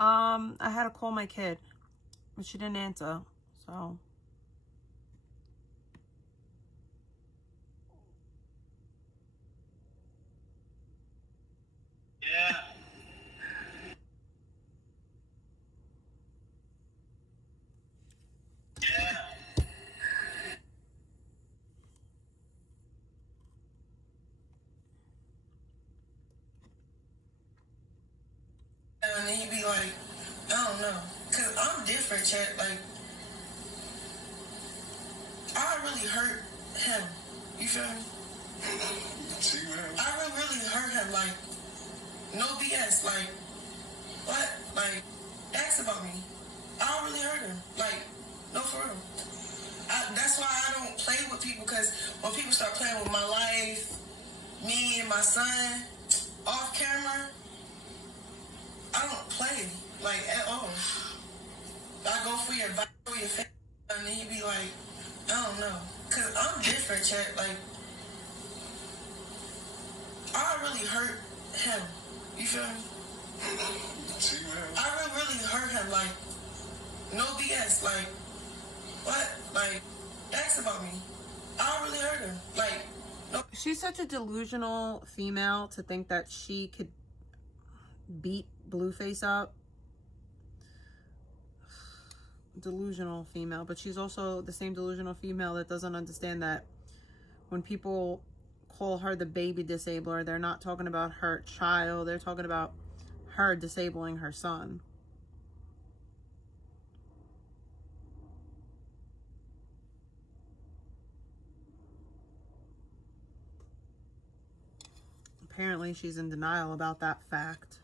I had to call my kid, but she didn't answer, so. Yeah. Yeah. And then he be like, I don't know, cause I'm different, chat. Like, I really hurt him. You feel me? See, man. I really hurt him. Like, no BS. Like, what? Like, ask about me. I really hurt him. Like, no, for real. That's why I don't play with people, because when people start playing with my life, me and my son, off camera, I don't play, like, at all. I go for your advice, for your family, and then he be like, I don't know. Because I'm different, chat. Like, I really hurt him. You feel me? See, man. I really hurt him. Like, no BS. Like, what? Like, ask about me. I really hurt him. Like, no. She's such a delusional female to think that she could beat Blueface up. Delusional female, but she's also the same delusional female that doesn't understand that when people call her the baby disabler, they're not talking about her child, they're talking about her disabling her son. Apparently she's in denial about that fact.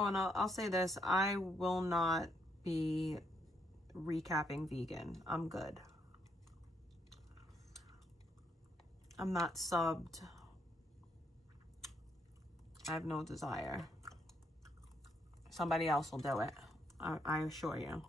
Oh, and I'll say this. I will not be recapping vegan. I'm good. I'm not subbed. I have no desire. Somebody else will do it. I assure you.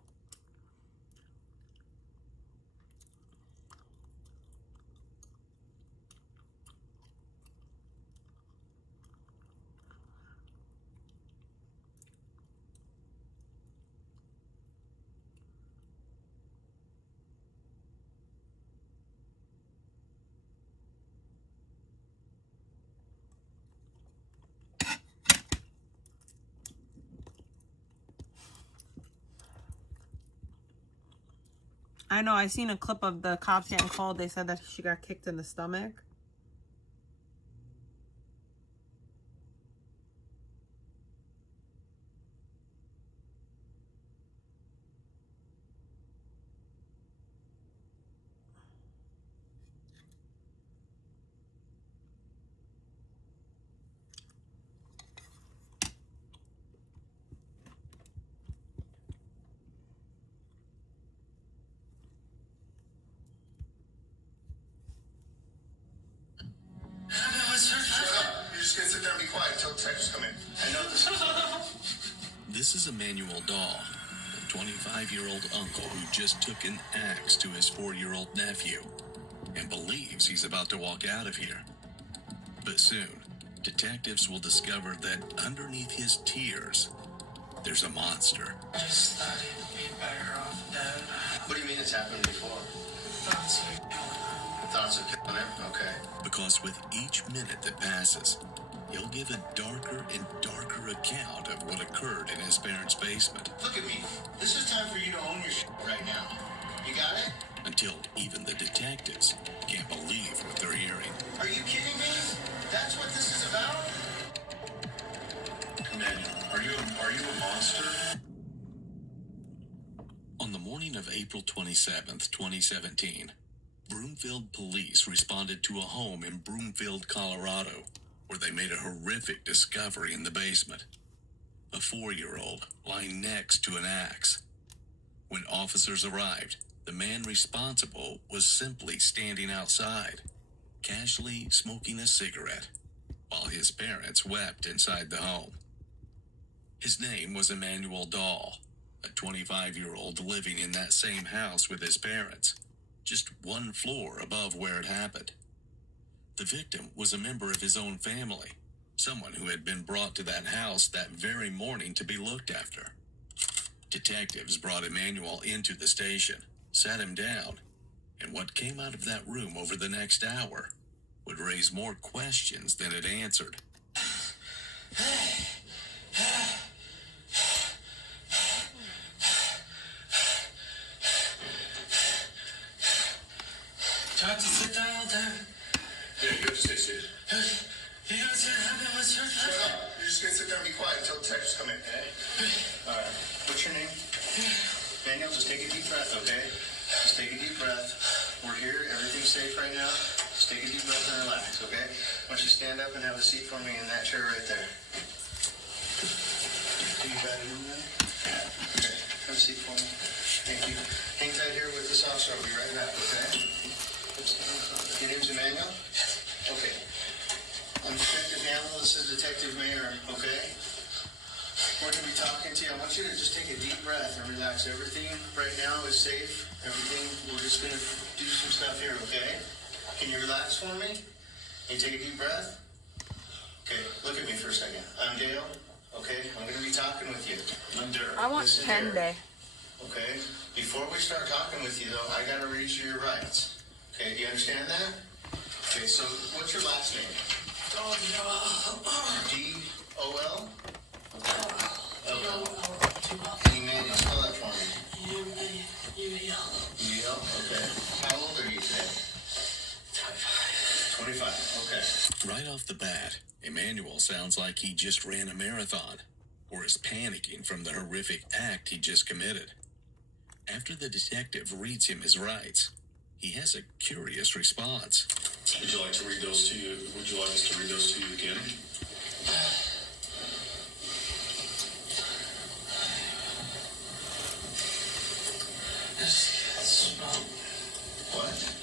I know, I seen a clip of the cops getting called. They said that she got kicked in the stomach. This is Emmanuel Dahl, the 25-year-old uncle who just took an axe to his 4-year-old nephew and believes he's about to walk out of here. But soon, detectives will discover that underneath his tears, there's a monster. I just thought he'd be better off dead. What do you mean it's happened before? Thoughts of killing him. Thoughts of killing him? Okay. Because with each minute that passes, he'll give a darker and darker account of what occurred in his parents' basement. Look at me. This is time for you to own your shit right now. You got it? Until even the detectives can't believe what they're hearing. Are you kidding me? That's what this is about? Emmanuel, are you a monster? On the morning of April 27th, 2017, Broomfield police responded to a home in Broomfield, Colorado, where they made a horrific discovery in the basement. A 4-year-old lying next to an axe. When officers arrived, the man responsible was simply standing outside, casually smoking a cigarette, while his parents wept inside the home. His name was Emmanuel Dahl, a 25-year-old living in that same house with his parents, just one floor above where it happened. The victim was a member of his own family, someone who had been brought to that house that very morning to be looked after. Detectives brought Emmanuel into the station, sat him down, and what came out of that room over the next hour would raise more questions than it answered. Do I have to sit down there? Yeah, you have to stay seated. You gotta sit down there. What's your Shut up. You're just gonna sit there and be quiet until the detectives come in, okay? Alright. What's your name? Daniel, just take a deep breath, okay? Just take a deep breath. We're here. Everything's safe right now. Just take a deep breath and relax, okay? Why don't you stand up and have a seat for me in that chair right there? Do you got it in there? Okay. Have a seat for me. Thank you. Hang tight here with this officer. I'll be right back, okay? Your name's Emmanuel? Okay. I'm Detective Hamill. This is Detective Mayer, okay? We're going to be talking to you. I want you to just take a deep breath and relax. Everything right now is safe. Everything, we're just going to do some stuff here, okay? Can you relax for me? Can you take a deep breath? Okay, look at me for a second. I'm Dale, okay? I'm going to be talking with you. I'm Derek. I want This is 10 Derek, day. okay? Before we start talking with you, though, I got to read you your rights. Okay, do you understand that? Okay, so what's your last name? D-O-L? Can you maybe spell that for me? U-E-L, okay. How old are you today? 25, okay. Right off the bat, Emmanuel sounds like he just ran a marathon, or is panicking from the horrific act he just committed. After the detective reads him his rights, he has a curious response. Would you like to read those to you? Would you like us to read those to you again? What?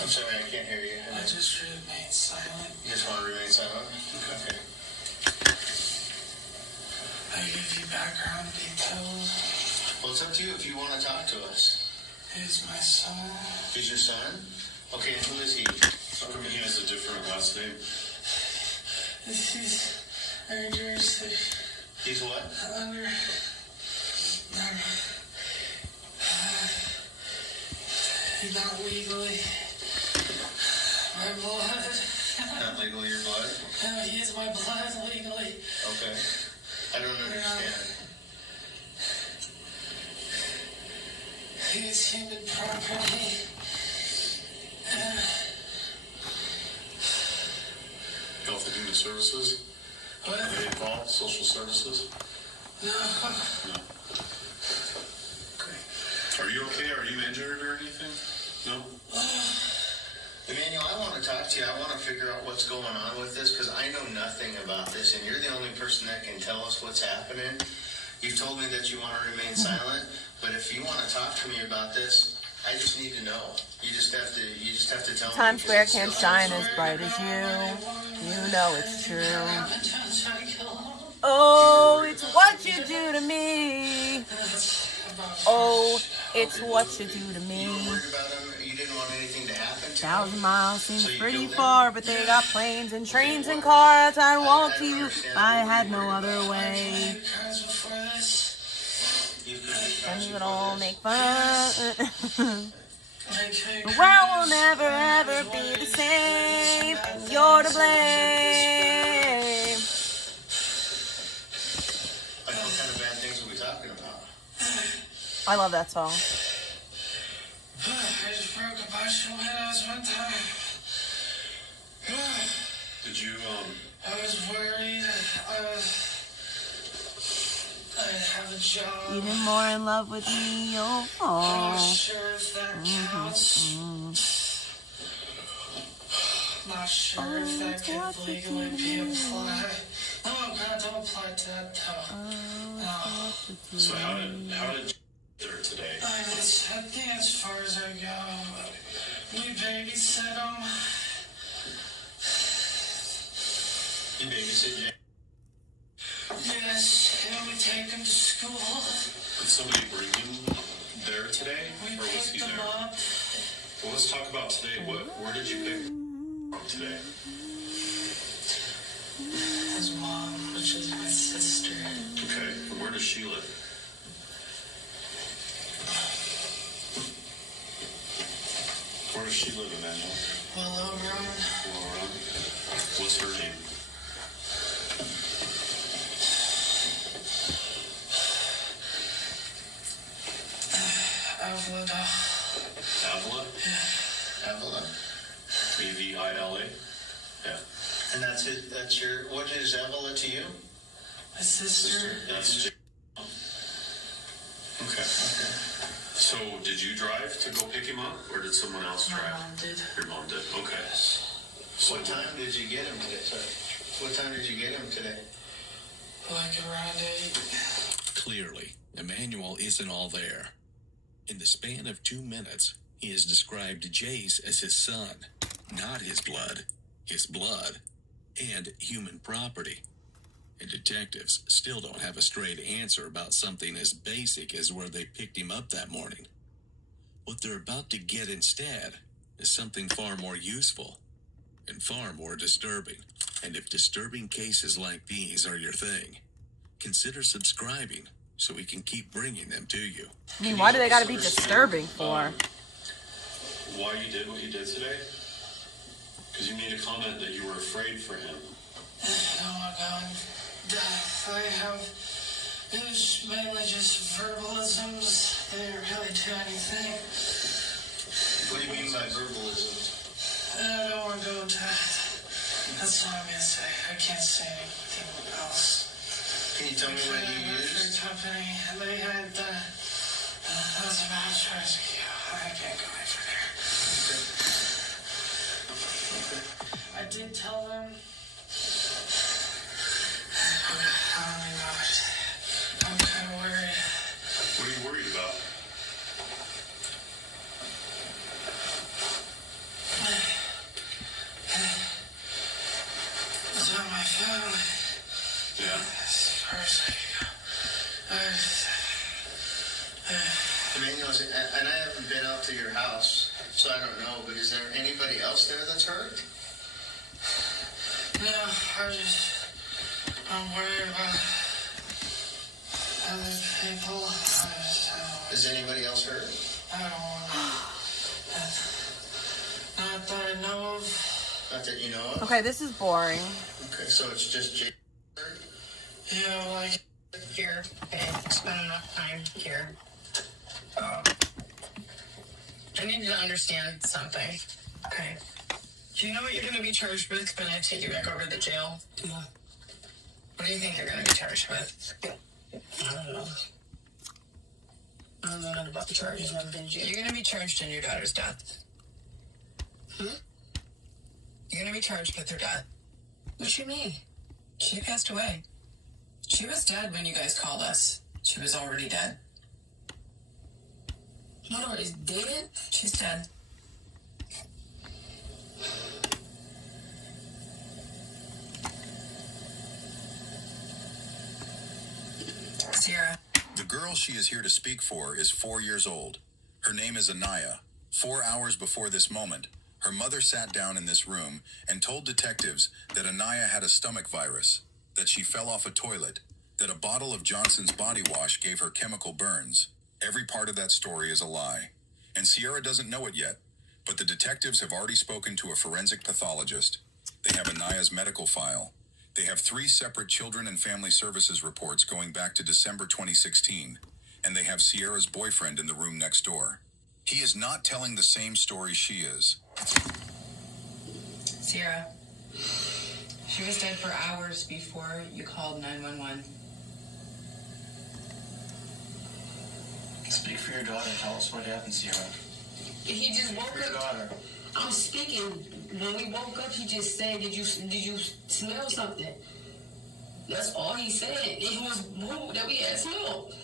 I'm sorry, I can't hear you. I just remain silent. You just want to remain silent? Okay. I give you background details. Well, it's up to you if you want to talk to us. He's my son. Who's your son? Okay, and who is he? How come he has a different last name? He's under He's what? he's not legally my blood. Not legally your blood? No, he is my blood legally. Okay. I don't understand. He is human property. Health and Human Services? What? Are they involved? Social Services? No. No. Are you okay? Are you injured or anything? No? Emmanuel, I want to talk to you. I want to figure out what's going on with this because I know nothing about this, and you're the only person that can tell us what's happening. You've told me that you want to remain silent, but if you want to talk to me about this, I just need to know. You just have to tell me. Times Square because can't it's shine still- as bright as you. You know it's true. I'm trying to kill him. Oh, it's what you do to me. Oh, it's what you do to me. You were worried about him. You didn't want anything to happen to him. 1,000 miles seems So you pretty killed him? far, but they got planes and trains and cars. I'd walk to you. I had no other way. Cards before this. You could And we would all make fun. Like, The world will never ever be the same. You're to blame. Like, what kind of bad things are we talking about? I love that song. I just broke a bunch of windows one time. Did you, I was worried. I'd have a job. Even more in love with me, oh. I'm not sure if that counts. Not sure if that could legally be applied. No, God, don't apply to that though. No. so how did you get there today? I think as far as I go, we babysit them. You babysit Jay. take him to school. Did somebody bring him there today? We Or was he picked him there? up. Well, let's talk about today. Where did you pick him from today? His mom, which is my sister. Okay. And where does she live? Where does she live, Emmanuel? Willow Run. Laura. What's her name? Avila. Avila? Avila. Avila? Yeah. And that's it. That's your. What is Avila to you? My sister. That's okay. So, did you drive to go pick him up, or did someone else My drive? mom did. Your mom did. Okay. So What time did you get him today? Sorry. What time did you get him today? Like around 8. Clearly, Emmanuel isn't all there. In the span of 2 minutes, he has described Jace as his son, not his blood, and human property. And detectives still don't have a straight answer about something as basic as where they picked him up that morning. What they're about to get instead is something far more useful and far more disturbing. And if disturbing cases like these are your thing, consider subscribing so we can keep bringing them to you. I mean, why do they gotta be disturbing for? Why you did what you did today? Because you made a comment that you were afraid for him. Oh my god. I have. It was mainly just verbalisms. They didn't really do anything. What do you mean by verbalisms? I don't want to go into that. That's all I'm going to say. I can't say anything else. Can you tell me what you used? Company, they had that's about as far as I can't go any further. I did tell them. I don't even know. I'm kind of worried. What are you worried about? It's about my family. Yeah. As far as I go. Emmanuel, and I haven't been out to your house, so I don't know, but is there anybody else there that's hurt? No, I'm worried about other people. Is anybody else hurt? I don't want to. Not that I know of. Not that you know of? Okay, this is boring. Okay, so it's just Jay hurt? Yeah, like. Here, okay, spend enough time here. I need you to understand something, okay? Do you know what you're going to be charged with when I take you back over to the jail? Yeah. What do you think you're going to be charged with? I don't know. I don't know nothing about the charges. I've been in jail. You're going to be charged in your daughter's death. Hmm? You're going to be charged with her death. What you mean? She passed away. She was dead when you guys called us. She was already dead. My daughter is dead? She's dead. Sierra. The girl she is here to speak for is 4 years old. Her name is Anaya. 4 hours before this moment, her mother sat down in this room and told detectives that Anaya had a stomach virus, that she fell off a toilet, that a bottle of Johnson's body wash gave her chemical burns. Every part of that story is a lie. And Sierra doesn't know it yet, but the detectives have already spoken to a forensic pathologist. They have Anaya's medical file. They have 3 separate children and family services reports going back to December 2016, and they have Sierra's boyfriend in the room next door. He is not telling the same story she is. Sierra. She was dead for hours before you called 911. Speak for your daughter. Tell us what happened, Sierra. He just woke For your up. daughter. I'm speaking. When we woke up, he just said, "Did you smell something?" That's all he said. It was rude that we had smelled.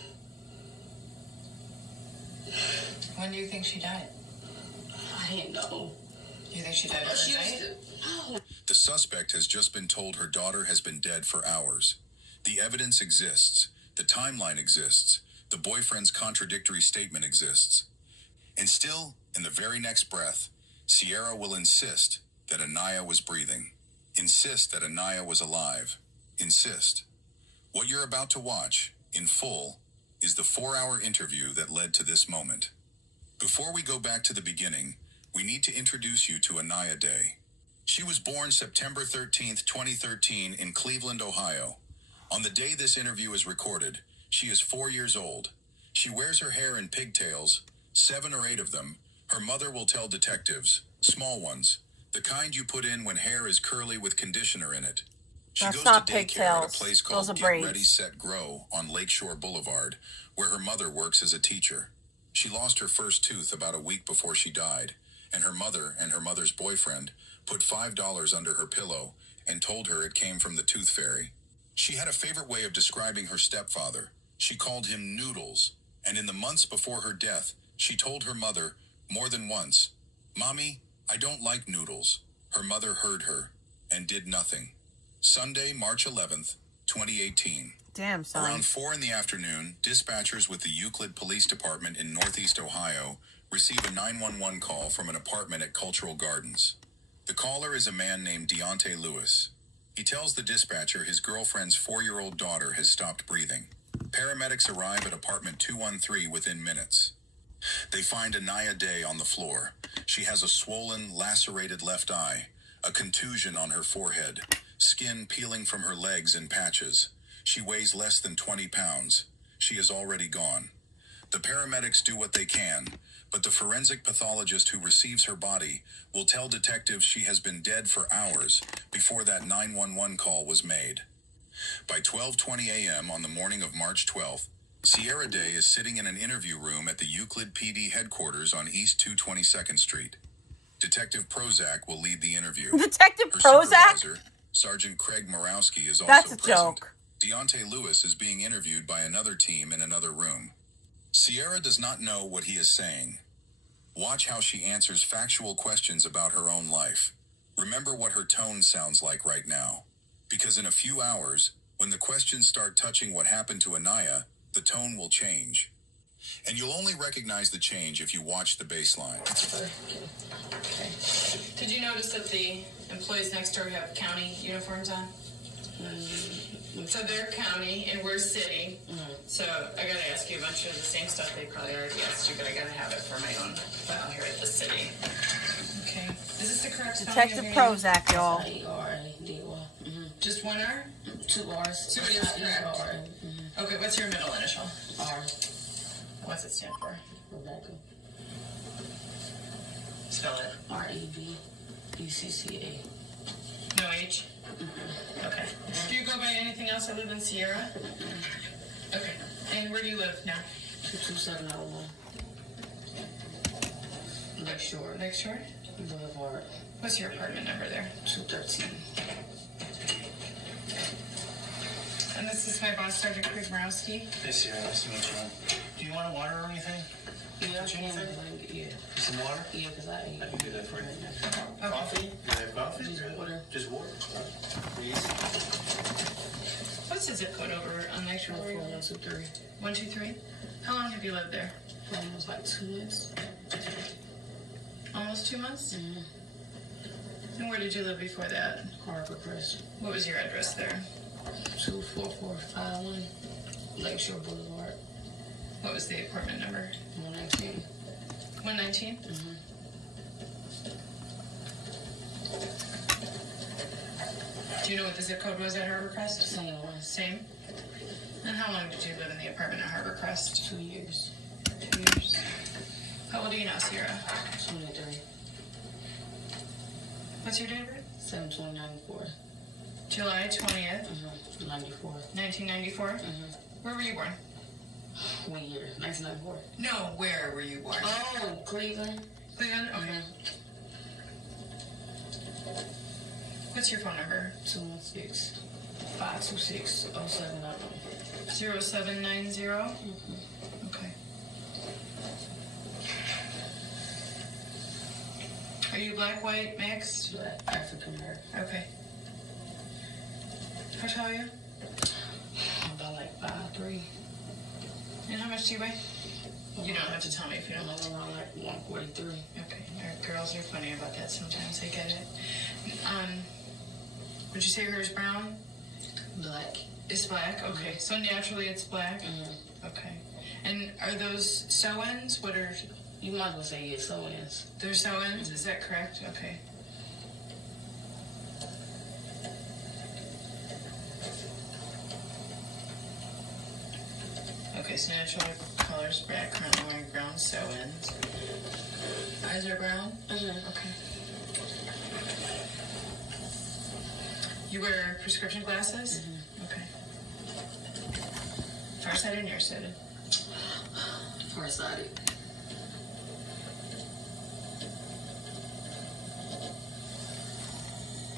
When do you think she died? I didn't know. You think she died But she overnight? was. No. The suspect has just been told her daughter has been dead for hours. The evidence exists. The timeline exists. The boyfriend's contradictory statement exists. And still, in the very next breath, Sierra will insist that Anaya was breathing. Insist that Anaya was alive. Insist. What you're about to watch, in full, is the 4-hour interview that led to this moment. Before we go back to the beginning, we need to introduce you to Anaya Day. She was born September 13th, 2013 in Cleveland, Ohio. On the day this interview is recorded, she is 4 years old. She wears her hair in pigtails, 7 or 8 of them. Her mother will tell detectives, small ones, the kind you put in when hair is curly with conditioner in it. She That's goes not to daycare at a pigtails. place Those called are Get braids. Ready, Set, Grow on Lakeshore Boulevard, where her mother works as a teacher. She lost her first tooth about a week before she died, and her mother and her mother's boyfriend put $5 under her pillow and told her it came from the tooth fairy. She had a favorite way of describing her stepfather. She called him Noodles, and in the months before her death, she told her mother more than once, "Mommy, I don't like noodles." Her mother heard her and did nothing. Sunday, March 11th, 2018. Damn, son. Around 4 in the afternoon, dispatchers with the Euclid Police Department in Northeast Ohio receive a 911 call from an apartment at Cultural Gardens. The caller is a man named Deontay Lewis. He tells the dispatcher his girlfriend's 4-year-old daughter has stopped breathing. Paramedics arrive at apartment 213 within minutes. They find Anaya Day on the floor. She has a swollen, lacerated left eye, a contusion on her forehead, skin peeling from her legs in patches. She weighs less than 20 pounds. She is already gone. The paramedics do what they can, but the forensic pathologist who receives her body will tell detectives she has been dead for hours before that 911 call was made. By 12:20 a.m. on the morning of March 12th, Sierra Day is sitting in an interview room at the Euclid PD headquarters on East 222nd Street. Detective Prozac will lead the interview. Detective Her Prozac? supervisor, Sergeant Craig Morawski, is also That's a present. joke. Deontay Lewis is being interviewed by another team in another room. Sierra does not know what he is saying. Watch how she answers factual questions about her own life. Remember what her tone sounds like right now. Because in a few hours, when the questions start touching what happened to Anaya, the tone will change. And you'll only recognize the change if you watch the baseline. Okay. Did you notice that the employees next door have county uniforms on? So they're county and we're city. So I gotta ask you a bunch of the same stuff they probably already asked you, but I gotta have it for my own file here at the city. Okay. Is this the correct spelling? Detective Prozac, y'all. R-A-D-Y. Just one R? 2 R's. So it is correct. Okay, what's your middle initial? R. What's it stand for? Rebecca. Spell it. R-E-B-E-C-C-A. No H? Okay. Do you go by anything else other than Sierra? Okay. And where do you live now? 22701. Lakeshore. Lakeshore? Boulevard. What's your apartment number there? 213. And this is my boss, Sergeant Craig Morawski. Hey, Sierra, nice to meet you. Do you want a water or anything? Yeah, Touch anything? yeah. Some water? Yeah, because I ate. I can do that for you. Okay. Coffee? You have coffee? Just water. Just water. Please. What's the zip code over on Lakeshore? 123. 123? How long have you lived there? Almost like 2 months. Almost 2 months? And where did you live before that? Harbor Crest. What was your address there? 24451. Lakeshore Boulevard. What was the apartment number? 119. 119? Do you know what the zip code was at Harbor Crest? Same one. Same? And how long did you live in the apartment at Harbor Crest? 2 years. 2 years. How old are you now, Sierra? 23. What's your date of birth? 7/20/94. July 20th, 94. 1994? Where were you born? What year? 1994. No, where were you born? Oh, Cleveland. Cleveland? Okay. What's your phone number? 216-526-0790. 0790? Okay. Are you black, white, mixed? Black, African American. Okay. How tall are you? About like 5'3". And how much do you weigh? You don't have to tell me if you don't. I'm around like 143. Okay. Our girls are funny about that sometimes. I get it. Would you say hers brown? Black. It's black? Okay. So naturally it's black? Mm-hmm. Okay. And are those sew-ins? What are... You might as well say yes, sew-ins. They're sew-ins? Is that correct? Okay. Okay, so natural colors, black, currently wearing brown sew-ins. Eyes are brown? Mm-hmm. Okay. You wear prescription glasses? Mm-hmm. Okay. Farsighted or nearsighted? Farsighted.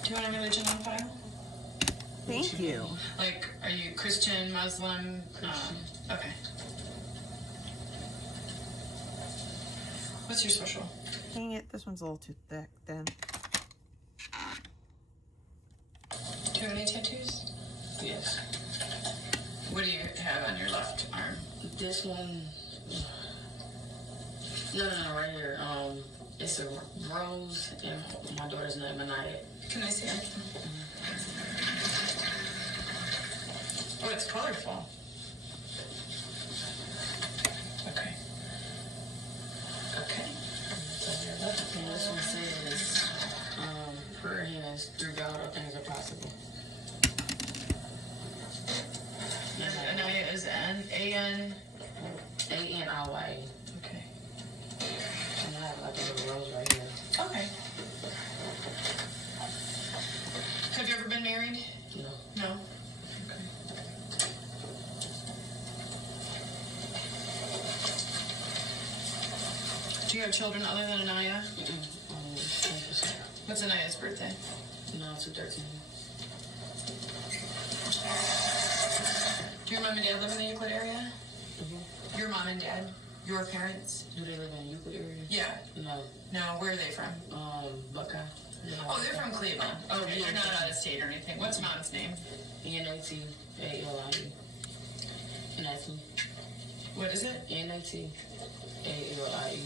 Do you want a religion on file? Thank you. Like, are you Christian, Muslim? Christian. Okay. What's your social? Dang it, this one's a little too thick then. Do you have any tattoos? Yes. What do you have on your left arm? This one. No, right here. It's a rose, and my daughter's name, Anaya. Can I see it? Oh, it's colorful. Okay. Okay. And this one says, prayer hands through God, all things are possible. And Anaya is N-A-N? A-N-I-Y. Okay. And I have like a little rose right here. Okay. Have you ever been married? No. No? Do you have children other than Anaya? What's Anaya's birthday? No, 213. Do your mom and dad live in the Euclid area? Mm-hmm. Your mom and dad? Your parents? Do they live in Euclid area? Yeah. No. No, where are they from? Buckeye. Oh, they're from Cleveland. Oh, Okay, yeah. they're not out of state or anything. What's mom's name? N-A-T-A-L-I-E. Natalie. What is it? N-A-T-A-L-I-E.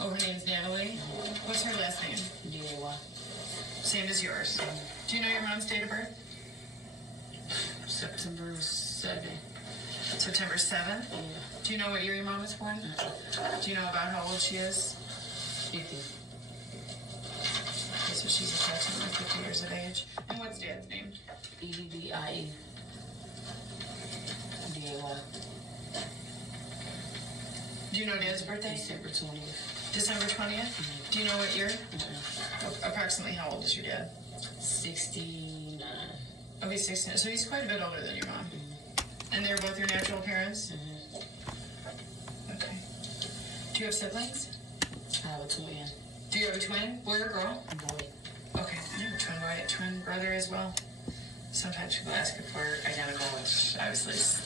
Oh, her name's Natalie. What's her last name? D-A-Y. Same as yours. Do you know your mom's date of birth? September 7th. September 7th? Yeah. Do you know what year your mom was born? Do you know about how old she is? 50. Okay, so she's approximately 50 years of age. And what's dad's name? E-D-I-E. D-A-Y. Do you know dad's birthday? December 20th. December 20th? Do you know what year? Approximately how old is your dad? 69. Oh, he's 69. So he's quite a bit older than your mom. And they're both your natural parents? Okay. Do you have siblings? I have a twin. Do you have a twin? Boy or girl? Boy. Okay. I have a twin brother as well. Sometimes people ask if we're identical, which obviously is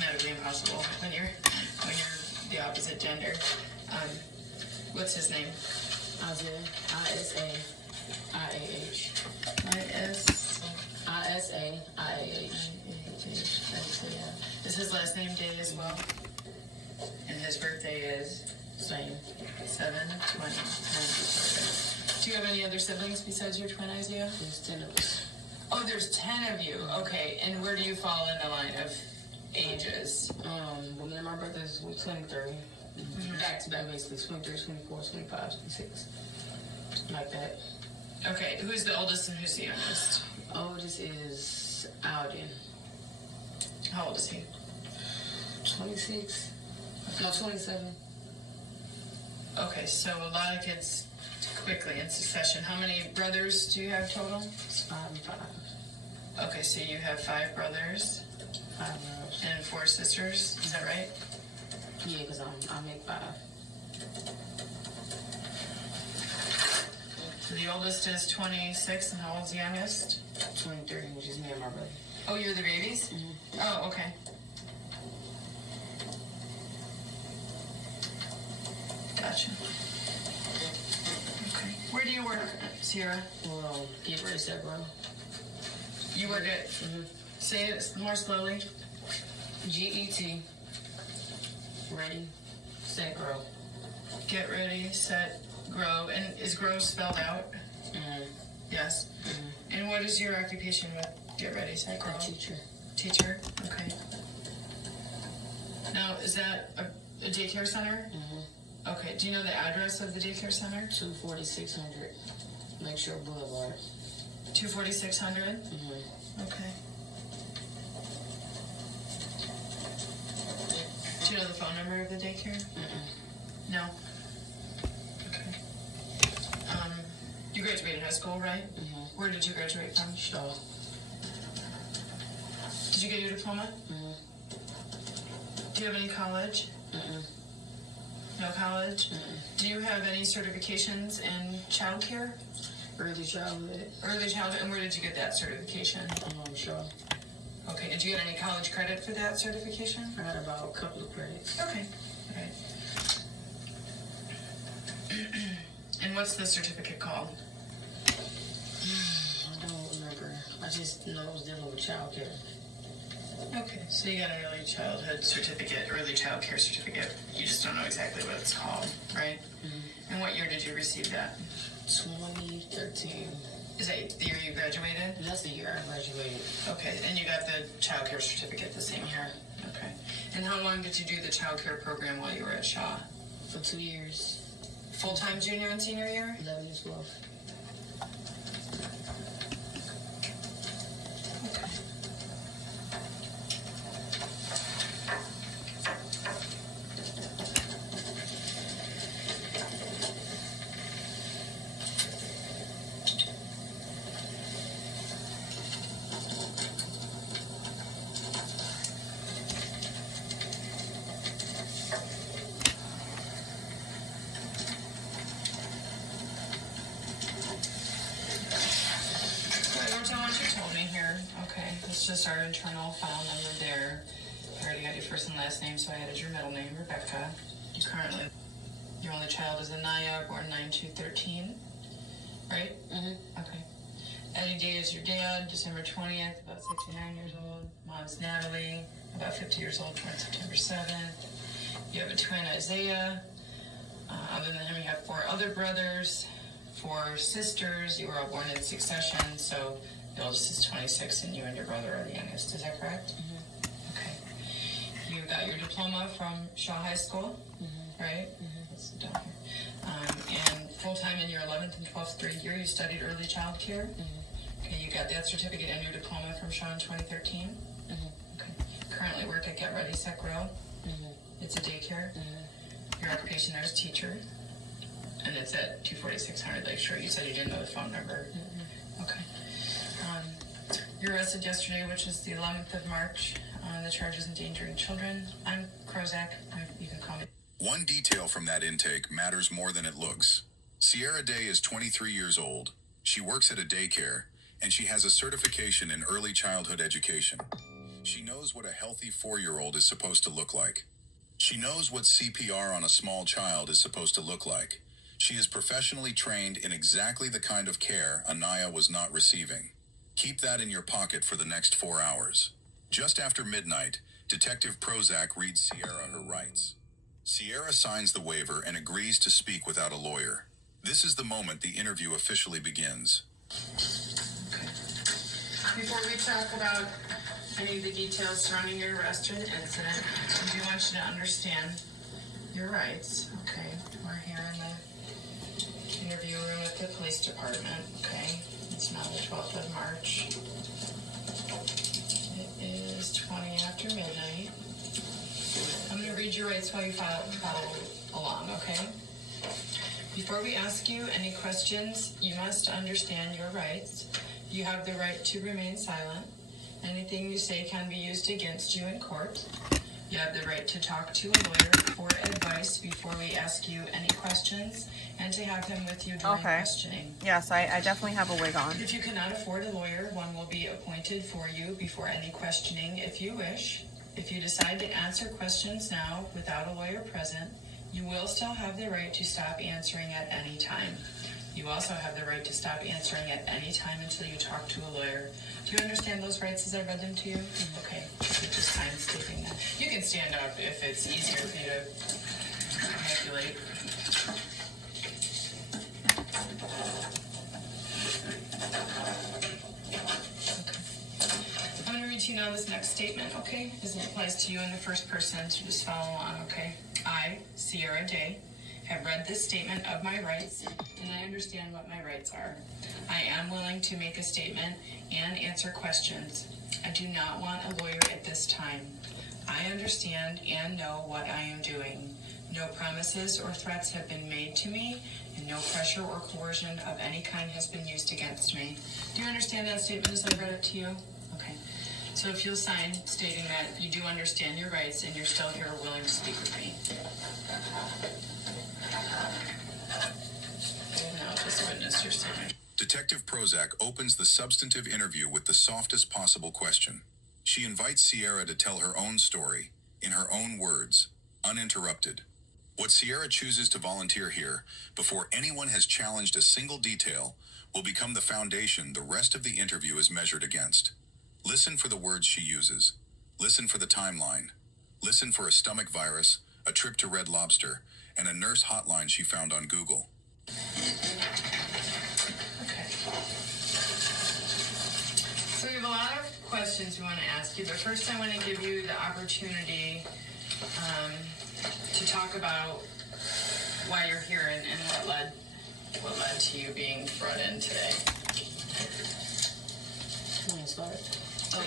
medically impossible when you're the opposite gender. What's his name? Isaiah. I-S-A-I-A-H. I-S-A-I-A-H. Is his last name Day as well? And his birthday is? Same. 7/20. Do you have any other siblings besides your twin, Isaiah? There's 10 of us. Oh, there's 10 of you. Okay, and where do you fall in the line of ages? Well, me and my brothers were 23. Back to back, basically. 23, 24, 25, 26. Like that. Okay, who's the oldest and who's the youngest? Oldest is Alden. How old is he? 26. No, 27. Okay, so a lot of kids quickly in succession. How many brothers do you have total? It's 5 and 5. Okay, so you have 5 brothers 5 girls. and 4 sisters. Is that right? Yeah, because I make 5. So the oldest is 26, and how old's the youngest? 23, which is me and my brother. Oh, you're the babies? Oh, okay. Gotcha. Okay. Where do you work, Sierra? Well, get ready, set, bro. You work at, say it more slowly. GET. Ready, set, grow. Get ready, set, grow. And is grow spelled out? Mm-hmm. Yes. Mm-hmm. And what is your occupation with get ready, set, grow? Teacher. Teacher? Okay. Now, is that a daycare center? Mm-hmm. Okay. Do you know the address of the daycare center? 24600 Lakeshore Boulevard. 24600? Mm-hmm. Okay. Do you know the phone number of the daycare? Mm-mm. No. Okay. You graduated high school, right? Mm-hmm. Where did you graduate from? Shaw. Did you get your diploma? Mm-hmm. Do you have any college? Mm-mm. No college? Mm-mm. Do you have any certifications in child care? Early childhood. Early childhood, and where did you get that certification? Shaw. Okay, did you get any college credit for that certification? I had about a couple of credits. Okay, all right. And what's the certificate called? I don't remember. I just know I was dealing with child care. Okay, so you got an early childhood certificate, early child care certificate. You just don't know exactly what it's called, right? Mm-hmm. And what year did you receive that? 2013. Is that the year you graduated? That's the year I graduated. Okay, and you got the child care certificate the same year? Okay. And how long did you do the child care program while you were at Shaw? For 2 years. Full-time junior and senior year? 11 and 12. It's just our internal file number there. I already got your first and last name, so I added your middle name, Rebecca. Your only child is Anaya, born 9/2/13, right? Mm-hmm. Okay. Eddie Day is your dad, December 20th, about 69 years old. Mom's Natalie, about 50 years old, born September 7th. You have a twin, Isaiah. Other than him, you have 4 other brothers, 4 sisters. You were all born in succession, so the oldest is 26, and you and your brother are the youngest. Is that correct? Mm-hmm. Okay. You got your diploma from Shaw High School, right? Let's sit down here. And full-time in your 11th and 12th grade year, you studied early child care. Okay, you got that certificate and your diploma from Shaw in 2013. Okay. Currently work at Get Ready, Set, Grow. It's a daycare. Your occupation there is teacher. And it's at 24600 Lakeshore. You said you didn't know the phone number. Okay. You were arrested yesterday, which is the 11th of March, on the charges endangering children. I'm Krozak. You can call me. One detail from that intake matters more than it looks. Sierra Day is 23 years old. She works at a daycare, and she has a certification in early childhood education. She knows what a healthy 4-year-old is supposed to look like. She knows what CPR on a small child is supposed to look like. She is professionally trained in exactly the kind of care Anaya was not receiving. Keep that in your pocket for the next 4 hours. Just after midnight, Detective Prozac reads Sierra her rights. Sierra signs the waiver and agrees to speak without a lawyer. This is the moment the interview officially begins. Okay. Before we talk about any of the details surrounding your arrest or the incident, I do want you to understand your rights. Okay. We're here in the interview room at the police department. Okay. It's now the 12th of March. It is 20 after midnight. I'm going to read your rights while you follow along, okay? Before we ask you any questions, you must understand your rights. You have the right to remain silent. Anything you say can be used against you in court. You have the right to talk to a lawyer for advice before we ask you any questions, and to have him with you during questioning. Yes, I definitely have a wig on. If you cannot afford a lawyer, one will be appointed for you before any questioning if you wish. If you decide to answer questions now without a lawyer present, you will still have the right to stop answering at any time. You also have the right to stop answering at any time until you talk to a lawyer. Do you understand those rights as I read them to you? Okay, you're just fine stating that. You can stand up if it's easier for you to manipulate. I'm going to read to you now this next statement, okay? As it applies to you in the first person, so just follow along, okay? I, Sierra Day, have read this statement of my rights, and I understand what my rights are. I am willing to make a statement and answer questions. I do not want a lawyer at this time. I understand and know what I am doing. No promises or threats have been made to me, and no pressure or coercion of any kind has been used against me. Do you understand that statement as I read it to you? Okay. So if you'll sign stating that you do understand your rights and you're still here willing to speak with me. Now just witness your statement. Detective Prozac opens the substantive interview with the softest possible question. She invites Sierra to tell her own story, in her own words, uninterrupted. What Sierra chooses to volunteer here, before anyone has challenged a single detail, will become the foundation the rest of the interview is measured against. Listen for the words she uses. Listen for the timeline. Listen for a stomach virus, a trip to Red Lobster, and a nurse hotline she found on Google. Okay. So we have a lot of questions we want to ask you, but first I want to give you the opportunity to talk about why you're here and what led to you being brought in today. When it started. Oh,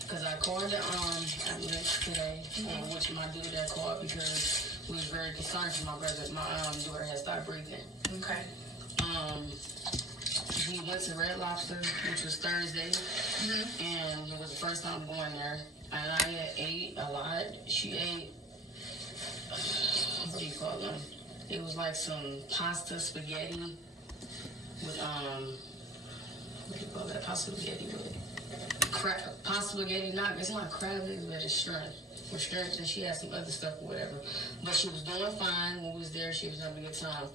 because I called the ambulance today, which my dude had called because we was very concerned for my brother. My daughter had started breathing. Okay. We went to Red Lobster, which was Thursday, and it was the first time going there. And I ate a lot. She ate, what do you call them? It was like some pasta spaghetti with, what do you call that? Pasta spaghetti with pasta spaghetti, it's not crab legs, but it's shrimp. With shrimp, and she had some other stuff or whatever. But she was doing fine when we was there. She was having a good time.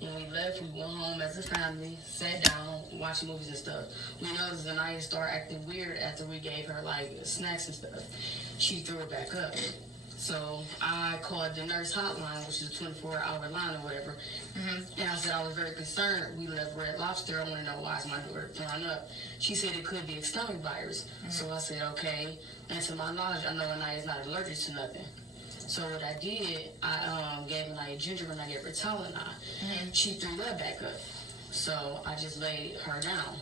When we left, we went home as a family, sat down, watched movies and stuff. We noticed Anaya started acting weird after we gave her like snacks and stuff. She threw it back up. So I called the nurse hotline, which is a 24-hour line or whatever. And I said I was very concerned. We left Red Lobster. I want to know why is my daughter throwing up. She said it could be a stomach virus. So I said, okay. And to my knowledge, I know Anaya is not allergic to nothing. So what I did, I gave Anaya ginger and I gave her Tylenol. She threw that back up. So I just laid her down.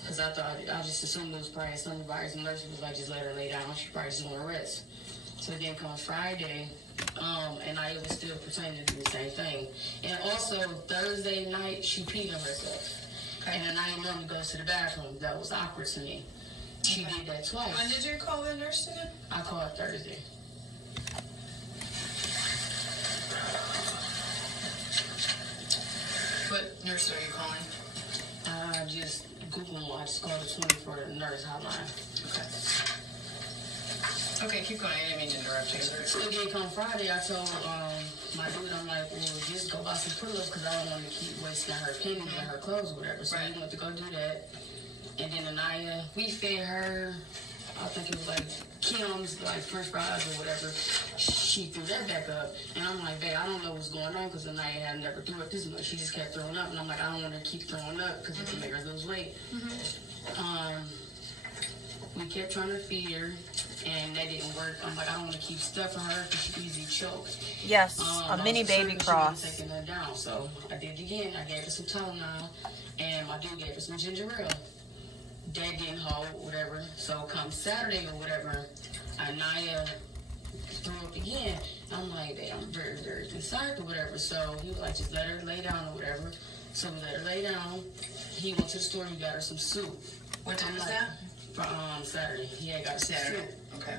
Because I just assumed it was probably a stomach virus. And the nurse was like, just let her lay down. She probably just want to rest. So then come Friday, and I was still pretending to do the same thing. And also, Thursday night, she peed on herself. Okay. And then I normally goes to the bathroom. That was awkward to me. She did that twice. When did you call the nurse again? I called Thursday. What nurse are you calling? I just Googled. I just called the 24 nurse hotline. Okay. Okay, keep going. I didn't mean to interrupt you. So then come Friday, I told my dude, I'm like, well, just go buy some pull-ups because I don't want to keep wasting her pennies and her clothes or whatever. So we went to go do that. And then Anaya, we fed her, I think it was like Kim's, like French fries or whatever. She threw that back up. And I'm like, babe, I don't know what's going on because Anaya had never threw up this much. She just kept throwing up. And I'm like, I don't want her to keep throwing up because it can make her lose weight. We kept trying to feed her, and that didn't work. I'm like, I don't want to keep stuffing her because she easily chokes. Yes, a mini baby cross. Taking her down, so I did it again. I gave her some Tylenol, and my dude gave her some ginger ale. That didn't hold, whatever. So come Saturday or whatever, Anaya threw up again. I'm like, hey, I'm very, very concerned or whatever. So he was like, just let her lay down or whatever. So we let her lay down. He went to the store. He got her some soup. What time was that? For Saturday. He had got a Saturday. soup. Okay.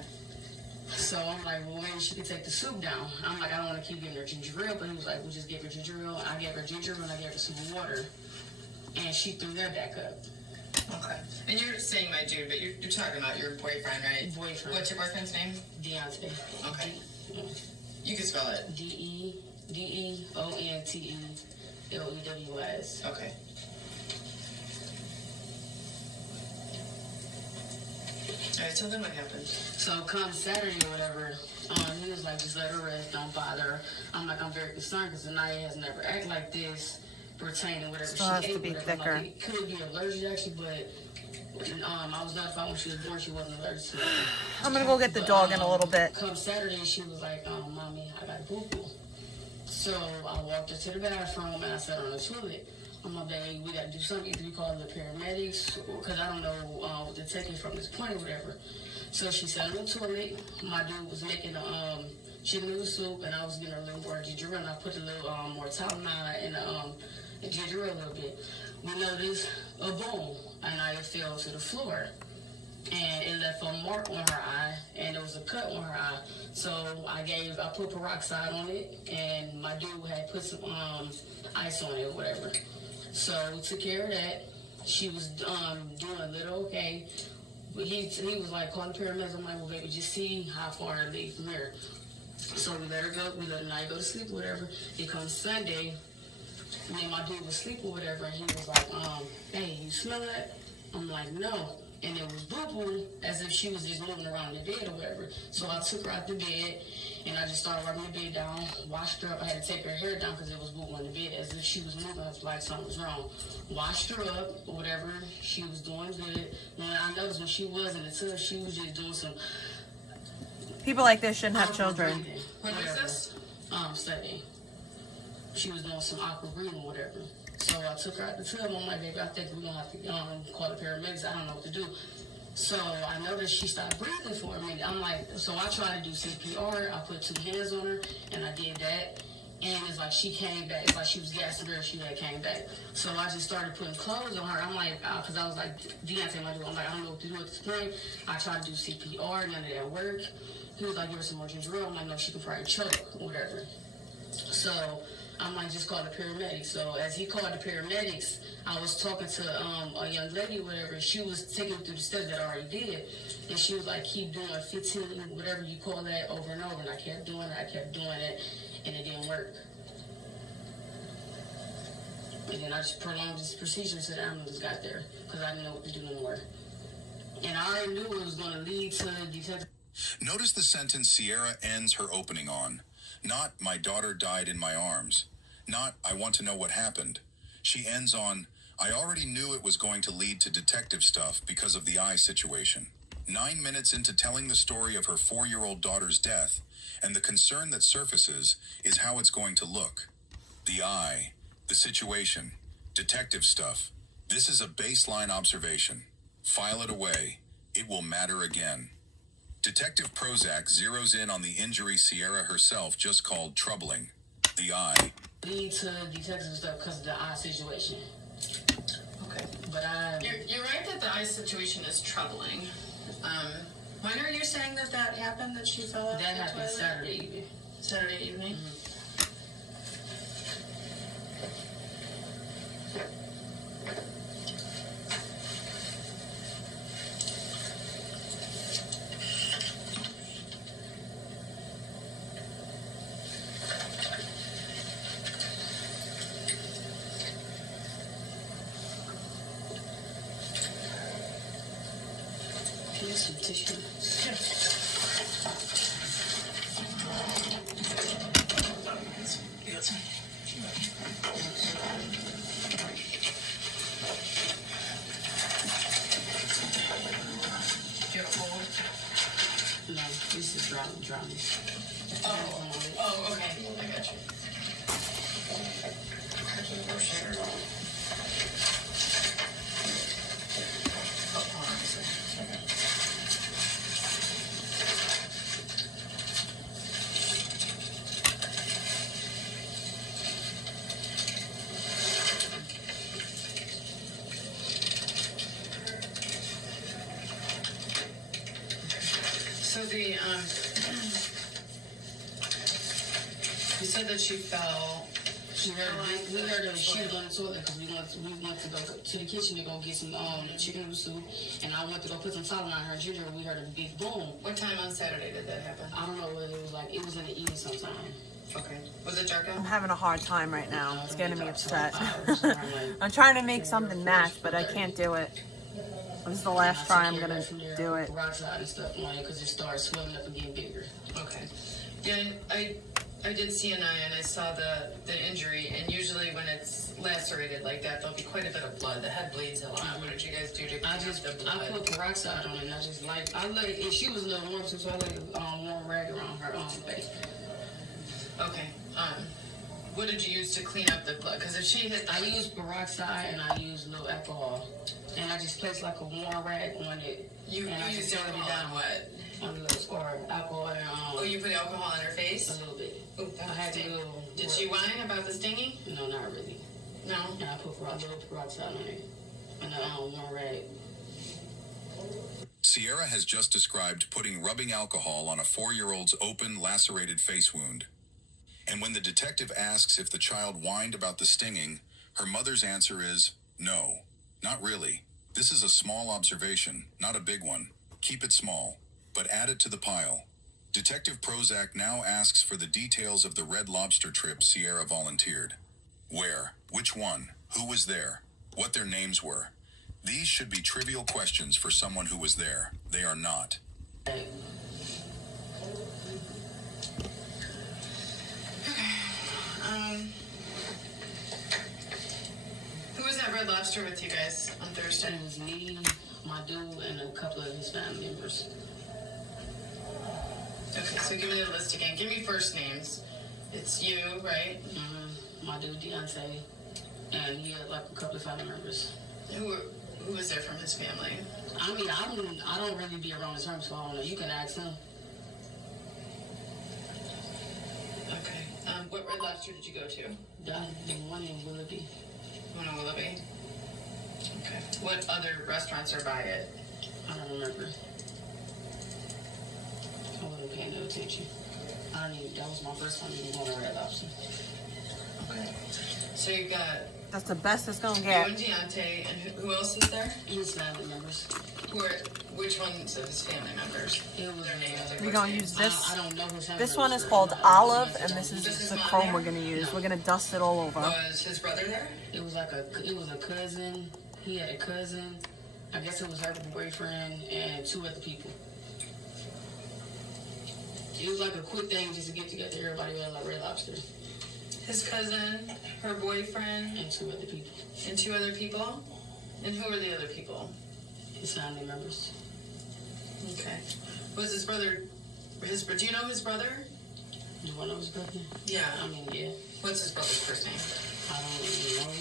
So I'm like, well, maybe she could take the soup down. I'm like, I don't want to keep giving her ginger ale, but he was like, we'll just give her ginger ale. I gave her ginger ale and I gave her some water, and she threw that back up. Okay. And you're saying my dude, but you're talking about your boyfriend, right? Boyfriend. What's your boyfriend's name? Deontay. Okay. You can spell it. Deonte. L-E-W-S. Okay. All right, so then what happened? So come Saturday or whatever, he was like, just let her rest, don't bother her. I'm like, I'm very concerned because Anaya has never acted like this pertaining whatever Still she has ate. to be whatever. thicker. Like, it could be allergic actually, but I was notified when she was born she wasn't allergic to it. I'm gonna go get the dog in a little bit. Come Saturday, she was like, Mommy, I got boo-boo. So I walked her to the bathroom and I sat her on the toilet. I'm like, baby, we got to do something. Either we call the paramedics, because I don't know what to take it from this point or whatever. So she sat on the toilet. My dude was making chicken noodle soup, and I was getting her a little more ginger ale. And I put a little more Tylenol in the ginger ale a little bit. We noticed a boom, and I fell to the floor. And it left a mark on her eye, and there was a cut on her eye. So I put peroxide on it, and my dude had put some ice on it or whatever. So we took care of that. She was doing a little okay. But he was like, call the paramedics. I'm like, well, baby, just see how far it leaves from here. So we let her go. We let Anaya go to sleep or whatever. It comes Sunday. Me and my dude was asleep or whatever, and he was like, hey, you smell that? I'm like, no. And it was boo-boo, as if she was just moving around the bed or whatever. So I took her out the bed, and I just started rubbing the bed down, washed her up. I had to take her hair down because it was boo-boo on the bed, as if she was moving. I was like something was wrong. Washed her up, or whatever. She was doing good. When I noticed when she was in the tub, she was just doing some... People like this shouldn't have children. When was this? Sunday. She was doing some aqua breathing or whatever. So I took her out the tub. I'm like, baby, I think we're going to have to call the paramedics. I don't know what to do. So I noticed she stopped breathing for a minute. I'm like, so I tried to do CPR. I put 2 hands on her, and I did that. And it's like she came back. It's like she was gassing her, she had came back. So I just started putting clothes on her. I'm like, because I was like, Deontay, my dude, I'm like, I don't know what to do at this point. I tried to do CPR, none of that worked. He was like, give her some more ginger ale. I'm like, no, she could probably choke or whatever. So I'm like, just call the paramedics. So as he called the paramedics, I was talking to a young lady or whatever. She was taking me through the steps that I already did. And she was like, keep doing 15, whatever you call that, over and over. And I kept doing it, and it didn't work. And then I just prolonged this procedure until the ambulance got there, because I didn't know what to do no more. And I already knew it was going to lead to detective. Notice the sentence Sierra ends her opening on. Not, my daughter died in my arms. Not, I want to know what happened. She ends on, I already knew it was going to lead to detective stuff because of the eye situation. 9 minutes into telling the story of her 4-year-old daughter's death, and the concern that surfaces is how it's going to look. The eye, the situation, detective stuff. This is a baseline observation. File it away. It will matter again. Detective Prozac zeroes in on the injury Sierra herself just called troubling. The eye. Lead to detective stuff because of the eye situation. Okay. But You're right that the eye situation is troubling. When are you saying that happened, that she fell off that the happened toilet? Saturday evening. Saturday evening? Here's some tissue. No, this is drowning. Oh, okay. I got you. So the you said that she fell. We heard her she was on the toilet because we went to go to the kitchen to go get some chicken noodle soup, and I went to go put some salt on her ginger, and we heard a big boom. What time on Saturday did that happen? I don't know what it was like. It was in the evening sometime. Okay. Was it dark I'm out? having a hard time right now. It's getting me upset. I'm trying to make something match, but I can't do it. This is the last try I'm gonna do it. Rocks out and stuff on it because it starts swelling up and getting bigger. Okay. Yeah, I did see an eye and I saw the injury, and usually when it's lacerated like that, there'll be quite a bit of blood. The head bleeds a lot. What did you guys do to I clean just up the blood? I put peroxide on it and I laid and she was a little warm too, so I laid a warm rag around her face. Okay. What did you use to clean up the blood? Because if she hit, I used peroxide and I used a little alcohol, and I just placed like a warm rag on it. you and I used just rubbed alcohol on what? on the little or alcohol and Oh, you put alcohol on her a face? little bit. Oh, that I had sting. a little. Did she whine about the stinging? No, not really. No. And I put a little peroxide on it and a warm rag. Sierra has just described putting rubbing alcohol on a 4-year-old's open, lacerated face wound. And when the detective asks if the child whined about the stinging, her mother's answer is, no, not really. This is a small observation, not a big one. Keep it small, but add it to the pile. Detective Prozac now asks for the details of the Red Lobster trip Sierra volunteered. Where? Which one? Who was there? What their names were? These should be trivial questions for someone who was there. They are not. Who was at Red Lobster with you guys on Thursday? It was me, my dude, and a couple of his family members. Okay, so give me the list again. Give me first names. It's you, right? My dude Deontay, and he had like a couple of family members. Who was there from his family? I mean, I don't really be around his family, so I don't know. You can ask him. Okay. What Red Lobster did you go to? The one in Willoughby. One in Willoughby. Okay. What other restaurants are by it? I don't remember. I wasn't paying no attention. That was my first time even going to Red Lobster. Okay. So you got That's the best it's gonna you get. and Deontay, and who else is there? His family members. Which ones of his family members? It was Their names. uh, or We're what gonna names? use this. I don't know his family This one is members. called Olive, and this This is is the not chrome there? we're gonna use. We're gonna dust it all over. Was his brother there? It was a cousin. He had a cousin. I guess it was her boyfriend and 2 other people. It was like a quick thing just to get together everybody at like Red Lobster His cousin, her boyfriend, and 2 other people. and 2 other people? And who are the other people? His family members. Okay. Was his brother, do you know his brother? You want to know his brother? Yeah. I mean, yeah. What's his brother's first name? I don't really know.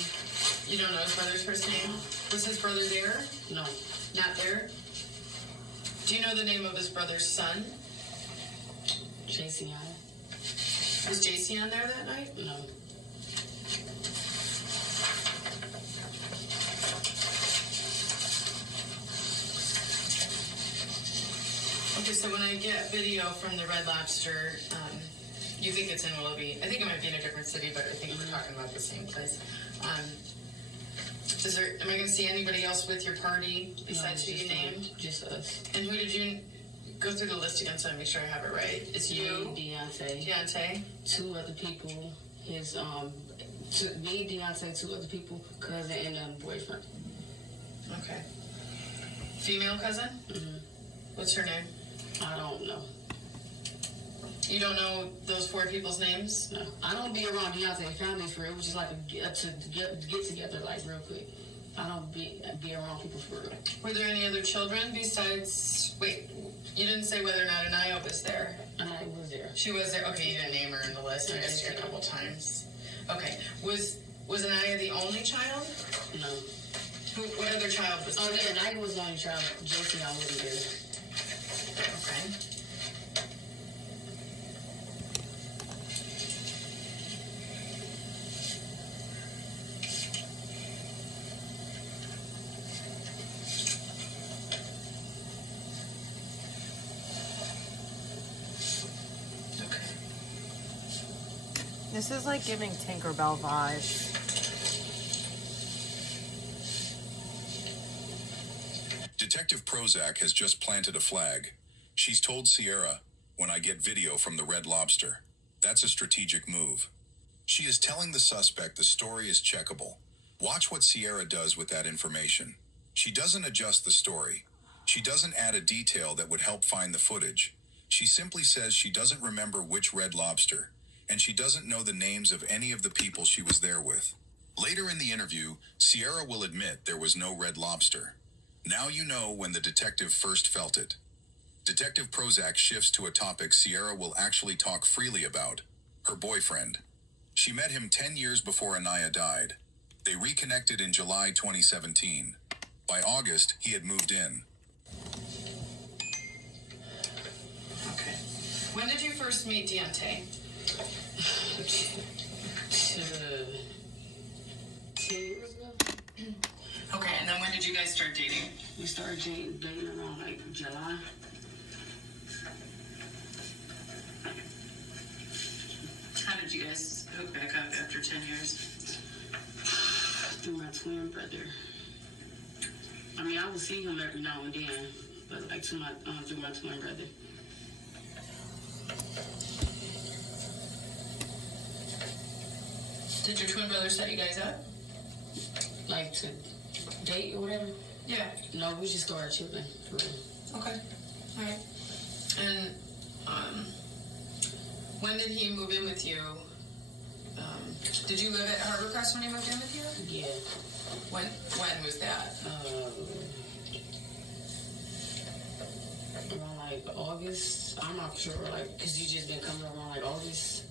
You don't know his brother's first name? Was his brother there? No. Not there? Do you know the name of his brother's son? JC Was JC on there that night? No. Okay, so when I get video from the Red Lobster, you think it's in Willoughby. I think it might be in a different city, but I think we're talking about the same place. Am I going to see anybody else with your party besides who you named? Just us. And who did you go through the list again so I make sure I have it right? It's you, Deontay. Deontay. 2 other people. His me, Deontay, 2 other people, cousin and a boyfriend. Okay. Female cousin? Mm-hmm. What's her name? I don't know. You don't know those 4 people's names? No, I don't be around Deontay family for it. It was just like to get together like real quick. I don't be around people for real. Were there any other children besides? Wait, you didn't say whether or not Anaya was there. Anaya was there. She was there. Okay, you didn't name her in the list. I asked you a couple times. Okay, was Anaya the only child? No. What other child was there? Oh yeah, Anaya was the only child. JC, I wasn't there. Okay. This is like giving Tinkerbell vibes. Detective Prozac has just planted a flag. She's told Sierra, when I get video from the Red Lobster. That's a strategic move. She is telling the suspect the story is checkable. Watch what Sierra does with that information. She doesn't adjust the story. She doesn't add a detail that would help find the footage. She simply says she doesn't remember which Red Lobster, and she doesn't know the names of any of the people she was there with. Later in the interview, Sierra will admit there was no Red Lobster. Now you know when the detective first felt it. Detective Prozac shifts to a topic Sierra will actually talk freely about: her boyfriend. She met him 10 years before Anaya died. They reconnected in July 2017. By August, he had moved in. Okay. When did you first meet Deontay? 10 years ago. Okay, and then when did you guys start dating? We started dating around like July. How did you guys hook back up after 10 years? Through my twin brother. I mean, I would see him every now and then, but like through my twin brother. Did your twin brother set you guys up? Like to date or whatever? Yeah. No, we just started chilling. For real. Okay. All right. And when did he move in with you? Did you live at Harborcrest when he moved in with you? Yeah. When was that? Around like August. I'm not sure, like, because you just been coming around like August.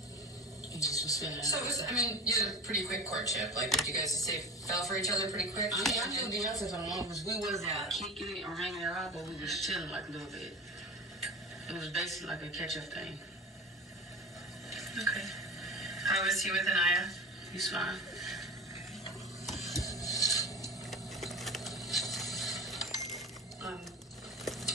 He just was spending. So it was, I mean, you had a pretty quick courtship. Like, did you guys say fell for each other pretty quick? I mean, I knew the answer for the longest. We wasn't kicking it or hanging out, but we was chilling like a little bit. It was basically like a catch-up thing. Okay. How was he with Anaya? He's fine.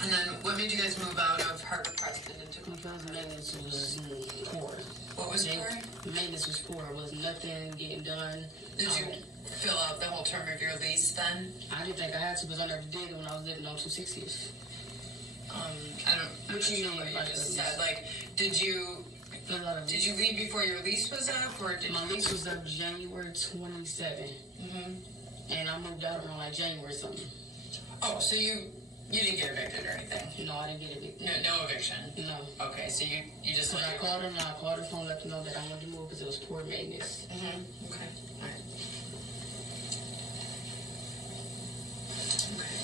And then what made you guys move out of Harborcrest and into Because maintenance was poor. What was poor? Maintenance was poor. Was nothing getting done. Did you fill out the whole term of your lease then? I didn't think I had to, because I never did it when I was living on 260th. I don't. What you mean? What you Like just said. Like, did you leave before your lease was up, or did my lease was up January 27? And I moved out around like January something. Oh, so you didn't get evicted or anything? No, I didn't get evicted. No eviction. No. Okay, so you just. So I called him. I called the phone, let them know that I wanted to move because it was poor maintenance. Okay. All right. Okay.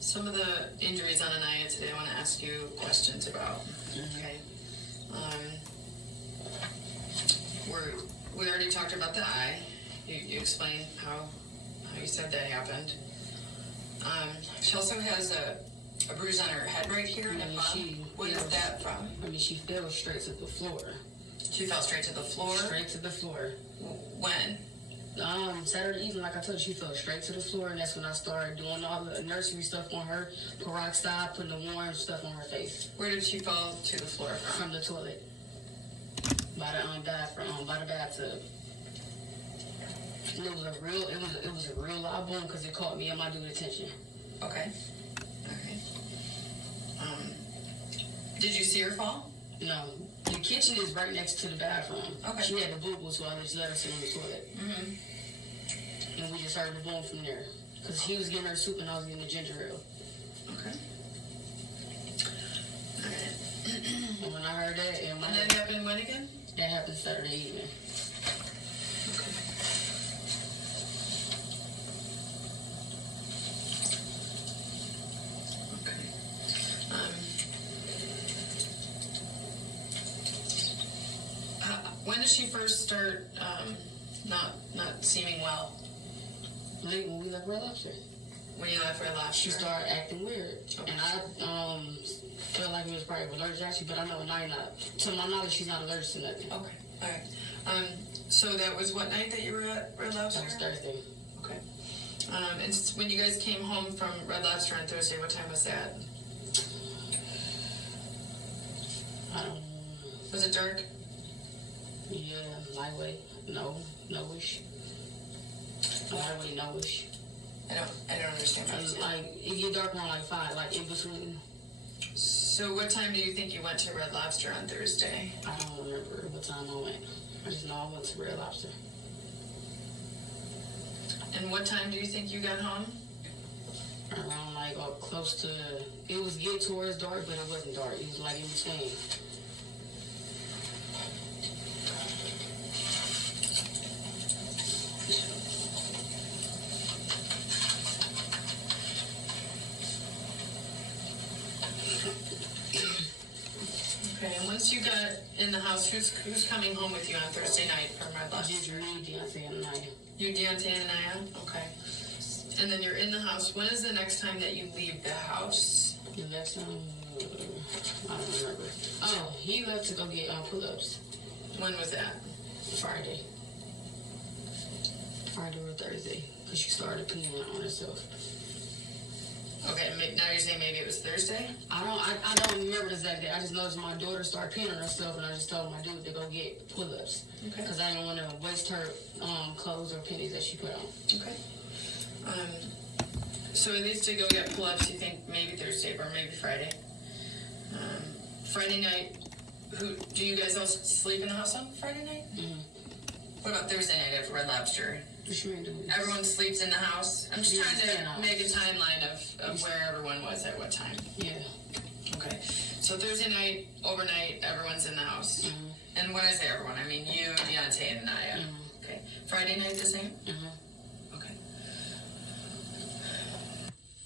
Some of the injuries on Anaya today, I want to ask you questions about. Okay. We already talked about the eye. You explained how you said that happened. She also has a bruise on her head right here. What is that from? I mean, she fell straight to the floor. She fell straight to the floor? Straight to the floor. When? Saturday evening, like I told you, she fell straight to the floor, and that's when I started doing all the nursery stuff on her, peroxide, putting the warm stuff on her face. Where did she fall to the floor from? From the toilet. By the bathroom, by the bathtub. And it was a real loud boom because it caught me in my due attention. Okay. Did you see her fall? No. The kitchen is right next to the bathroom. Okay. She had the boo-boo, so I just let her sit on the toilet. And we just heard the boom from there. Because he was getting her soup and I was getting the ginger ale. Okay. And when I heard that, and that happened when again? That happened Saturday evening. When did she first start not seeming well? Late when we left Red Lobster. When you left Red Lobster? She started acting weird. Okay. And I felt like it was probably allergic actually, but I know now not. To my knowledge, she's not allergic to nothing. Okay. All right. So that was what night that you were at Red Lobster? That was Thursday. Okay. And when you guys came home from Red Lobster on Thursday, what time was that? I don't know. Was it dark? Yeah, lightweight. No-ish. Lightweight, no-ish. I don't understand what you're saying. Like, it get dark around like 5, like in between. So what time do you think you went to Red Lobster on Thursday? I don't remember what time I went. I just know I went to Red Lobster. And what time do you think you got home? Around like close to, it was getting towards dark, but it wasn't dark. It was like in between. Okay, and once you got in the house, who's coming home with you on Thursday night from Red Lobster? Just me, Deontay, and Naya. You, Deontay, and Naya? Okay. And then you're in the house. When is the next time that you leave the house? The next time, I don't remember. Oh, he left to go get pull-ups. When was that? Friday or Thursday, because she started peeing on herself. Okay, now you're saying maybe it was Thursday? I don't remember the exact day. I just noticed my daughter started peeing on herself, and I just told my dude to go get pull-ups. Okay. Because I didn't want to waste her clothes or pennies that she put on. Okay. So it needs to go get pull-ups, you think maybe Thursday or maybe Friday. Friday night, do you guys all sleep in the house on Friday night? Mm-hmm. What about Thursday night at Red Lobster? Sure do. Everyone sleeps in the house? I'm just trying to make a timeline of where everyone was at what time. Yeah. Okay. So Thursday night, overnight, everyone's in the house. Mm-hmm. And when I say everyone, I mean you, Deontay, and Naya. Mm-hmm. Okay. Friday night the same? Mm-hmm. Okay.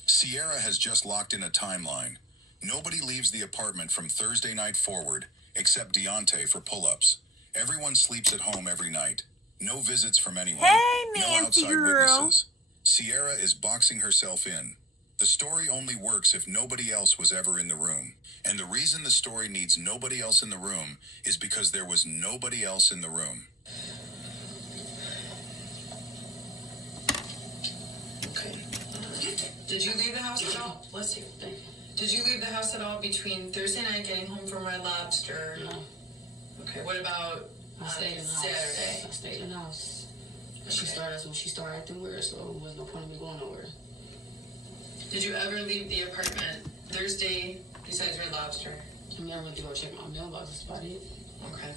Sierra has just locked in a timeline. Nobody leaves the apartment from Thursday night forward, except Deontay for pull-ups. Everyone sleeps at home every night. No visits from anyone. Hey, no Nancy outside girl. witnesses. Sierra is boxing herself in. The story only works if nobody else was ever in the room. And the reason the story needs nobody else in the room is because there was nobody else in the room. Okay. Did you leave the house at all? Bless you. Did you leave the house at all between Thursday night getting home from Red Lobster? No. Okay, what about I stayed in the house. Saturday? I stayed in the house. Okay. She started acting weird, so it was no point in me going nowhere. Did you ever leave the apartment Thursday besides Red Lobster? I mean, I went to go check my mailbox. That's about it. Okay.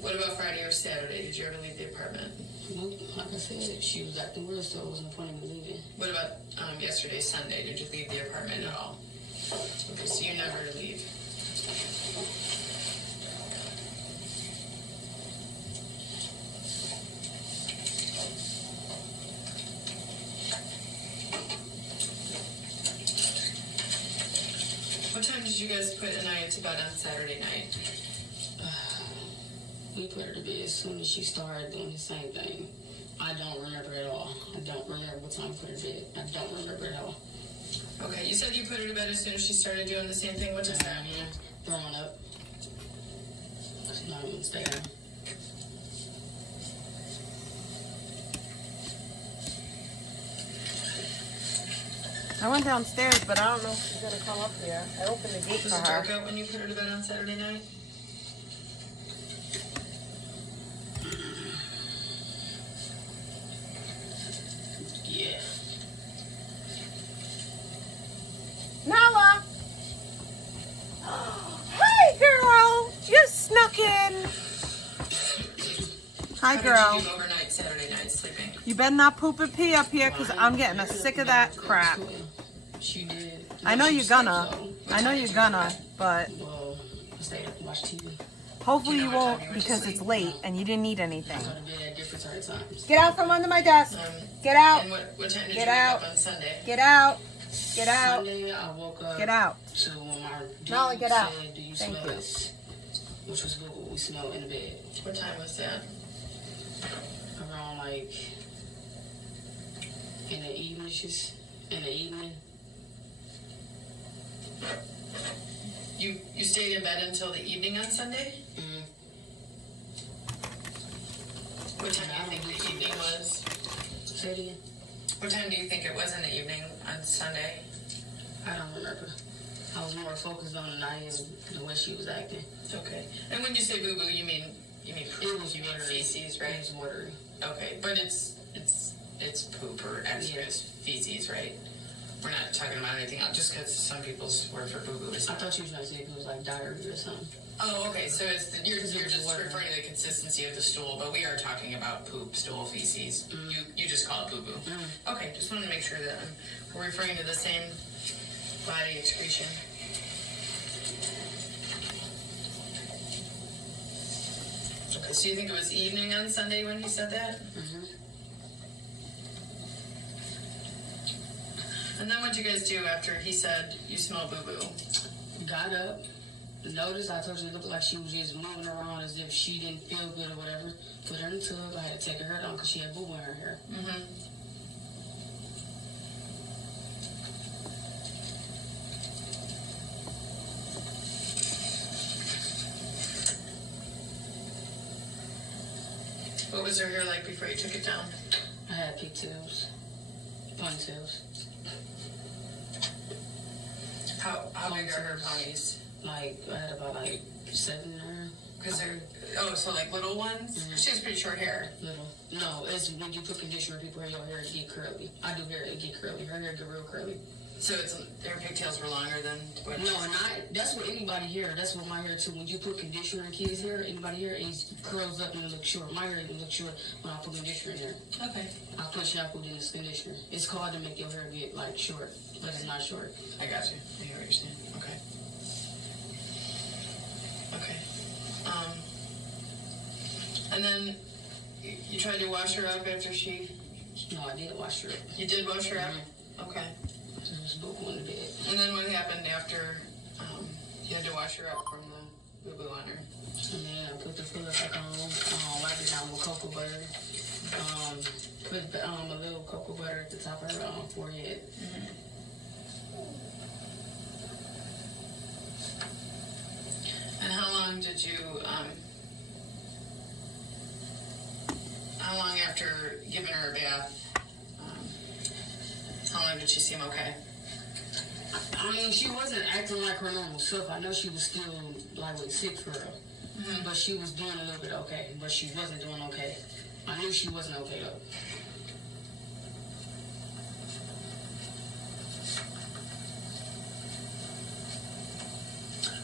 What about Friday or Saturday? Did you ever leave the apartment? Nope. Like I said, she was acting weird, so it was no point in me leaving. What about yesterday, Sunday? Did you leave the apartment at all? Okay, so you never leave. What time did you guys put Anaya to bed on Saturday night? We put her to bed as soon as she started doing the same thing. I don't remember at all. I don't remember what time we put her to bed. I don't remember at all. Okay, you said you put her to bed as soon as she started doing the same thing. What does that mean? Throwing up. She's not even staying. I went downstairs, but I don't know if she's gonna come up here. I opened the gate Was for it dark her. out when you put her to bed on Saturday night? Yeah. Nala! Hi, girl! Just snuck in. Hi, How girl. did you do overnight Saturday night sleeping? You better not poop and pee up here, because I'm getting sick of that crap. She did. I know you're gonna. I know you're gonna, but Well, I stayed up and watched TV. hopefully Do you you know what won't time you went to because it's sleep? late and you didn't eat anything. I go to bed at different times. Get out from under my desk. Get And out. what time did Get you out. wake up on Sunday? Get out. Get out. Sunday, I woke up. Get out. To when my Nolly, dude get out. said, "Do you Thank smell you. this?" Which was Google. We smelled in the bed What time was that? around like in the evening. In the evening. You stayed in bed until the evening on Sunday? Mm-hmm. What time do you think the evening was? Say it again. What time do you think it was in the evening on Sunday? I don't remember. I was more focused on Naya and the way she was acting. Okay. And when you say boo boo, you mean It was you mean watery. feces, right? It was watery. Okay, but it's poop or extra Yeah. feces, right? we're not talking about anything else, just because some people's word for boo boo is. I thought you were trying to say if it was like diarrhea or something. Oh, okay. So you're just referring to the consistency of the stool, but we are talking about poop, stool, feces. You just call it boo boo. Okay, just wanted to make sure that we're referring to the same body excretion. Okay, so you think it was evening on Sunday when he said that? And then what'd you guys do after he said you smell boo boo? Got up. Noticed, I told you it looked like she was just moving around as if she didn't feel good or whatever. Put her in the tub. I had to take her hair down because she had boo boo in her hair. What was her hair like before you took it down? I had pigtails, ponytails. How big are her ponies? Like, I had about like 7 or... Because they're, so like little ones? She has pretty short hair. Little. No, it's when you put conditioner, people hair, your hair get curly. I do hair, it get curly. Her hair get real curly. So their pigtails were longer than what? No, that's what anybody hair. That's what my hair too. When you put conditioner in kids' hair, anybody hair, it curls up and it looks short. My hair even looks short when I put conditioner in there. Okay. I put shampoo in this conditioner. It's called to make your hair get like short, but it's not short. I got you. I hear what you're saying. Okay. Okay. And then you tried to wash her up after she... No, I did wash her up. You did wash her up? Okay. Just go in the bed. And then what happened after you had to wash her up from the boo-boo on her? And then I put the filler back on, wipe it down with cocoa butter. Put a little cocoa butter at the top of her forehead. And how long did you, how long after giving her a bath, how long did she seem okay? I mean, she wasn't acting like her normal self. I know she was still lightweight sick for real. But she was doing a little bit okay. But she wasn't doing okay. I knew she wasn't okay though.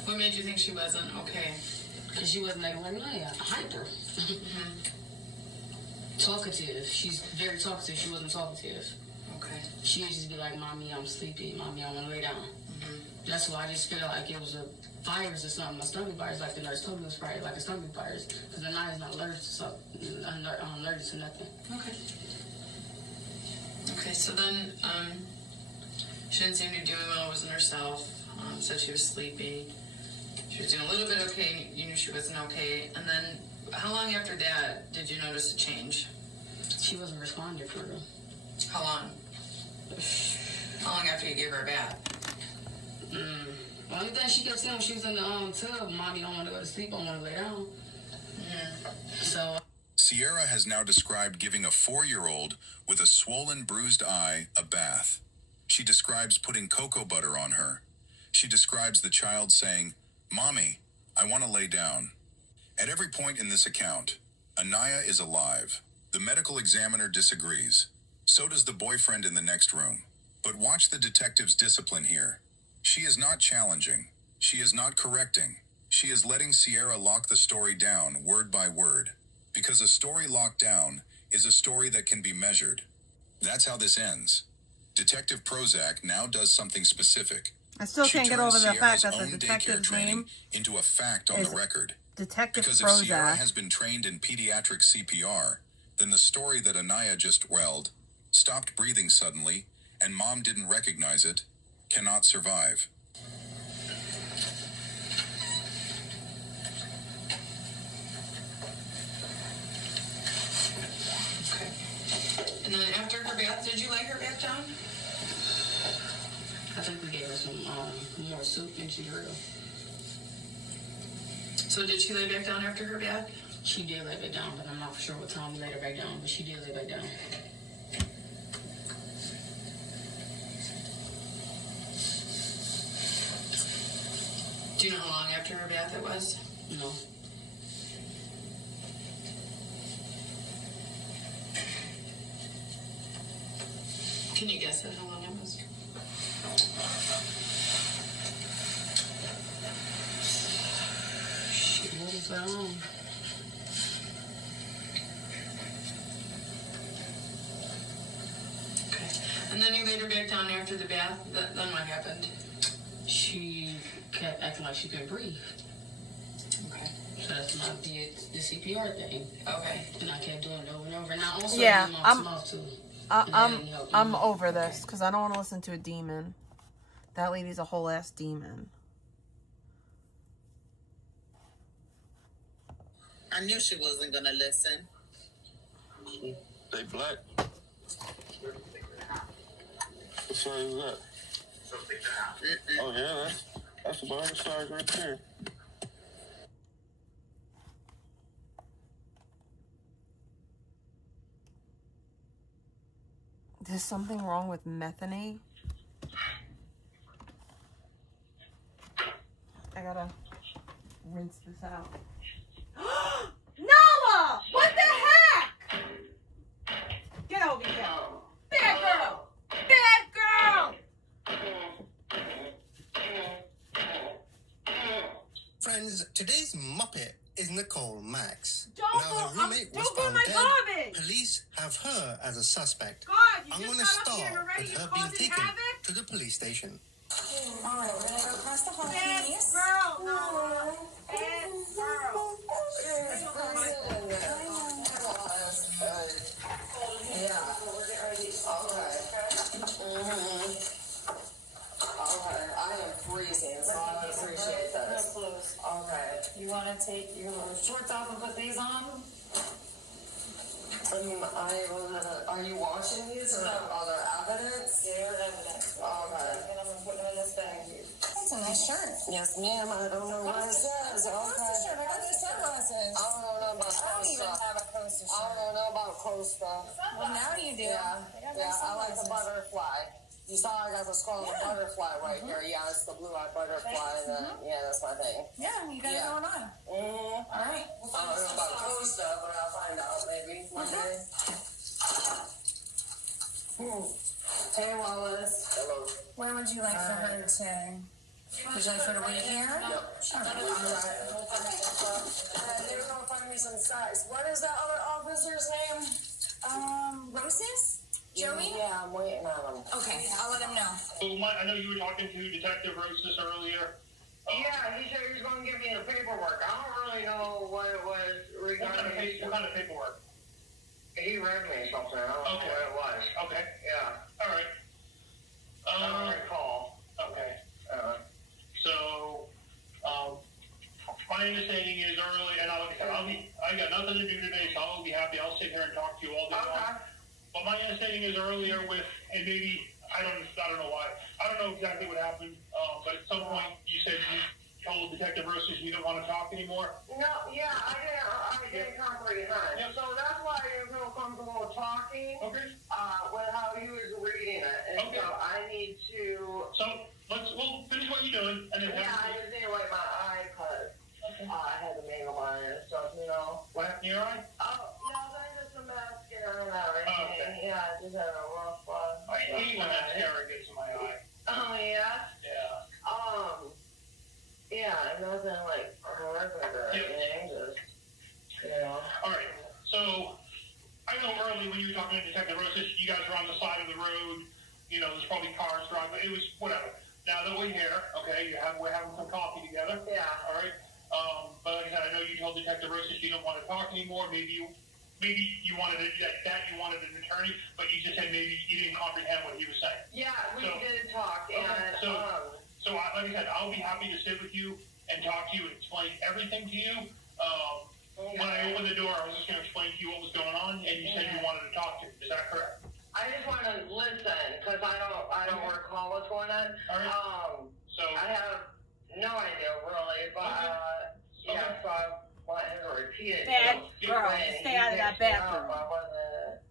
What made you think she wasn't okay? Because she wasn't acting like me. I hyped her. Talkative. She's very talkative. She wasn't talkative. Okay. She would just be like, "Mommy, I'm sleepy. Mommy, I want to lay down." That's why I just felt like it was a virus or something. My stomach virus, like the nurse told me, was probably like a stomach virus. Because the night is not allergic to something. I'm allergic to nothing. Okay. Okay, so then she didn't seem to be doing well, wasn't herself. Said she was sleepy. She was doing a little bit okay. You knew she wasn't okay. And then how long after that did you notice a change? She wasn't responding for real. How long? How long after you gave her a bath? The only thing she kept saying when she was in the tub, "Mommy, I don't want to go to sleep. I want to lay down." So Sierra has now described giving a 4-year-old with a swollen, bruised eye a bath. She describes putting cocoa butter on her. She describes the child saying, "Mommy, I want to lay down." At every point in this account, Anaya is alive. The medical examiner disagrees. So does the boyfriend in the next room. But watch the detective's discipline here. She is not challenging. She is not correcting. She is letting Sierra lock the story down word by word. Because a story locked down is a story that can be measured. That's how this ends. Detective Prozac now does something specific. I still She can't get turns over the fact Sierra's that the own daycare detective's training name into a fact on is the record. Detective Because if Sierra Prozac. has been trained in pediatric CPR, then the story that Anaya just stopped breathing suddenly, and mom didn't recognize it, cannot survive. Okay. And then after her bath, did you lay her back down? I think we gave her some more soup than she drew. So did she lay back down after her bath? She did lay back down, but I'm not for sure what time we laid her back down, but she did lay back down. Do you know how long after her bath it was? No. Can you guess it, how long it was? So, Okay. And then you laid her back down after the bath. Then what happened? she kept acting like she couldn't breathe. Okay. So that's when I did the CPR thing. Okay. And I kept doing it over and over. And I also Yeah, did mouth too. I'm over this because I don't want to listen to a demon. That lady's a whole ass demon. I knew she wasn't gonna listen. They black. What size is that? Oh yeah, that's about the size right there. There's something wrong with methane. I gotta rinse this out. Noah! What the heck? Get over here. Bad girl! Bad girl! Friends, today's Muppet is Nicole Max. Don't now, go- her roommate was don't go found my dead. garbage. Police have her as a suspect. God, you I'm just gonna got up start here and already with you're her being causing taken havoc? to the police station. Alright, we're gonna go across the hall, Bad please. girl, Noah. Bad girl. Okay, I am freezing, so I appreciate this. Okay. You wanna take your little shorts off and put these on? Are you washing these or are there evidence? Yeah, evidence. Okay. And I'm gonna put them in this bag. That's a nice shirt. Yes, ma'am. I don't know what it says. Okay. What's the shirt? I got these sunglasses. I don't know about clothes stuff. I don't even have a coaster shirt. I don't know about clothes stuff. Well, now you do. Yeah, I like the butterfly. You saw I got the scarlet butterfly right here. Yeah, it's the blue-eyed butterfly. Yeah, that's my thing. Yeah, you got it going on. All right. I don't know about clothes stuff, but I'll find out maybe one day. Hey, Wallace. Hello. Where would you like for her to? Would you like her to wait here? Yep. All right. They're gonna find me some size. What is that other officer's name? Roses? Joey? Yeah, I'm waiting on him. Okay, I'll let him know. So, I know you were talking to Detective Roses earlier. Yeah, he said he was going to give me the paperwork. I don't really know what it was regarding. What kind of paperwork? He read me something. I don't know what it was. Okay. Yeah. All right. I don't recall. Okay. So, my understanding is early, and I got nothing to do today, so I'll be happy. I'll sit here and talk to you all day long. But my understanding is earlier with, and maybe, I don't know why. I don't know exactly what happened, but at some point you said you told Detective Roses you didn't want to talk anymore. No, yeah, I didn't comprehend. Yep. So that's why I didn't feel comfortable talking. Okay. With how he was reading it. And so I need to. So we'll finish what you're doing, and then I just need to wipe my eye because I had the makeup on and stuff, you know. What happened to your eye? Oh, no, that's just a mascara and everything. Okay. Yeah, I just had a rough one. I hate when mascara gets in my eye. Oh, yeah? Yeah. Yeah, nothing like horrific or anything, just, you know. All right. So I know early when you were talking to Detective Roses, you guys were on the side of the road. You know, there's probably cars driving. It was whatever. Now that we're here, okay, we're having some coffee together. Yeah. All right. But like I said, I know you told Detective Roses you don't want to talk anymore. Maybe you wanted you wanted an attorney, but you just said maybe you didn't comprehend what he was saying. Yeah, we did talk, and So like I said, I'll be happy to sit with you and talk to you and explain everything to you. When I opened the door, I was just going to explain to you what was going on, and you said you wanted to talk to me. Is that correct? I just want to listen because I don't recall what's going on. All right. So I have no idea really, but yeah, so I want him to repeat it. Bad girl, stay out of that bathroom.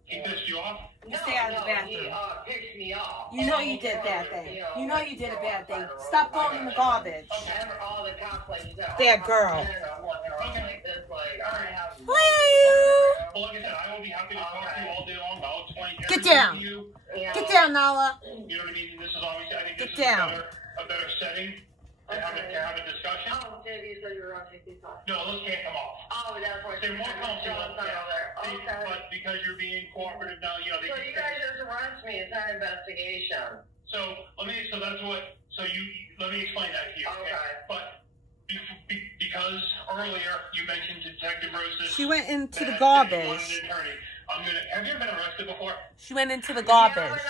He pissed you off? Stay out of the bathroom. He picked me off. You know you did a bad thing. You know you did a bad thing. Stop throwing in the garbage. All the cops like Bad girl. Well, like I said, I will be happy to talk to you all day long. I'll explain everything to you. Get down, Nala. You know what I mean? This is obviously, I think this Get down. is a better setting to have a discussion. Oh, Davey, you said you were going to take these off. No, those can't come off. Oh, that's why. They're more comfortable. Okay. But because you're being cooperative now, you know. So you guys just arrest me. It's not an investigation. Let me explain that to you. Okay. But because earlier you mentioned Detective Rose's. She went into the garbage. Have you ever been arrested before? She went into the garbage.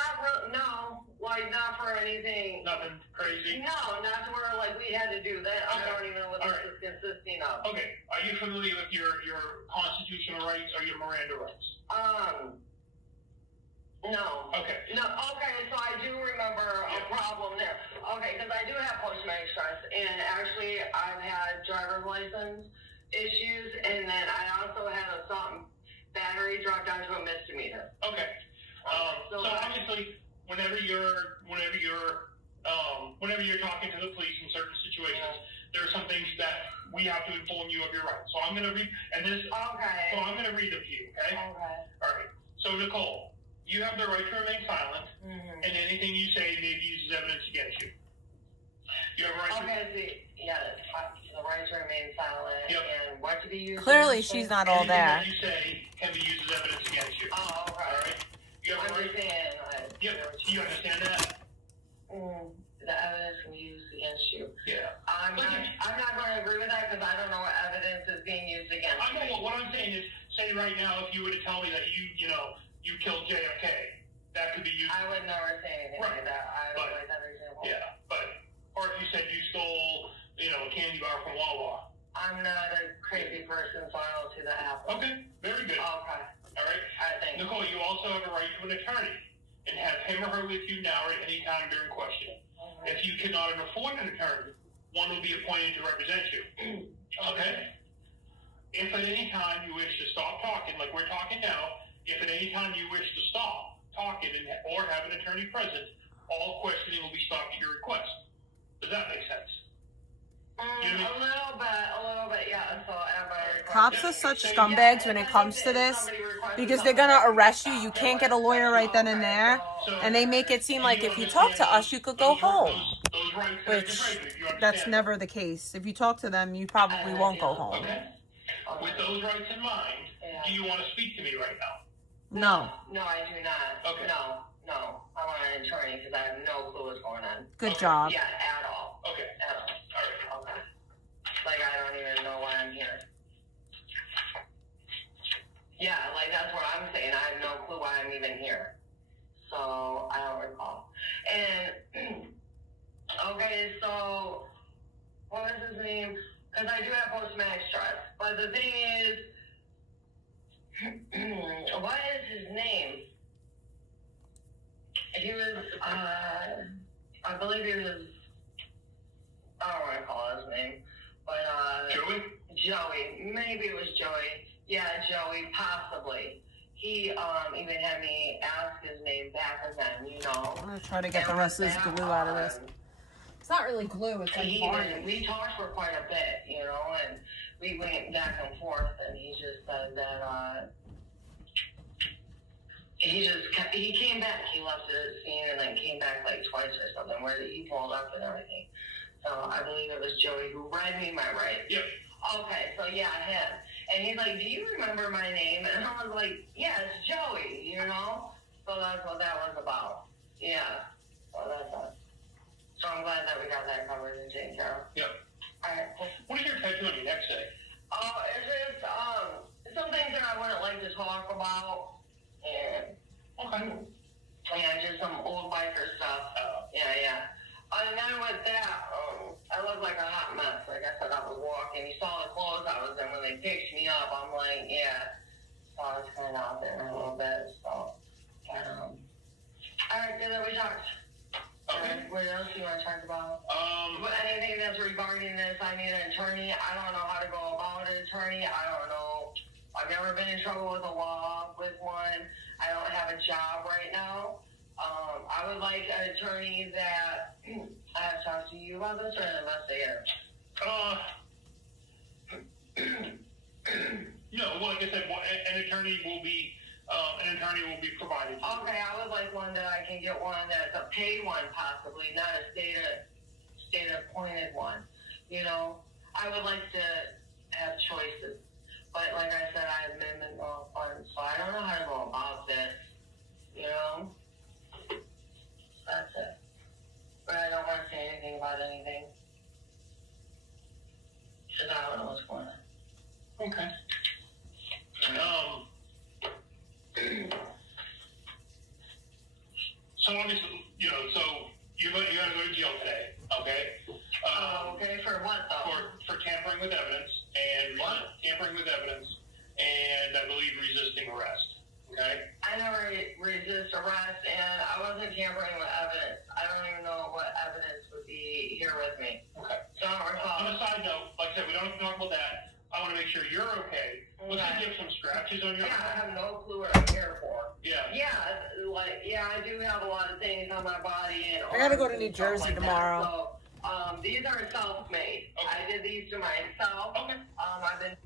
No, like not for anything. Nothing crazy? No, not to where like we had to do that. I don't even know what this is consisting of. Okay. Are you familiar with your constitutional rights or your Miranda rights? No. Okay. No. Okay, so I do remember a problem there. Okay, because I do have post-traumatic stress, and actually I've had driver's license issues, and then I also had a battery dropped down to a misdemeanor. Okay. So obviously, whenever you're talking to the police in certain situations, there are some things that we have to inform you of your rights. So I'm going to read, Okay. So I'm going to read them to you, okay? Okay. All right. So Nicole, you have the right to remain silent, and anything you say may be used as evidence against you. You have a right to... the right to remain silent, and what to be used... Clearly, she's not all there. Anything that you say can be used as evidence against you. Oh, okay. All right? You have a right... You understand that? The evidence can be used against you. Yeah. I'm not going to agree with that because I don't know what evidence is being used against me. I know what I'm saying is, say right now, if you were to tell me that you killed JFK, that could be used. I would never say anything like that. I would like that example. Yeah, or if you said you stole, a candy bar from Wawa. I'm not a crazy person, so I don't see that happen. Okay, very good. Okay. All right. Thank you. Nicole, you also have a right to an attorney, and have him or her with you now or at any time during questioning. If you cannot afford an attorney, one will be appointed to represent you. Okay? If at any time you wish to stop talking, like we're talking now, if at any time you wish to stop talking or have an attorney present, all questioning will be stopped at your request. Does that make sense? A little bit, yeah. So, Cops are such scumbags when it comes to this, because they're gonna arrest you. You can't get a lawyer right then and there, and they make it seem like if you talk to us, you could go home, which that's never the case. If you talk to them, you probably won't go home. Okay. With those rights in mind, do you want to speak to me right now? No. No, I do not. Okay. No. I want an attorney because I have no clue what's going on. Good job. Yeah, at all. Okay. At all. All right. Okay. Like, I don't even know why I'm here. Yeah, like, that's what I'm saying. I have no clue why I'm even here. So, I don't recall. And, okay, so, what was his name? Because I do have post-traumatic stress. But the thing is, what is his name? He was, I believe he was, I don't want to call his name, but, Joey. Maybe it was Joey. Yeah, Joey, possibly. He, even had me ask his name back again, I'm going to try to get the rest of this glue out of this. It's not really glue, it's like varnish. We talked for quite a bit, and we went back and forth, and he just said that, he came back. He left the scene and then came back like twice or something where he pulled up and everything. So I believe it was Joey who read me my rights. Yep. Okay, so yeah, him. And he's like, do you remember my name? And I was like, yeah, it's Joey, So that's what that was about. Yeah. So that's it. So I'm glad that we got that covered and taken care of. Yep. All right, cool. What is your tattoo on your neck say? It's just, some things that I wouldn't like to talk about. And, yeah, just some old biker stuff. Yeah. And then with that, I look like a hot mess. Like I said, I was walking. You saw the clothes I was in when they picked me up. I'm like, yeah. So I was kind of out there a little bit. So, all right, good that we talked. Okay. What else do you want to talk about? Anything that's regarding this, I need an attorney. I don't know how to go about an attorney. I don't know. I've never been in trouble with the law with one. I don't have a job right now. I would like an attorney that I have talked to you about this or an investigator. No, well, like I said, an attorney will be provided. Okay, I would like one that I can get one that's a paid one, possibly, not a state-appointed one. You know, I would like to have choices. But like I said, I have amendment law funds, so I don't know how to go about this. You know? That's it. But I don't want to say anything about anything. Because I don't know what's going on. Okay. So obviously, you know, so you gotta go to jail today, okay? Okay, for what though? For tampering with evidence and tampering with evidence, and I believe resisting arrest. Okay. I never resist arrest, and I wasn't tampering with evidence. I don't even know what evidence would be here with me. Okay. So I don't recall. On a side note, like I said, we don't have to talk about that. I want to make sure you're okay. Let's just give some scratches on your Yeah, I arm. have no clue what I'm here for. Yeah. Yeah, I do have a lot of things on my body and I gotta go to arms New and stuff Jersey like tomorrow. That. So, these are self-made. Okay. I did these to myself. Okay. I've been.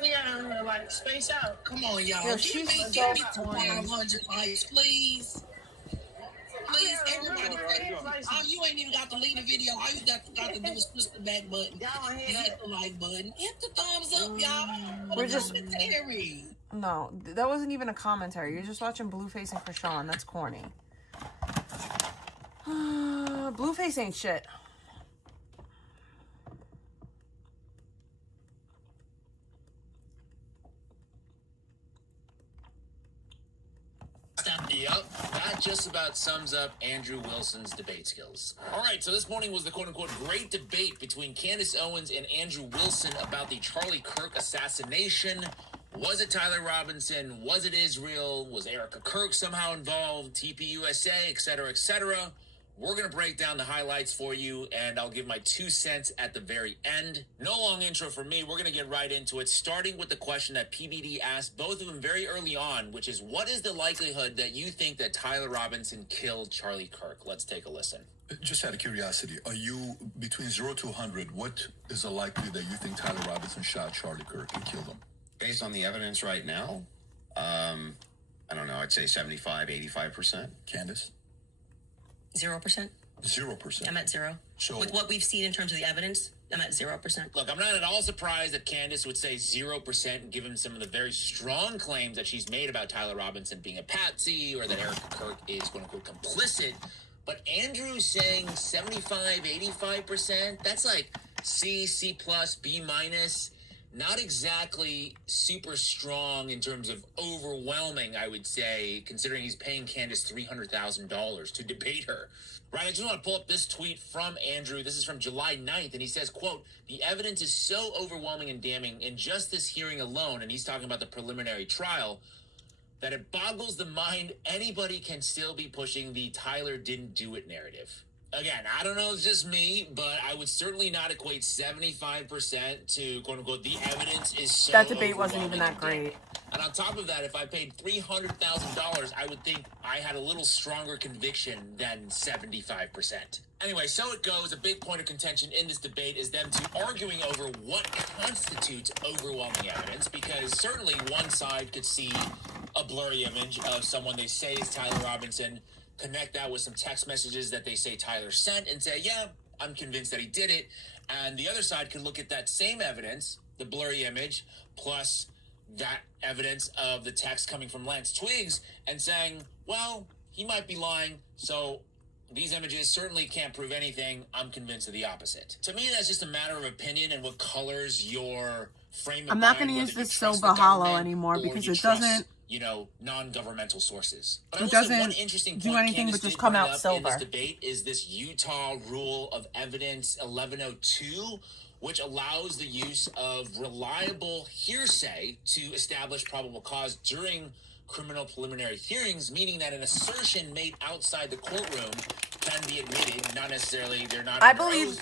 We gotta like space out. Come on, y'all. Yo, Give me she's to so 500 likes, please. Please, everybody. Oh, you ain't even got to leave the video. All you got to do is push the back button. And hit the like button. Hit the thumbs up, y'all. We're just- commentary. No, that wasn't even a commentary. You're just watching Blueface and Krishan. That's corny. Blueface ain't shit. Yep, that just about sums up Andrew Wilson's debate skills. All right, so this morning was the quote-unquote great debate between Candace Owens and Andrew Wilson about the Charlie Kirk assassination. Was it Tyler Robinson? Was it Israel? Was Erica Kirk somehow involved? TPUSA, etc., etc.? We're going to break down the highlights for you, and I'll give my 2 cents at the very end. No long intro for me. We're going to get right into it, starting with the question that PBD asked both of them very early on, which is, what is the likelihood that you think that Tyler Robinson killed Charlie Kirk? Let's take a listen. Just out of curiosity, are you, between 0 to 100, what is the likelihood that you think Tyler Robinson shot Charlie Kirk and killed him? Based on the evidence right now, I don't know, I'd say 75, 85%. Candace? 0%. 0%. I'm at 0. So, with what we've seen in terms of the evidence, I'm at 0%. Look, I'm not at all surprised that Candace would say 0%, given some of the very strong claims that she's made about Tyler Robinson being a patsy or that Erica Kirk is quote-unquote complicit. But Andrew saying 75, 85%, that's like C, C+, B-. Not exactly super strong in terms of overwhelming, I would say, considering he's paying Candace $300,000 to debate her. Right, I just want to pull up this tweet from Andrew. This is from July 9th, and he says, quote, "The evidence is so overwhelming and damning in just this hearing alone," and he's talking about the preliminary trial, "that it boggles the mind anybody can still be pushing the Tyler didn't do it narrative." Again, I don't know, it's just me, but I would certainly not equate 75% to, quote-unquote, the evidence is so That debate wasn't even that great. And on top of that, if I paid $300,000, I would think I had a little stronger conviction than 75%. Anyway, so it goes. A big point of contention in this debate is them two arguing over what constitutes overwhelming evidence, because certainly one side could see a blurry image of someone they say is Tyler Robinson, connect that with some text messages that they say Tyler sent and say, yeah, I'm convinced that he did it. And the other side could look at that same evidence, the blurry image, plus that evidence of the text coming from Lance Twiggs and saying, well, he might be lying, so these images certainly can't prove anything. I'm convinced of the opposite. To me, that's just a matter of opinion and what colors your frame of I'm not mind, going to use whether you this trust Silva the Hollow government anymore or because you it trust, doesn't, non-governmental sources. But I it will say doesn't one interesting do point anything Candace but just did come bring out up in silver. this debate is this Utah rule of evidence 1102, which allows the use of reliable hearsay to establish probable cause during criminal preliminary hearings, meaning that an assertion made outside the courtroom can be admitted, not necessarily they're not. I believe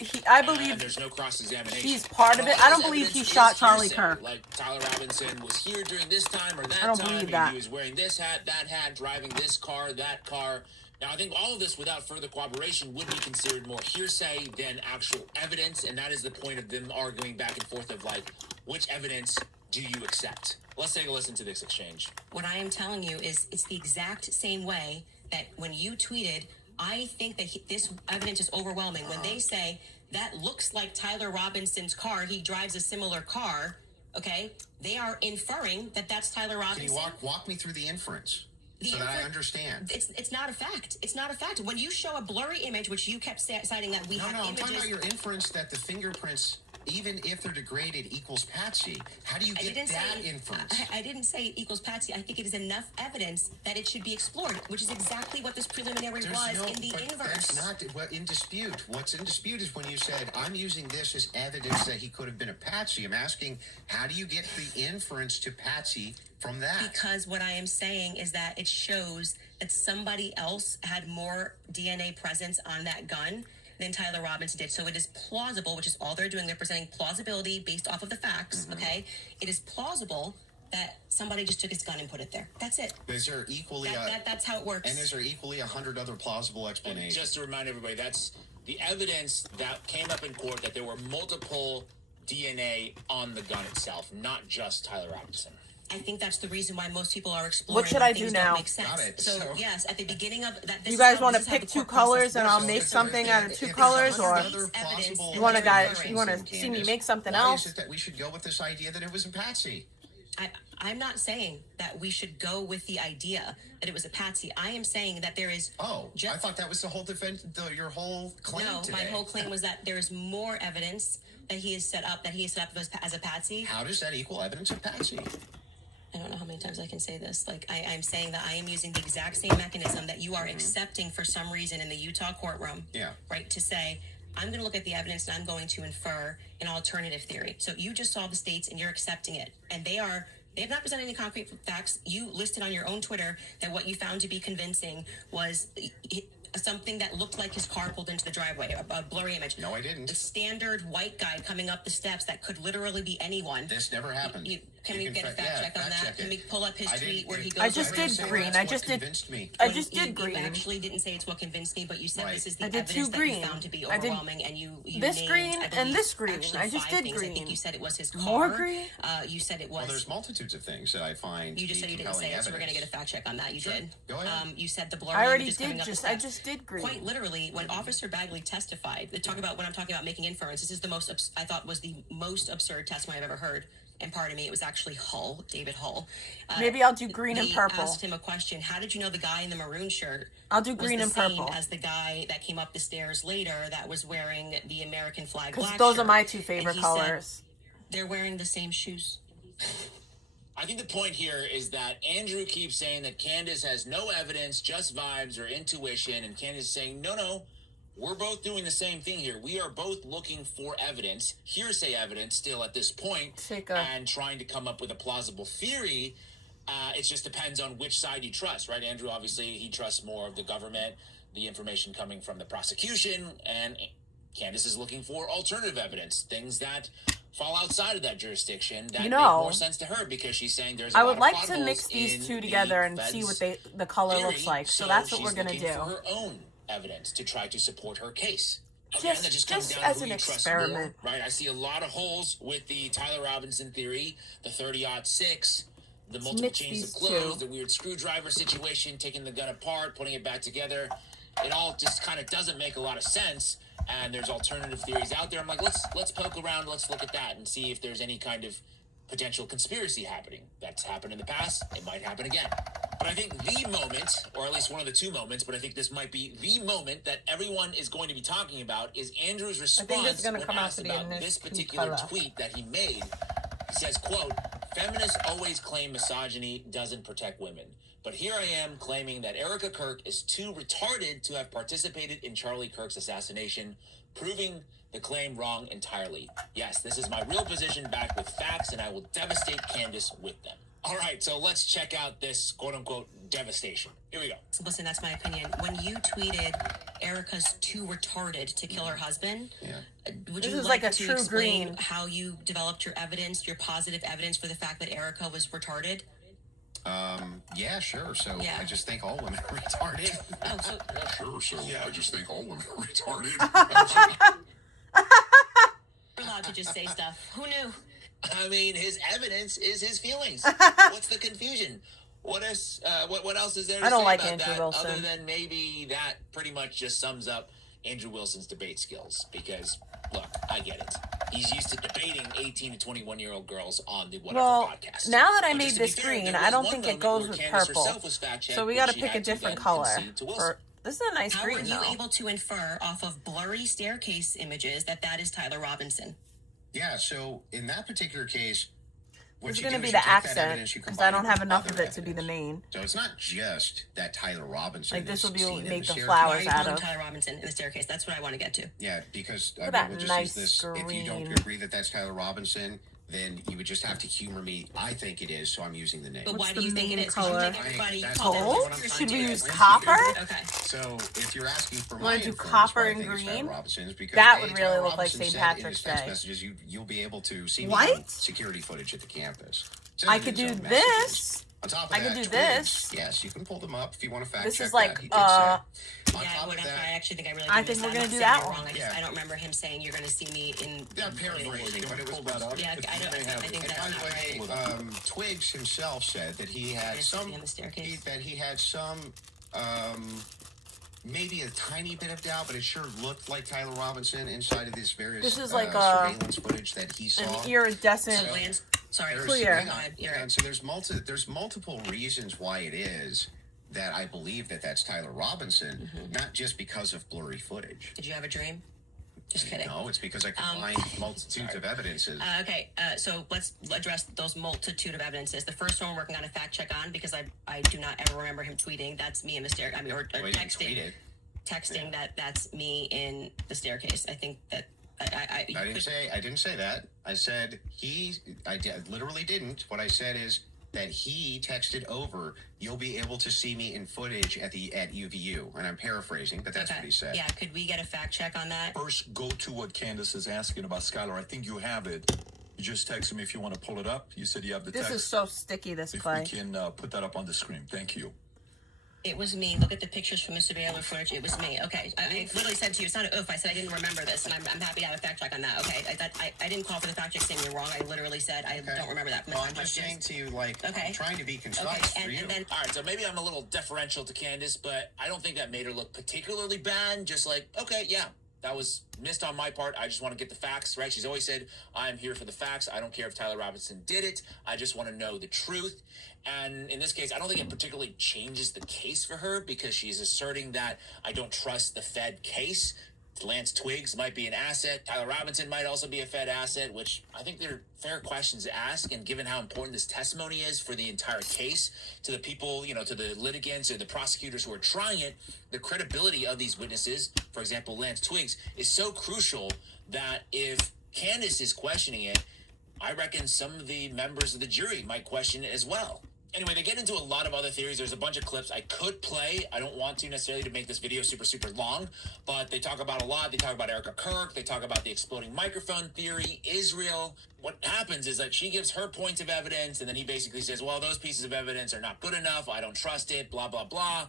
there's no cross-examination. he's part of it. I don't believe he shot Charlie Kirk. Like Tyler Robinson was here during this time or that I don't time. believe Maybe that. he was wearing this hat, that hat, driving this car, that car. Now, I think all of this, without further corroboration, would be considered more hearsay than actual evidence, and that is the point of them arguing back and forth of, like, which evidence do you accept? Let's take a listen to this exchange. What I am telling you is it's the exact same way that when you tweeted, I think that this evidence is overwhelming. When they say that looks like Tyler Robinson's car, he drives a similar car, okay? They are inferring that that's Tyler Robinson. Can you walk me through the inference? So that I understand. It's not a fact. It's not a fact. When you show a blurry image, which you kept citing that we have images. I'm talking about your inference that the fingerprints, even if they're degraded, equals Patsy. How do you get that inference? I didn't say it equals Patsy. I think it is enough evidence that it should be explored, which is exactly what this preliminary was in the inverse. That's not in dispute. What's in dispute is when you said, I'm using this as evidence that he could have been a Patsy. I'm asking, how do you get the inference to Patsy from that? Because what I am saying is that it shows that somebody else had more DNA presence on that gun than Tyler Robinson did. So it is plausible, which is all they're doing. They're presenting plausibility based off of the facts, okay? It is plausible that somebody just took his gun and put it there. That's it. Is there equally... that's how it works. And is there equally 100 other plausible explanations? And just to remind everybody, that's the evidence that came up in court, that there were multiple DNA on the gun itself, not just Tyler Robinson. I think that's the reason why most people are exploring. What should I do now? Got it. So yes, at the beginning of that, You guys want to pick two colors and I'll make something out of two colors, or you want to see me make something else? Why is it that we should go with this idea that it was a Patsy? I'm not saying that we should go with the idea that it was a Patsy. I am saying that there is. I thought that was the whole defense, your whole claim today. My whole claim was that there is more evidence that he has set up as a Patsy. How does that equal evidence of Patsy? I don't know how many times I can say this. Like, I'm saying that I am using the exact same mechanism that you are accepting for some reason in the Utah courtroom. Yeah. Right? To say, I'm going to look at the evidence and I'm going to infer an alternative theory. So you just saw the states and you're accepting it. And they have not presented any concrete facts. You listed on your own Twitter that what you found to be convincing was something that looked like his car pulled into the driveway, a blurry image. No, I didn't. A standard white guy coming up the steps that could literally be anyone. This never happened. Can we get a fact check on that? Can we pull up his tweet where he goes? I just did green. I just did green. You actually didn't say it's what convinced me, but you said this is the I did evidence two that green. you found to be overwhelming, and you this named, green and this green. Actually, I just 5 did things. green. I think you said it was his car. More green. You said it was. Well, there's multitudes of things that I find. You just said you didn't say it, so we're going to get a fact check on that. You did. Go ahead. You said the blurry. I already did. I just did green. Quite literally, when Officer Bagley testified, talk about when I'm talking about making inference. This is the most. I thought was the most absurd testimony I've ever heard. And pardon me, it was actually David Hull. Maybe I'll do green and purple. Asked him a question. How did you know the guy in the maroon shirt? I'll do green and purple. As the guy that came up the stairs later that was wearing the American flag black shirt. Because those are my two favorite colors. They're wearing the same shoes. I think the point here is that Andrew keeps saying that Candace has no evidence, just vibes or intuition, and Candace is saying, no, we're both doing the same thing here. We are both looking for evidence, hearsay evidence still at this point, and trying to come up with a plausible theory. It just depends on which side you trust, right? Andrew, obviously, he trusts more of the government, the information coming from the prosecution, and Candace is looking for alternative evidence, things that fall outside of that jurisdiction that make more sense to her, because she's saying there's I would like to mix these two together and see what the color looks like. So that's what we're going to do. For her own evidence to try to support her case. Again, that just comes down to who you trust more, right? I see a lot of holes with the Tyler Robinson theory, the 30-06, the multiple chains of clothes, the weird screwdriver situation, taking the gun apart, putting it back together. It all just kind of doesn't make a lot of sense. And there's alternative theories out there. I'm like, let's poke around, let's look at that and see if there's any kind of potential conspiracy happening. That's happened in the past. It might happen again. But I think the moment, or at least one of the two moments, but I think this might be the moment that everyone is going to be talking about, is Andrew's response when asked about this particular tweet that he made. He says, quote, "Feminists always claim misogyny doesn't protect women. But here I am claiming that Erica Kirk is too retarded to have participated in Charlie Kirk's assassination, proving the claim wrong entirely. Yes, this is my real position backed with facts, and I will devastate Candace with them." All right, so let's check out this quote-unquote devastation. Here we go. Listen, that's my opinion. When you tweeted Erica's too retarded to kill her husband, would you like to explain how you developed your evidence, your positive evidence for the fact that Erica was retarded? Yeah, sure. So I just think all women are retarded. Yeah, sure. So I just think all women are retarded. You're allowed to just say stuff. Who knew? I mean, his evidence is his feelings. What's the confusion? What else? What else is there to I don't say like about Andrew that? Wilson. Other than maybe that pretty much just sums up Andrew Wilson's debate skills. Because look, I get it. He's used to debating 18 to 21-year-old girls on the whatever podcast. Now that I But made just to be this fair, green, there I was don't one think it moment goes where with Candace purple. herself was fact-checked, So we but got to she pick a had to different then color. concede to Wilson. This is a nice How green, were you though. able to infer off of blurry staircase images that is Tyler Robinson? Yeah, so in that particular case, what It's you going to do be is the you take that accent, evidence, you because combine I don't it have with enough other of it to be the evidence. main. So it's not just that Tyler Robinson Like, this is will be seen in make the staircase. flowers Why are you out calling of. Tyler Robinson in the staircase? That's what I want to get to. Yeah, because Look at I that will just nice use this. If you don't green. agree that that's Tyler Robinson, then you would just have to humor me. I think it is, so I'm using the name. But why What's do the you think it main is? 'Cause you color? think everybody That's called exactly it what I'm Should trying we to use get. copper? Okay. So if you're asking for Wanna my do influence, copper why I and think it's Tyler green? Robinson is because That A, would really Tyler look like Robinson St. said Patrick's in his text Day. messages, you'll be able to see me White? on security footage at the campus. Said I in could his do own this. messages. On top of I that, could do Twigs, this. Yes, you can pull them up if you want to fact This check is like, that. He did say. On Yeah, top of whatever. that, I actually think I really I do think miss we're that. gonna I'm do not that saying you're one. wrong. Yeah. I don't remember him saying you're going to see me in. yeah, paraphrasing, but it was Pull that up. Yeah, I don't. I think And that's by the not way, right. Twigs himself said that he had Is some he on the staircase? that he had some maybe a tiny bit of doubt, but it sure looked like Tyler Robinson inside of this various This is like surveillance footage that he saw. An iridescent. So Lance, sorry, There's- clear. hang Go on, ahead. You're hang right. on. So there's multiple reasons why it is that I believe that that's Tyler Robinson, not just because of blurry footage. Did you have a dream? Just kidding. No, it's because I combined multitudes of evidences. Okay, so let's address those multitude of evidences. The first one we're working on a fact check on because I do not ever remember him tweeting. That's me in the stair. I mean, or Well, he didn't tweet texting. it. Texting that's me in the staircase. I think that I I didn't say that. I said literally didn't. What I said is that he texted over, "You'll be able to see me in footage at UVU," and I'm paraphrasing, but that's what he said. Yeah, could we get a fact check on that? First, go to what Candace is asking about Skylar. I think you have it. You just text me if you want to pull it up. You said you have the This text. is so sticky, this If clay. we can put that up on the screen. Thank you. It was me. Look at the pictures from the surveillance footage. It was me. Okay, I literally said to you, it's not an oof. I said I didn't remember this, and I'm happy to have a fact check on that. Okay, I didn't call for the fact check saying you're wrong. I literally said I don't remember that. Well, I'm just saying to you, like, I'm trying to be concise Okay, for you. and then All right, so maybe I'm a little deferential to Candace, but I don't think that made her look particularly bad. Just like, okay, yeah, that was missed on my part. I just want to get the facts, right? She's always said, I'm here for the facts. I don't care if Tyler Robinson did it. I just want to know the truth. And in this case, I don't think it particularly changes the case for her because she's asserting that I don't trust the Fed case. Lance Twigs might be an asset. Tyler Robinson might also be a Fed asset, which I think they're fair questions to ask. And given how important this testimony is for the entire case to the people, to the litigants or the prosecutors who are trying it, the credibility of these witnesses, for example, Lance Twigs, is so crucial that if Candace is questioning it, I reckon some of the members of the jury might question it as well. Anyway, they get into a lot of other theories. There's a bunch of clips I could play. I don't want to necessarily to make this video super, super long, but they talk about a lot. They talk about Erica Kirk. They talk about the exploding microphone theory, Israel. What happens is that she gives her points of evidence, and then he basically says, well, those pieces of evidence are not good enough. I don't trust it, blah, blah, blah.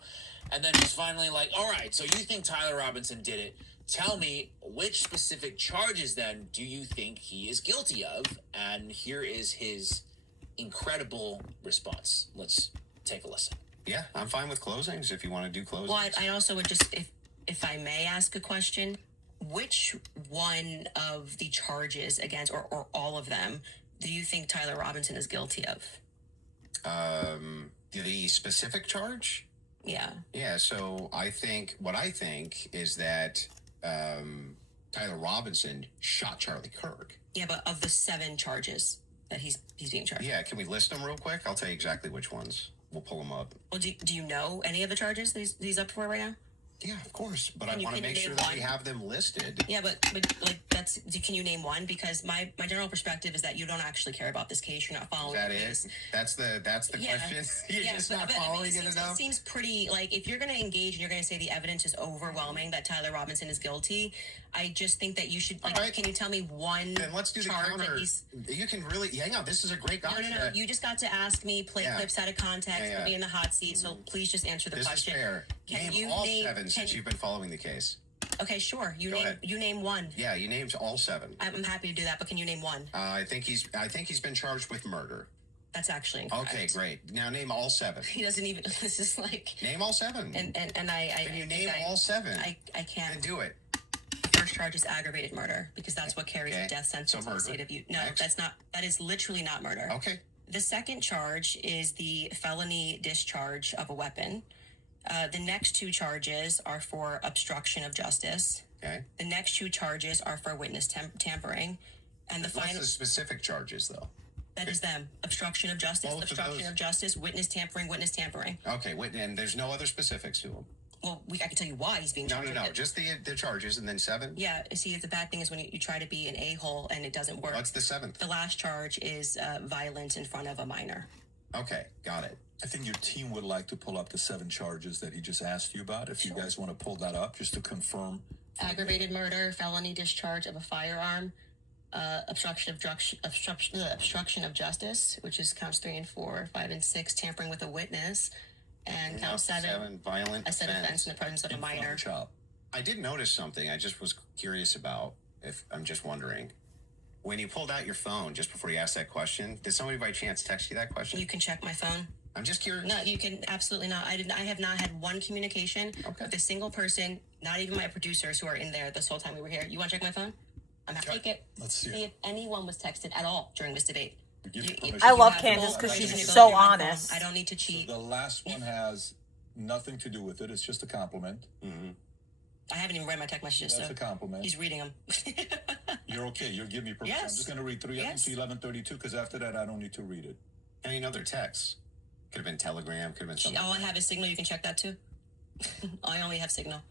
And then she's finally like, all right, so you think Tyler Robinson did it. Tell me, which specific charges, then, do you think he is guilty of? And here is his incredible response. Let's take a listen. Yeah, I'm fine with closings if you want to do closings. Well, I also would just, if I may ask a question, which one of the charges against, or all of them, do you think Tyler Robinson is guilty of? The specific charge? Yeah. Yeah, so what I think is that Tyler Robinson shot Charlie Kirk. Yeah, but of the 7 charges that he's being charged. Yeah, can we list them real quick? I'll tell you exactly which ones. We'll pull them up. Well, do you know any of the charges that he's up for right now? Yeah, of course. But Can I you- want to can you make sure name that one? we have them listed. Yeah, but like can you name one? Because my general perspective is that you don't actually care about this case. You're not Is following that the it? case. That's the Yeah. question. You're Yeah, just but- not but, I mean, following it enough. It seems pretty, like, if you're going to engage and you're going to say the evidence is overwhelming that Tyler Robinson is guilty, I just think that you should, like, right. can you tell me one Then let's do the charge counter. that he's... You can really, hang on. This is a great No, gotcha. you just got to ask me, play Yeah. clips out of context, Yeah. put me in the hot seat, so please just answer the This question. is fair. Can Name you all name... 7 since you've been following the case. Okay, sure. Go ahead. You name one. Yeah, you named all 7. I'm happy to do that, but can you name one? I think he's been charged with murder. That's actually incorrect. Okay, great. Now name all 7. He doesn't even. This is like. Name all 7. And I. Can you name all 7? I can't. Then do it. The first charge is aggravated murder because that's what carries a death sentence in the state of Utah. No, that's not. That is literally not murder. Okay. The second charge is the felony discharge of a weapon. The next 2 charges are for obstruction of justice. Okay. The next 2 charges are for witness tampering, and What's the specific charges though? That is them. Obstruction of justice, obstruction of justice, witness tampering. Okay, and there's no other specifics to them. Well, I can tell you why he's being charged. No. Just the charges and then 7? Yeah, see, the bad thing is when you try to be an a-hole and it doesn't work. What's the 7th? The last charge is violence in front of a minor. Okay, got it. I think your team would like to pull up the 7 charges that he just asked you about. If you guys want to pull that up, just to confirm. Aggravated murder, felony discharge of a firearm, obstruction of justice, which is counts 3 and 4, 5 and 6, tampering with a witness, and count 7, violent offense in the presence of a minor. I did notice something I just was curious about. If I'm just wondering, when you pulled out your phone just before you asked that question, did somebody by chance text you that question? You can check my phone. I'm just curious. No, you can absolutely not. I have not had one communication with a single person, not even my producers who are in there this whole time we were here. You want to check my phone? I'm going to take it. Let's see if anyone was texted at all during this debate. I love Candace because she's so honest. I don't need to cheat. So the last one has nothing to do with it. It's just a compliment. Mm-hmm. I haven't even read my text messages. That's a compliment. He's reading them. You're okay. You're giving me permission. Yes. I'm just going to read 3 of them to 1132 because after that, I don't need to read it. And you know their texts. Could have been Telegram. Could have been something. All I have is Signal. You can check that too. I only have Signal.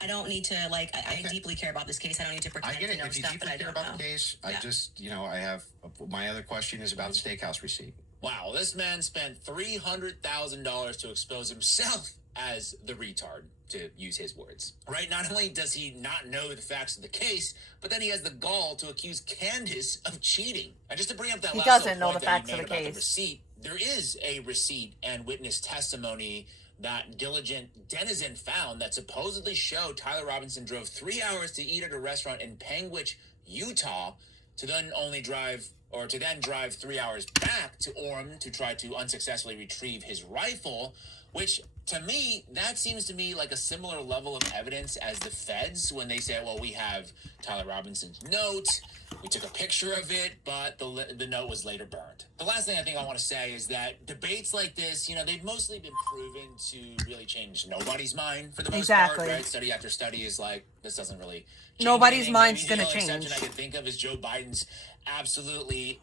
I don't need to, I deeply care about this case. I don't need to pretend I get it. to know If you stuff deeply that I care don't about know. the case, I just, I have, my other question is about the steakhouse receipt. Wow, this man spent $300,000 to expose himself as the retard, to use his words. Right? Not only does he not know the facts of the case, but then he has the gall to accuse Candace of cheating. And just to bring up that last doesn't know point the that facts he of made the about case. Receipt, there is a receipt and witness testimony that diligent denizen found that supposedly showed Tyler Robinson drove 3 hours to eat at a restaurant in Panguitch, Utah, to then drive 3 hours back to Orem to try to unsuccessfully retrieve his rifle, which to me, that seems to me like a similar level of evidence as the feds when they say, well, we have Tyler Robinson's note, we took a picture of it, but the note was later burned. The last thing I think I want to say is that debates like this, they've mostly been proven to really change nobody's mind for the most part, right? Study after study is like, this doesn't really change Nobody's anything. mind's Maybe going to the only change. exception I can think of is Joe Biden's absolutely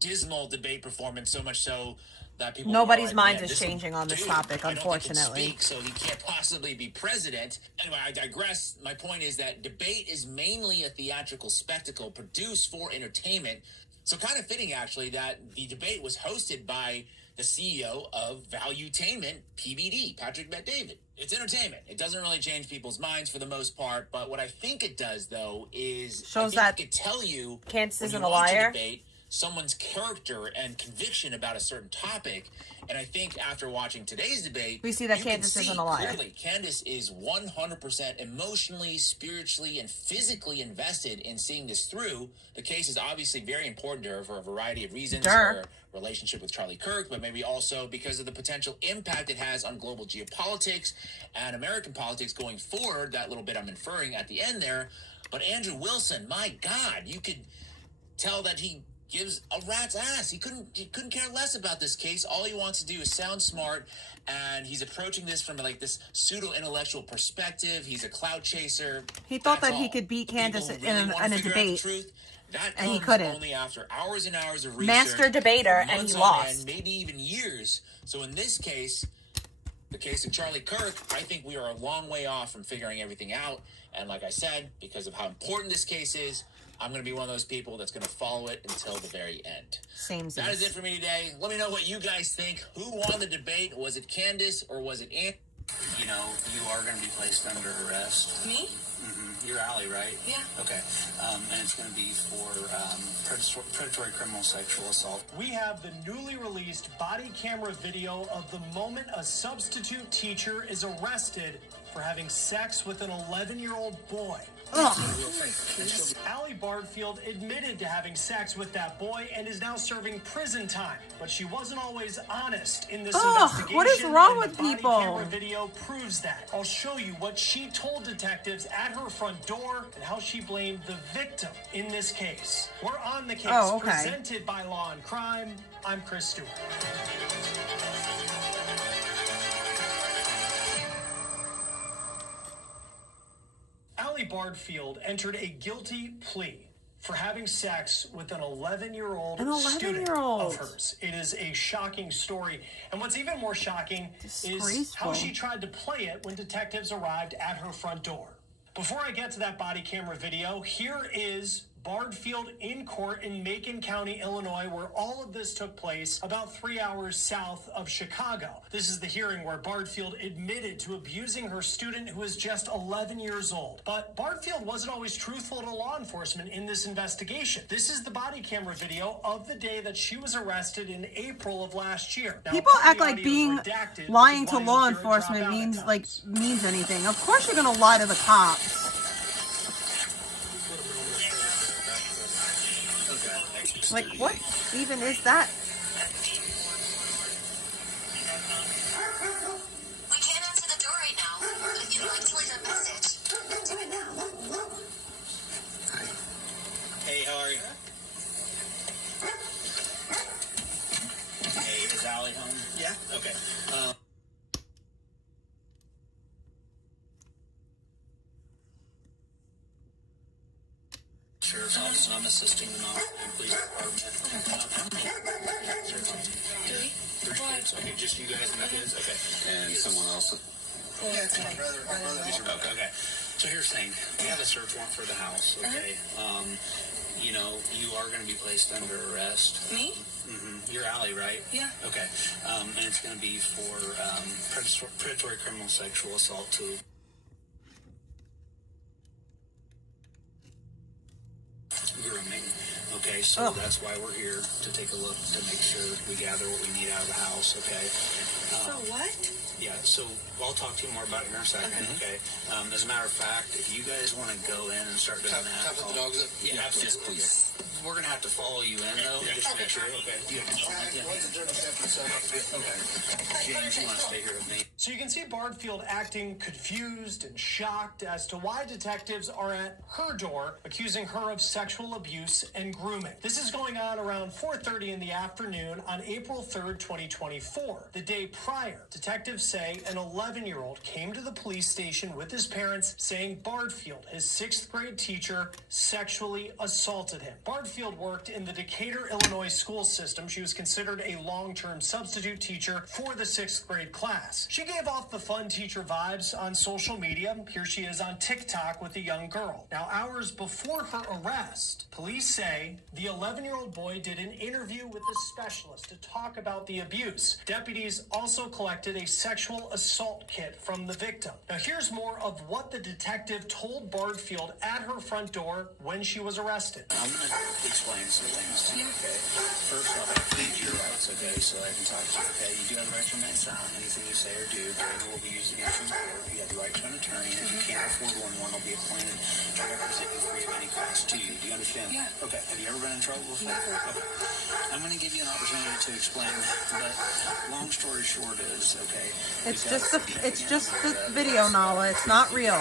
dismal debate performance, so much so that people Nobody's are like, mind "Man, is this changing on this dude, topic, I don't think can unfortunately. speak, so he can't possibly be president." Anyway, I digress. My point is that debate is mainly a theatrical spectacle produced for entertainment. So kind of fitting, actually, that the debate was hosted by the CEO of Valuetainment, PBD, Patrick Bet-David. It's entertainment. It doesn't really change people's minds for the most part, but what I think it does, though, is Shows I that think it could tell you Candace when isn't you a watch liar. debate, someone's character and conviction about a certain topic. And I think after watching today's debate, We see that you can Candace see isn't a liar. Clearly, Candace is 100% emotionally, spiritually, and physically invested in seeing this through. The case is obviously very important to her for a variety of reasons. Her relationship with Charlie Kirk, but maybe also because of the potential impact it has on global geopolitics and American politics going forward. That little bit I'm inferring at the end there. But Andrew Wilson, my God, you could tell that he gives a rat's ass. He couldn't care less about this case. All he wants to do is sound smart, and he's approaching this from like this pseudo-intellectual perspective. He's a clout chaser. He thought That's that he all. could beat Candace People really in wanna a figure out the debate, truth. That and he comes couldn't. only after hours and hours of research. Master debater, and months he on lost. end, maybe even years. So in this case, the case of Charlie Kirk, I think we are a long way off from figuring everything out. And like I said, because of how important this case is, I'm going to be one of those people that's going to follow it until the very end. That is it for me today. Let me know what you guys think. Who won the debate? Was it Candace or was it Ant? You know, you are going to be placed under arrest. Me? You're Allie, right? Yeah. Okay. And it's going to be for predatory criminal sexual assault. We have the newly released body camera video of the moment a substitute teacher is arrested for for having sex with an 11-year-old boy. Allie Bardfield admitted to having sex with that boy and is now serving prison time. But she wasn't always honest in this investigation. What is wrong and with the body people? camera video proves that. I'll show you what she told detectives at her front door and how she blamed the victim in this case. We're on the case, presented by Law and Crime. I'm Chris Stewart. Allie Bardfield entered a guilty plea for having sex with an 11-year-old student of hers. It is a shocking story. And what's even more shocking is how she tried to play it when detectives arrived at her front door. Before I get to that body camera video, here is Bardfield in court in Macon County, Illinois, where all of this took place about 3 hours south of Chicago. This is the hearing where Bardfield admitted to abusing her student who was just 11 years old. But Bardfield wasn't always truthful to law enforcement in this investigation. This is the body camera video of the day that she was arrested in April of last year. Now, people act like being lying to law enforcement means anything. Of course you're gonna lie to the cops. Like, what even is that? We can't answer the door right now. If you'd like to leave a message, do it now. Hi. Hey, how are you? Hey, is Allie home? Yeah? Okay. Sheriff's Office, and I'm assisting the non-police department. Three kids. Okay, just you guys and the kids? Okay. And someone else? Yeah, it's my brother. Okay. So here's the thing. We have a search warrant for the house, okay? You know, you are going to be placed under arrest. Me? Mm-hmm. You're Allie, right? Yeah. Okay. And it's going to be for predatory criminal sexual assault too. Grooming. Okay, so that's why we're here, to take a look, to make sure we gather what we need out of the house, okay? So what? Yeah, so I'll talk to you more about it in a second, okay? As a matter of fact, if you guys want to go in and start doing that... Can I put the dogs up? Yeah, absolutely. Please. We're going to have to follow you in, though, just to make sure, okay? One's a German Shepherd, so... Okay. James, you want to stay here with me? So you can see Bardfield acting confused and shocked as to why detectives are at her door accusing her of sexual abuse and grooming. This is going on around 4:30 in the afternoon on April 3rd, 2024. The day prior, detectives say an 11-year-old came to the police station with his parents saying Bardfield, his 6th grade teacher, sexually assaulted him. Bardfield worked in the Decatur, Illinois school system. She was considered a long-term substitute teacher for the 6th grade class. She gave off the fun teacher vibes on social media. Here she is on TikTok with a young girl. Now, hours before her arrest, police say the 11-year-old boy did an interview with a specialist to talk about the abuse. Deputies also collected a sexual assault kit from the victim. Now, here's more of what the detective told Bardfield at her front door when she was arrested. I'm going to explain some things to you, okay? First off, I plead your rights, okay, so I can talk to you, okay? You do have the right to remain silent. Anything you say or do, will be used against you in court. You have the right to an attorney, and if you can't afford one will be appointed to represent you free of any cost to you. Do you understand? Yeah. Okay. Have you ever been in trouble before? Never. Okay. I'm going to give you an opportunity to explain, but long story short is, okay. It's just the video, Nala. It's not real.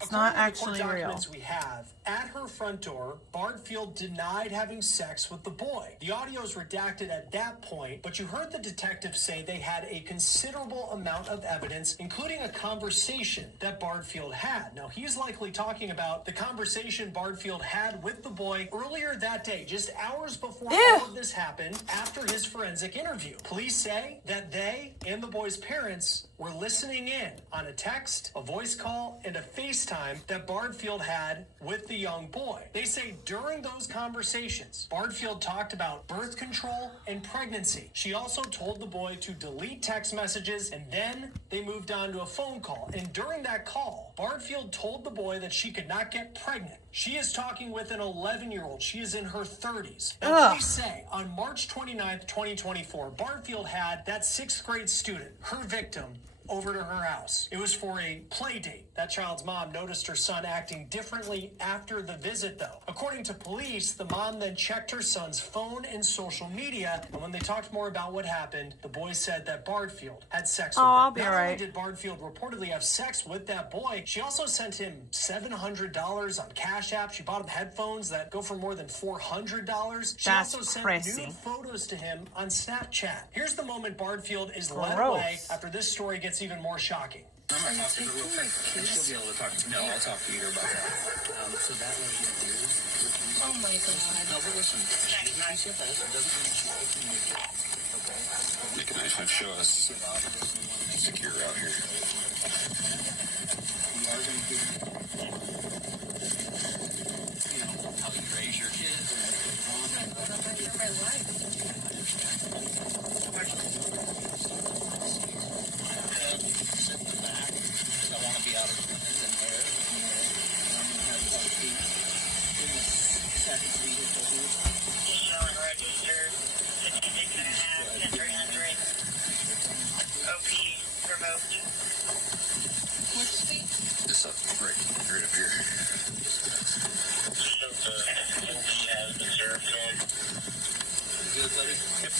It's not actually real. We have at her front door, Bardfield denied having sex with the boy. The audio is redacted at that point, but you heard the detective say they had a considerable amount of evidence, including a conversation that Bardfield had. Now, he's likely talking about the conversation Bardfield had with the boy earlier that day, just hours before all of this happened, after his forensic interview. Police say that they and the boy's parents were listening in on a text, a voice call, and a FaceTime FaceTime that Bardfield had with the young boy. They say during those conversations, Bardfield talked about birth control and pregnancy. She also told the boy to delete text messages, and then they moved on to a phone call. And during that call, Bardfield told the boy that she could not get pregnant. She is talking with an 11-year-old. She is in her 30s. Now, police say on March 29th, 2024, Bardfield had that 6th grade student, her victim, over to her house. It was for a play date. That child's mom noticed her son acting differently after the visit, though. According to police, the mom then checked her son's phone and social media, and when they talked more about what happened, the boy said that Bardfield had sex with him. I'll be Not alright. only did Bardfield reportedly have sex with that boy, she also sent him $700 on Cash App. She bought him headphones that go for more than $400. She That's also sent crazy. nude photos to him on Snapchat. Here's the moment Bardfield is led Gross. away after this story gets even more shocking. I'm going to talk to her real quick. She'll be able to talk to me. No, I'll talk to you about that. So that was your ears. Oh my God. No, but listen. It doesn't mean she's taking your job. Okay? Nick and I show us secure out here. We are going to give you know, how you raise your kids and everything. You're my life. Sit in the back because I want to be out of the air. And I'm going to have 12 feet in the second vehicle here. Showing registered 56.5, 10,300. OP revoked. Which state? This up, right up here. Good, buddy? Yep.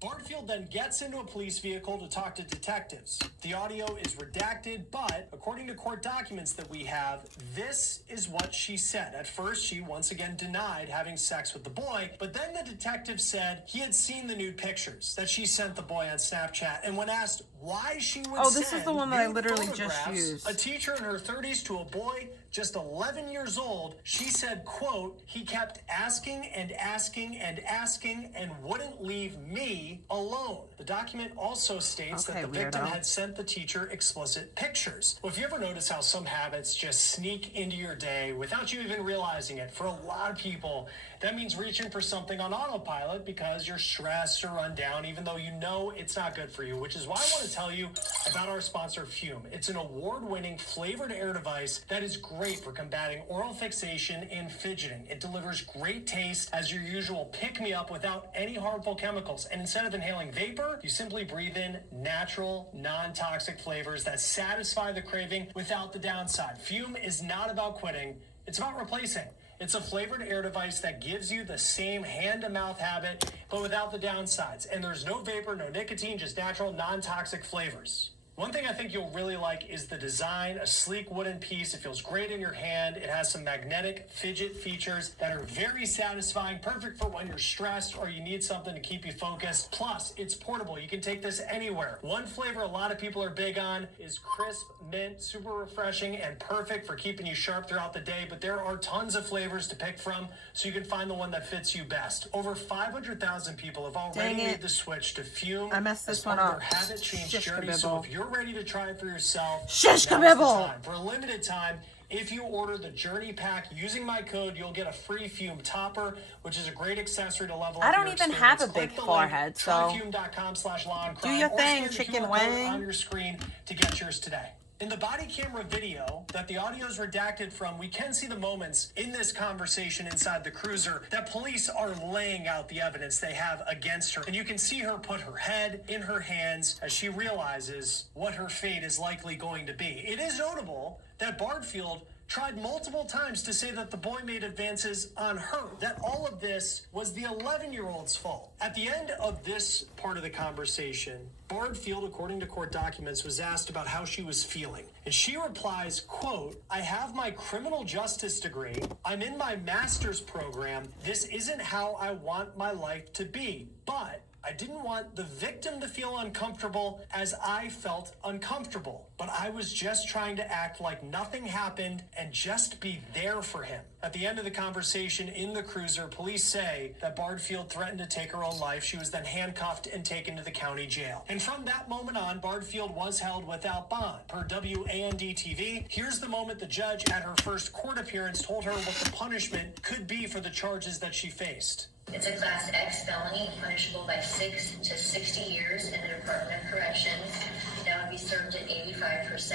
Bardfield then gets into a police vehicle to talk to detectives. The audio is redacted, but according to court documents that we have, this is what she said. At first, she once again denied having sex with the boy, but then the detective said he had seen the nude pictures that she sent the boy on Snapchat, and when asked why she would Oh, this is the send one that I nude literally just photographs, used. a teacher in her 30s to a boy just 11 years old, she said, quote, he kept asking and asking and asking and wouldn't leave me alone. The document also states that the victim weirdo. had sent the teacher explicit pictures. Well, if you ever notice how some habits just sneak into your day without you even realizing it, for a lot of people, that means reaching for something on autopilot because you're stressed or run down, even though you know it's not good for you, which is why I want to tell you about our sponsor, Fume. It's an award-winning flavored air device that is great for combating oral fixation and fidgeting. It delivers great taste as your usual pick-me-up without any harmful chemicals. And instead of inhaling vapor, you simply breathe in natural, non-toxic flavors that satisfy the craving without the downside. Fume is not about quitting. It's about replacing. It's a flavored air device that gives you the same hand-to-mouth habit, but without the downsides. And there's no vapor, no nicotine, just natural, non-toxic flavors. One thing I think you'll really like is the design, a sleek wooden piece. It feels great in your hand. It has some magnetic fidget features that are very satisfying, perfect for when you're stressed or you need something to keep you focused. Plus, it's portable. You can take this anywhere. One flavor a lot of people are big on is crisp mint, super refreshing and perfect for keeping you sharp throughout the day. But there are tons of flavors to pick from, so you can find the one that fits you best. Over 500,000 people have already made the switch to Fume. I messed this as part one of up. their habit change Shish journey. kabibble. So if you're ready to try it for yourself, Shish now's the kabibble. time. For a limited time, if you order the Journey Pack using my code, you'll get a free Fume topper, which is a great accessory to level up I don't your even experience. have a Click big the forehead, link, so tryfume.com/lawandcrime, do your or thing, scan the chicken QR code wing. on your screen to get yours today. In the body camera video that the audio is redacted from, we can see the moments in this conversation inside the cruiser that police are laying out the evidence they have against her. And you can see her put her head in her hands as she realizes what her fate is likely going to be. It is notable that Bardfield tried multiple times to say that the boy made advances on her, that all of this was the 11-year-old's fault. At the end of this part of the conversation, Bardfield, according to court documents, was asked about how she was feeling. And she replies, quote, I have my criminal justice degree. I'm in my master's program. This isn't how I want my life to be, but I didn't want the victim to feel uncomfortable as I felt uncomfortable, but I was just trying to act like nothing happened and just be there for him. At the end of the conversation in the cruiser, police say that Bardfield threatened to take her own life. She was then handcuffed and taken to the county jail. And from that moment on, Bardfield was held without bond. Per WAND TV, here's the moment the judge at her first court appearance told her what the punishment could be for the charges that she faced. It's a Class X felony, punishable by 6 to 60 years in the Department of Corrections. That would be served at 85%,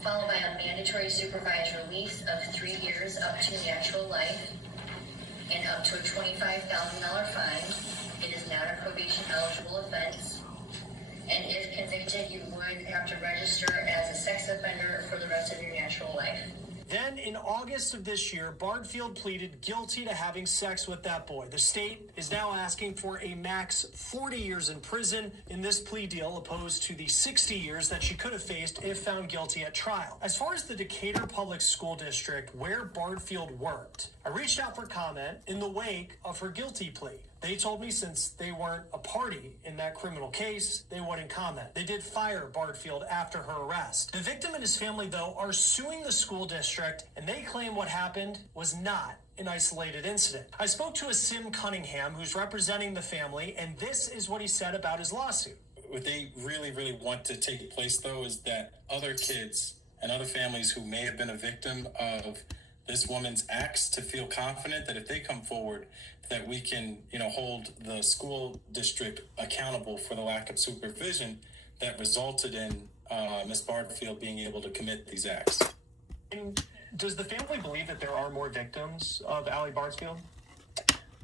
followed by a mandatory supervised release of 3 years up to natural life, and up to a $25,000 fine. It is not a probation eligible offense. And if convicted, you would have to register as a sex offender for the rest of your natural life. Then, in August of this year, Bardfield pleaded guilty to having sex with that boy. The state is now asking for a max 40 years in prison in this plea deal, opposed to the 60 years that she could have faced if found guilty at trial. As far as the Decatur Public School District, where Bardfield worked, I reached out for comment in the wake of her guilty plea. They told me since they weren't a party in that criminal case, they wouldn't comment. They did fire Bardfield after her arrest. The victim and his family, though, are suing the school district, and they claim what happened was not an isolated incident. I spoke to Asim Cunningham, who's representing the family, and this is what he said about his lawsuit. What they really, really want to take place, though, is that other kids and other families who may have been a victim of this woman's acts to feel confident that if they come forward, that we can, hold the school district accountable for the lack of supervision that resulted in Ms. Bardfield being able to commit these acts. And does the family believe that there are more victims of Allie Bardfield?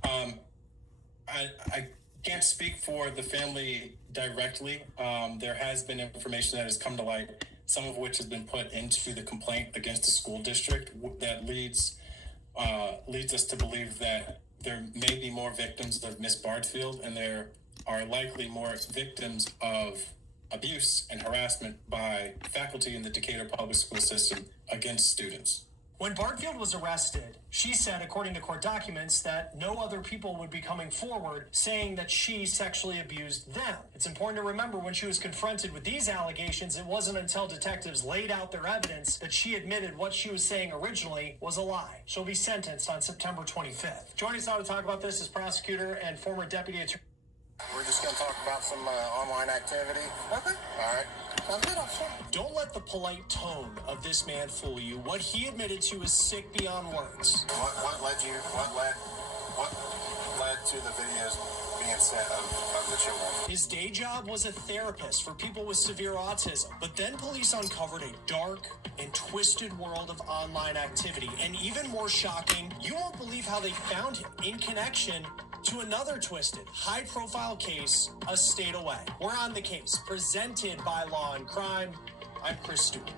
I can't speak for the family directly. There has been information that has come to light, some of which has been put into the complaint against the school district that leads us to believe that there may be more victims of Miss Bardfield, and there are likely more victims of abuse and harassment by faculty in the Decatur public school system against students. When Bardfield was arrested, she said, according to court documents, that no other people would be coming forward saying that she sexually abused them. It's important to remember when she was confronted with these allegations, it wasn't until detectives laid out their evidence that she admitted what she was saying originally was a lie. She'll be sentenced on September 25th. Joining us now to talk about this is prosecutor and former deputy attorney. We're just going to talk about some online activity. Okay. All right. Don't let the polite tone of this man fool you. What he admitted to is sick beyond words. What led to the videos being sent of the children? His day job was a therapist for people with severe autism. But then police uncovered a dark and twisted world of online activity. And even more shocking, you won't believe how they found him in connection to another twisted, high-profile case a state away. We're on the case, presented by Law and Crime. I'm Chris Stewart.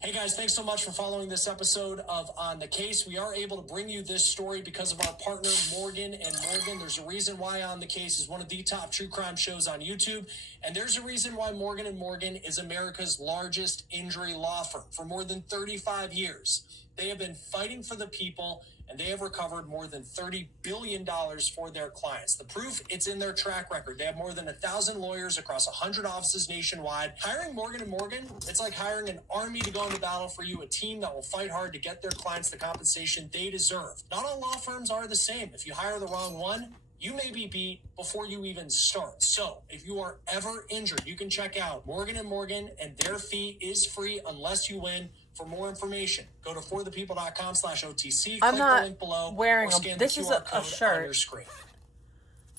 Hey guys, thanks so much for following this episode of On the Case. We are able to bring you this story because of our partner, Morgan & Morgan. There's a reason why On the Case is one of the top true crime shows on YouTube. And there's a reason why Morgan & Morgan is America's largest injury law firm. For more than 35 years, they have been fighting for the people, and they have recovered more than $30 billion for their clients. The proof, it's in their track record. They have more than 1,000 lawyers across 100 offices nationwide. Hiring Morgan & Morgan, it's like hiring an army to go into battle for you, a team that will fight hard to get their clients the compensation they deserve. Not all law firms are the same. If you hire the wrong one, you may be beat before you even start. So if you are ever injured, you can check out Morgan & Morgan, and their fee is free unless you win. For more information, go to forthepeople.com/OTC. I'm click not the link below, wearing or scan this the is QR a code on shirt. your screen.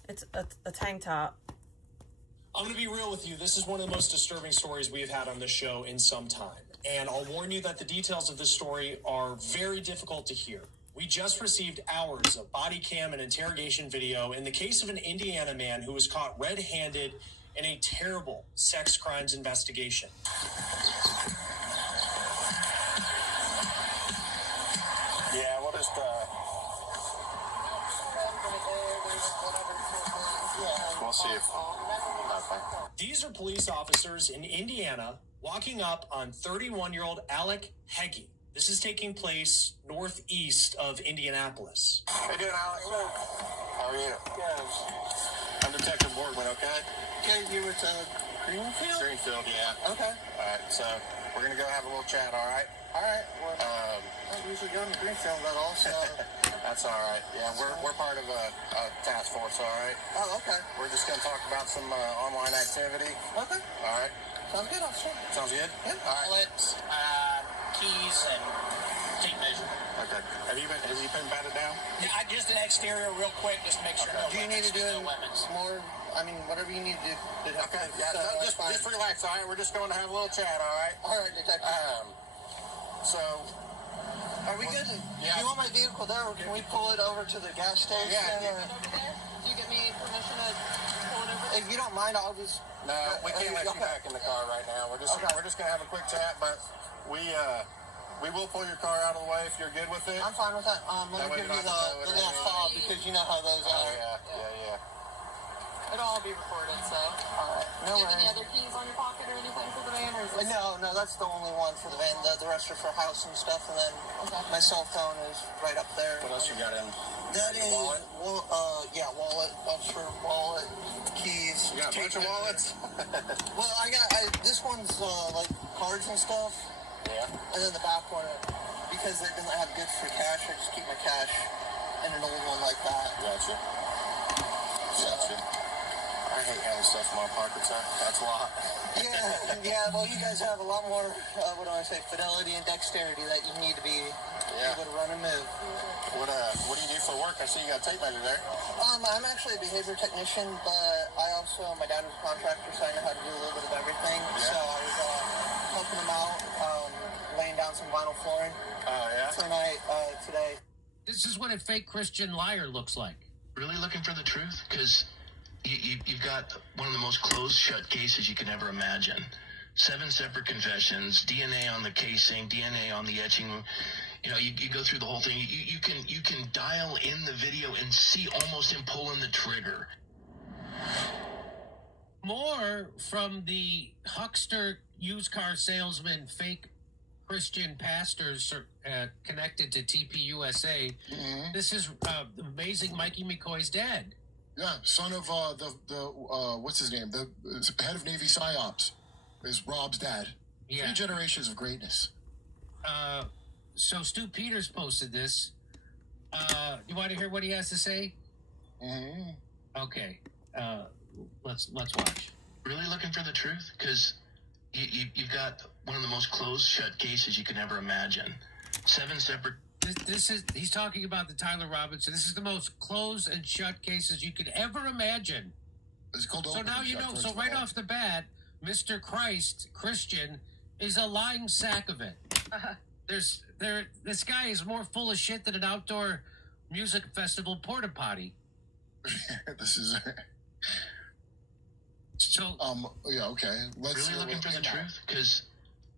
It's a tank top. I'm going to be real with you. This is one of the most disturbing stories we have had on this show in some time. And I'll warn you that the details of this story are very difficult to hear. We just received hours of body cam and interrogation video in the case of an Indiana man who was caught red-handed in a terrible sex crimes investigation. Yeah, we'll just, we'll see if, okay. These are police officers in Indiana walking up on 31-year-old Alec Heggie. This is taking place northeast of Indianapolis. How you doing, Alex? How are you? Good. I'm Detective Boardman, okay? Okay, you with Greenfield? Greenfield, yeah. Okay. All right, so we're going to go have a little chat, all right? All right. Well, I usually go to Greenfield, but also... That's all right. Yeah, we're part of a task force, all right? Oh, okay. We're just going to talk about some online activity. Okay. All right. Sounds good, officer. Sounds good? Yeah. All right. Keys and tape measure. Okay. Have you been batted down? Yeah, just an exterior real quick, just to make sure. Okay. No Do you need to do no weapons. more? I mean, whatever you need to do. Okay. Yeah. No, just relax. All right. We're just going to have a little chat. All right. All right, Detective. So. Are we good? Yeah. Do you want my vehicle there, or can we pull it over to the gas station? Yeah. Over there? Do you get me permission to pull it over? If you don't mind, I'll just. No, we can't let you back in the car right now. We're just gonna have a quick chat, but we will pull your car out of the way if you're good with it. I'm fine with that. Let me give you the little fob because you know how those are. Yeah. It'll all be recorded, so. Alright, no Do you have worries. any other keys on your pocket or anything for the van, or is this... No, that's the only one for the van. The rest are for house and stuff, and then my cell phone is right up there. What else you got in? That is, wallet? Wallet, officer, wallet, keys. You got a bunch of wallets? Well, this one's like cards and stuff. Yeah. And then the back one, because it doesn't have good for cash, I just keep my cash in an old one like that. Gotcha. I hate having stuff in my pockets. That's a lot. Yeah. Well, you guys have a lot more, fidelity and dexterity that you need to be able to run and move. What do you do for work? I see you got a tape measure there. I'm actually a behavior technician, but my dad was a contractor, so I know how to do a little bit of everything. Yeah. So I was helping him out, laying down some vinyl flooring. Today. This is what a fake Christian liar looks like. Really looking for the truth? Because you've got one of the most closed-shut cases you can ever imagine. 7 separate confessions, DNA on the casing, DNA on the etching. You know, you go through the whole thing. You can dial in the video and see almost him pulling the trigger. More from the huckster used car salesman, fake Christian pastors connected to TPUSA. Mm-hmm. This is amazing Mikey McCoy's dad. Yeah, son of the what's his name? The head of Navy PsyOps is Rob's dad. Yeah. 3 generations of greatness. So Stu Peters posted this. You want to hear what he has to say? Mm-hmm. Okay. Let's watch. Really looking for the truth? Because you've got one of the most closed-shut cases you can ever imagine. 7 separate... He's talking about the Tyler Robinson. This is the most closed and shut cases you could ever imagine. It's called so now you know. So right off the bat, Mr. Christian is a lying sack of it. This guy is more full of shit than an outdoor music festival porta potty. This is... So, yeah, okay. Let's really looking for the truth? Because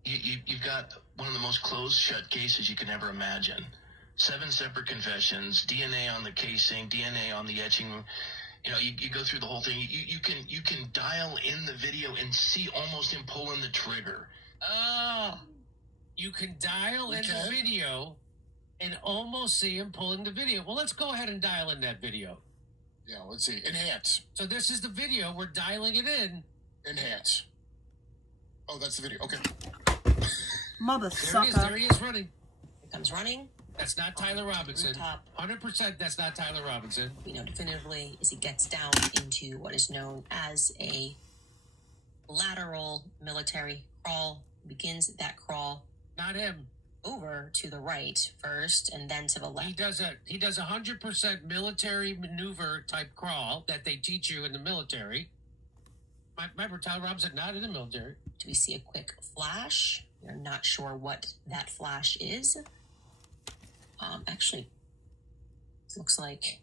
you've got one of the most closed-shut cases you can ever imagine. 7 separate confessions, DNA on the casing, DNA on the etching. You know, you go through the whole thing. You can dial in the video and see almost him pulling the trigger. Oh, you can dial in the video and almost see him pulling the video. Well, let's go ahead and dial in that video. Yeah, let's see. Enhance. So this is the video. We're dialing it in. Enhance. Oh, that's the video. Okay. Mother sucker. There he is running. He comes running. That's not Tyler Robinson. 100% that's not Tyler Robinson. We know definitively as he gets down into what is known as a lateral military crawl. Begins that crawl. Not him. Over to the right first and then to the left. He does 100% military maneuver type crawl that they teach you in the military. Remember, Tyler Robinson not in the military. Do we see a quick flash? We're not sure what that flash is. Actually, it looks like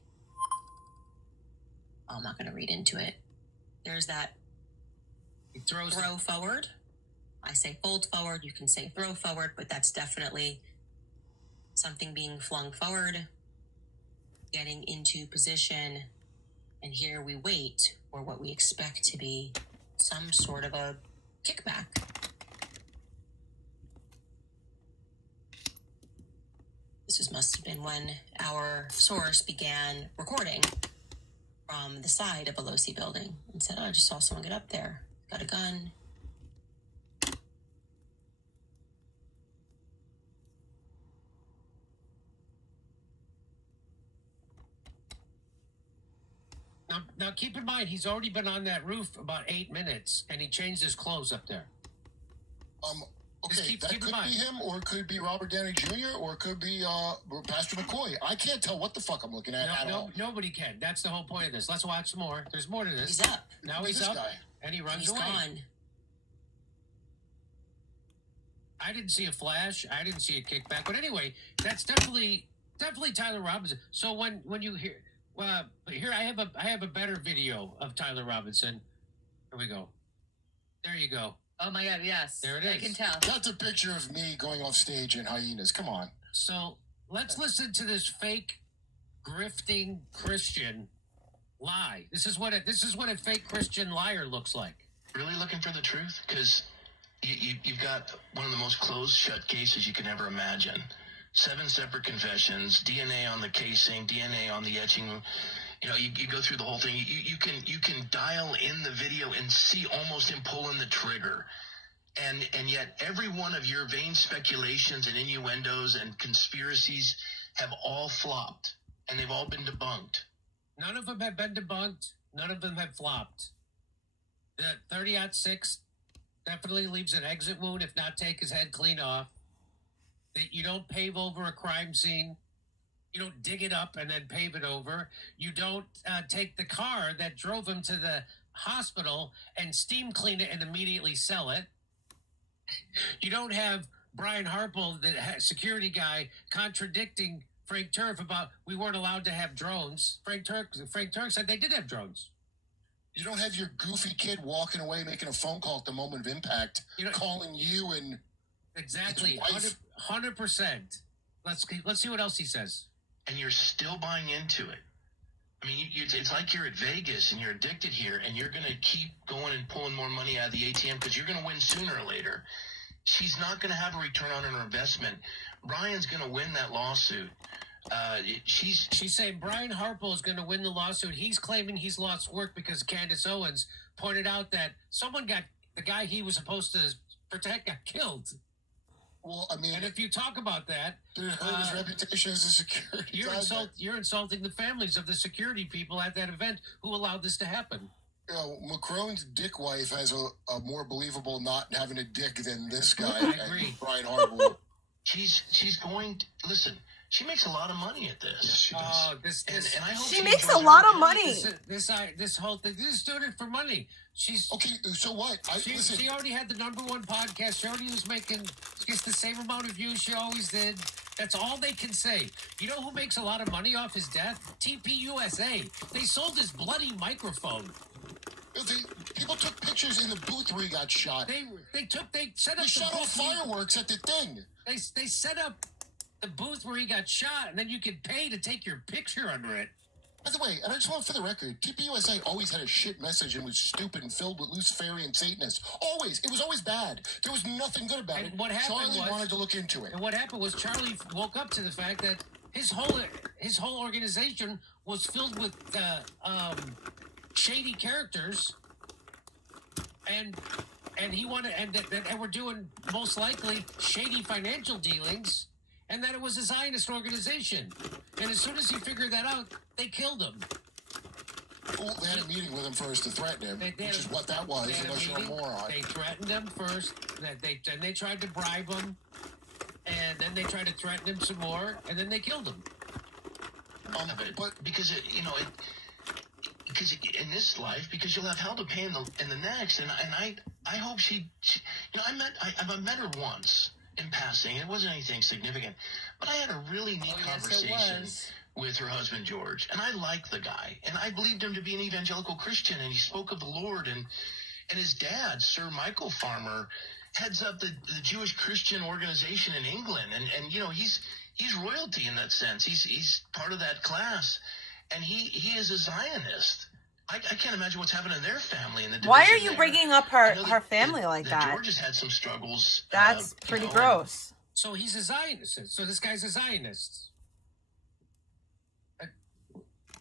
I'm not going to read into it. There's that throw forward. I say fold forward, you can say throw forward, but that's definitely something being flung forward, getting into position, and here we wait for what we expect to be some sort of a kickback. This must have been when our source began recording from the side of a low-C building and said, oh, I just saw someone get up there, got a gun. Now, keep in mind, he's already been on that roof about 8 minutes, and he changed his clothes up there. Okay, that could be him, or it could be Robert Downey Jr., or it could be Pastor McCoy. I can't tell what the fuck I'm looking at at all. Nobody can. That's the whole point of this. Let's watch some more. There's more to this. He's up. Now Who's he's this up, guy? and he runs He's away. gone. I didn't see a flash. I didn't see a kickback. But anyway, that's definitely Tyler Robinson. So when you hear, here I have a better video of Tyler Robinson. Here we go. There you go. Oh my God, yes. There it is. I can tell. That's a picture of me going off stage in hyenas. Come on. So let's listen to this fake grifting Christian lie. This is what a fake Christian liar looks like. Really looking for the truth? Because you've got one of the most closed-shut cases you can ever imagine. 7 separate confessions, DNA on the casing, DNA on the etching. You know, you go through the whole thing. You can dial in the video and see almost him pulling the trigger. And yet every one of your vain speculations and innuendos and conspiracies have all flopped. And they've all been debunked. None of them have been debunked. None of them have flopped. The 30-06 definitely leaves an exit wound, if not take his head clean off. You don't pave over a crime scene. You don't dig it up and then pave it over. You don't take the car that drove him to the hospital and steam clean it and immediately sell it. You don't have Brian Harple, the security guy, contradicting Frank Turk about we weren't allowed to have drones. Frank Turk said they did have drones. You don't have your goofy kid walking away making a phone call at the moment of impact, calling you and exactly 100%. Let's see what else he says. And you're still buying into it. I mean, it's like you're at Vegas and you're addicted here, and you're going to keep going and pulling more money out of the ATM because you're going to win sooner or later. She's not going to have a return on her investment. Ryan's going to win that lawsuit. She's saying Brian Harple is going to win the lawsuit. He's claiming he's lost work because Candace Owens pointed out that the guy he was supposed to protect got killed. Well, I mean, and if you talk about that, his reputation as a security guy. You're insulting the families of the security people at that event who allowed this to happen. You know, Macron's dick wife has a more believable not having a dick than this guy. I agree. Brian Hartle. She's going to, listen, she makes a lot of money at this. Yes, she does. And I hope she makes a lot of money. This whole thing, this is doing it for money. She's okay. So what? She already had the #1 podcast. She already was making the same amount of views she always did. That's all they can say. You know who makes a lot of money off his death? TPUSA. They sold his bloody microphone. People took pictures in the booth where he got shot. They set up. They shot off fireworks at the thing. They set up the booth where he got shot, and then you could pay to take your picture under it. By the way, and I just want for the record, TPUSA always had a shit message and was stupid and filled with Luciferian Satanists. Always. It was always bad. There was nothing good about it. What happened Charlie wanted to look into it. And what happened was Charlie woke up to the fact that his whole organization was filled with shady characters, and he wanted and we're doing most likely shady financial dealings. And that it was a Zionist organization. And as soon as he figured that out, they killed him. Well, they had a meeting with him first to threaten him, which is what that was, unless you're a moron. They threatened him first. Then they tried to bribe him. And then they tried to threaten him some more. And then they killed him. But because because in this life, because you'll have hell to pay in the next. And I hope she I've met her once. In passing, it wasn't anything significant, but I had a really neat conversation with her husband George, and I liked the guy, and I believed him to be an evangelical Christian, and he spoke of the Lord, and his dad, Sir Michael Farmer, heads up the Jewish Christian organization in England, and you know he's royalty in that sense. He's part of that class, and he is a Zionist. I can't imagine what's happening in their family. Why are you bringing up her family like that? George has had some struggles. That's pretty gross. So he's a Zionist. So this guy's a Zionist.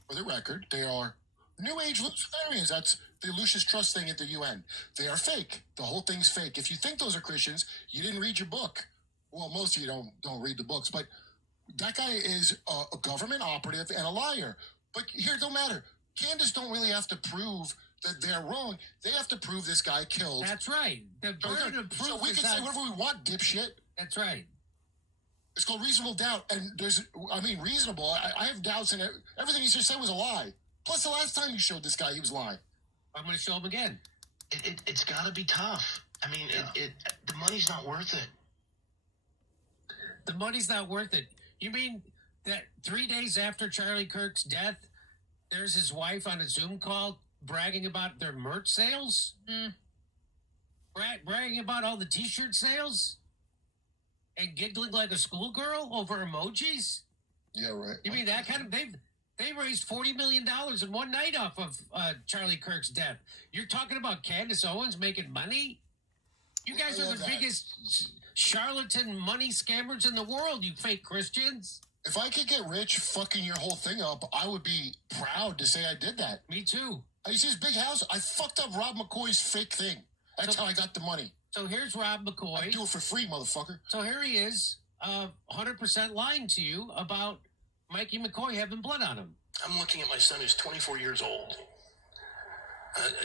For the record, they are New Age Luciferians. That's the Lucius Trust thing at the UN. They are fake. The whole thing's fake. If you think those are Christians, you didn't read your book. Well, most of you don't read the books, but that guy is a government operative and a liar. But here, it don't matter. Candace don't really have to prove that they're wrong. They have to prove this guy killed. That's right. The burden of proof. So we can say whatever we want, dipshit. That's right. It's called reasonable doubt, and reasonable. I have doubts in it. Everything he just said was a lie. Plus, the last time you showed this guy, he was lying. I'm going to show him again. It's got to be tough. I mean, the money's not worth it. The money's not worth it. You mean that 3 days after Charlie Kirk's death, there's his wife on a Zoom call bragging about their merch sales? Bragging about all the T-shirt sales? And giggling like a schoolgirl over emojis? Yeah, right. You mean that kind of... They raised $40 million in one night off of Charlie Kirk's death. You're talking about Candace Owens making money? You guys are the biggest charlatan money scammers in the world, you fake Christians. If I could get rich fucking your whole thing up, I would be proud to say I did that. Me too. You see his big house? I fucked up Rob McCoy's fake thing. That's how I got the money. So here's Rob McCoy. I do it for free, motherfucker. So here he is, 100% lying to you about Mikey McCoy having blood on him. I'm looking at my son who's 24 years old.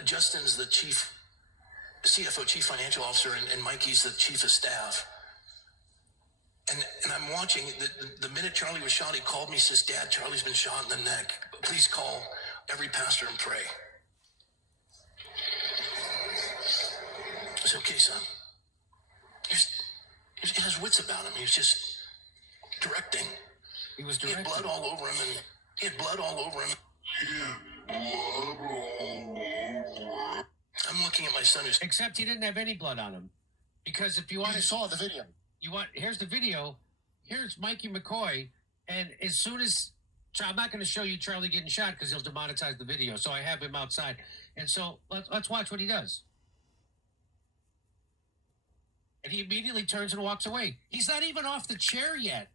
Justin's the CFO, chief financial officer, and Mikey's the chief of staff. And I'm watching, the minute Charlie was shot, he called me, says, Dad, Charlie's been shot in the neck. Please call every pastor and pray. I said, okay, son. He has wits about him. He was just directing. He was directing. He had blood all over him, and he had blood all over him. I'm looking at my son who's... Except he didn't have any blood on him. Because if you want to... saw the video. Here's the video. Here's Mikey McCoy. And as soon as... I'm not going to show you Charlie getting shot because he'll demonetize the video. So I have him outside. And so let's watch what he does. And he immediately turns and walks away. He's not even off the chair yet.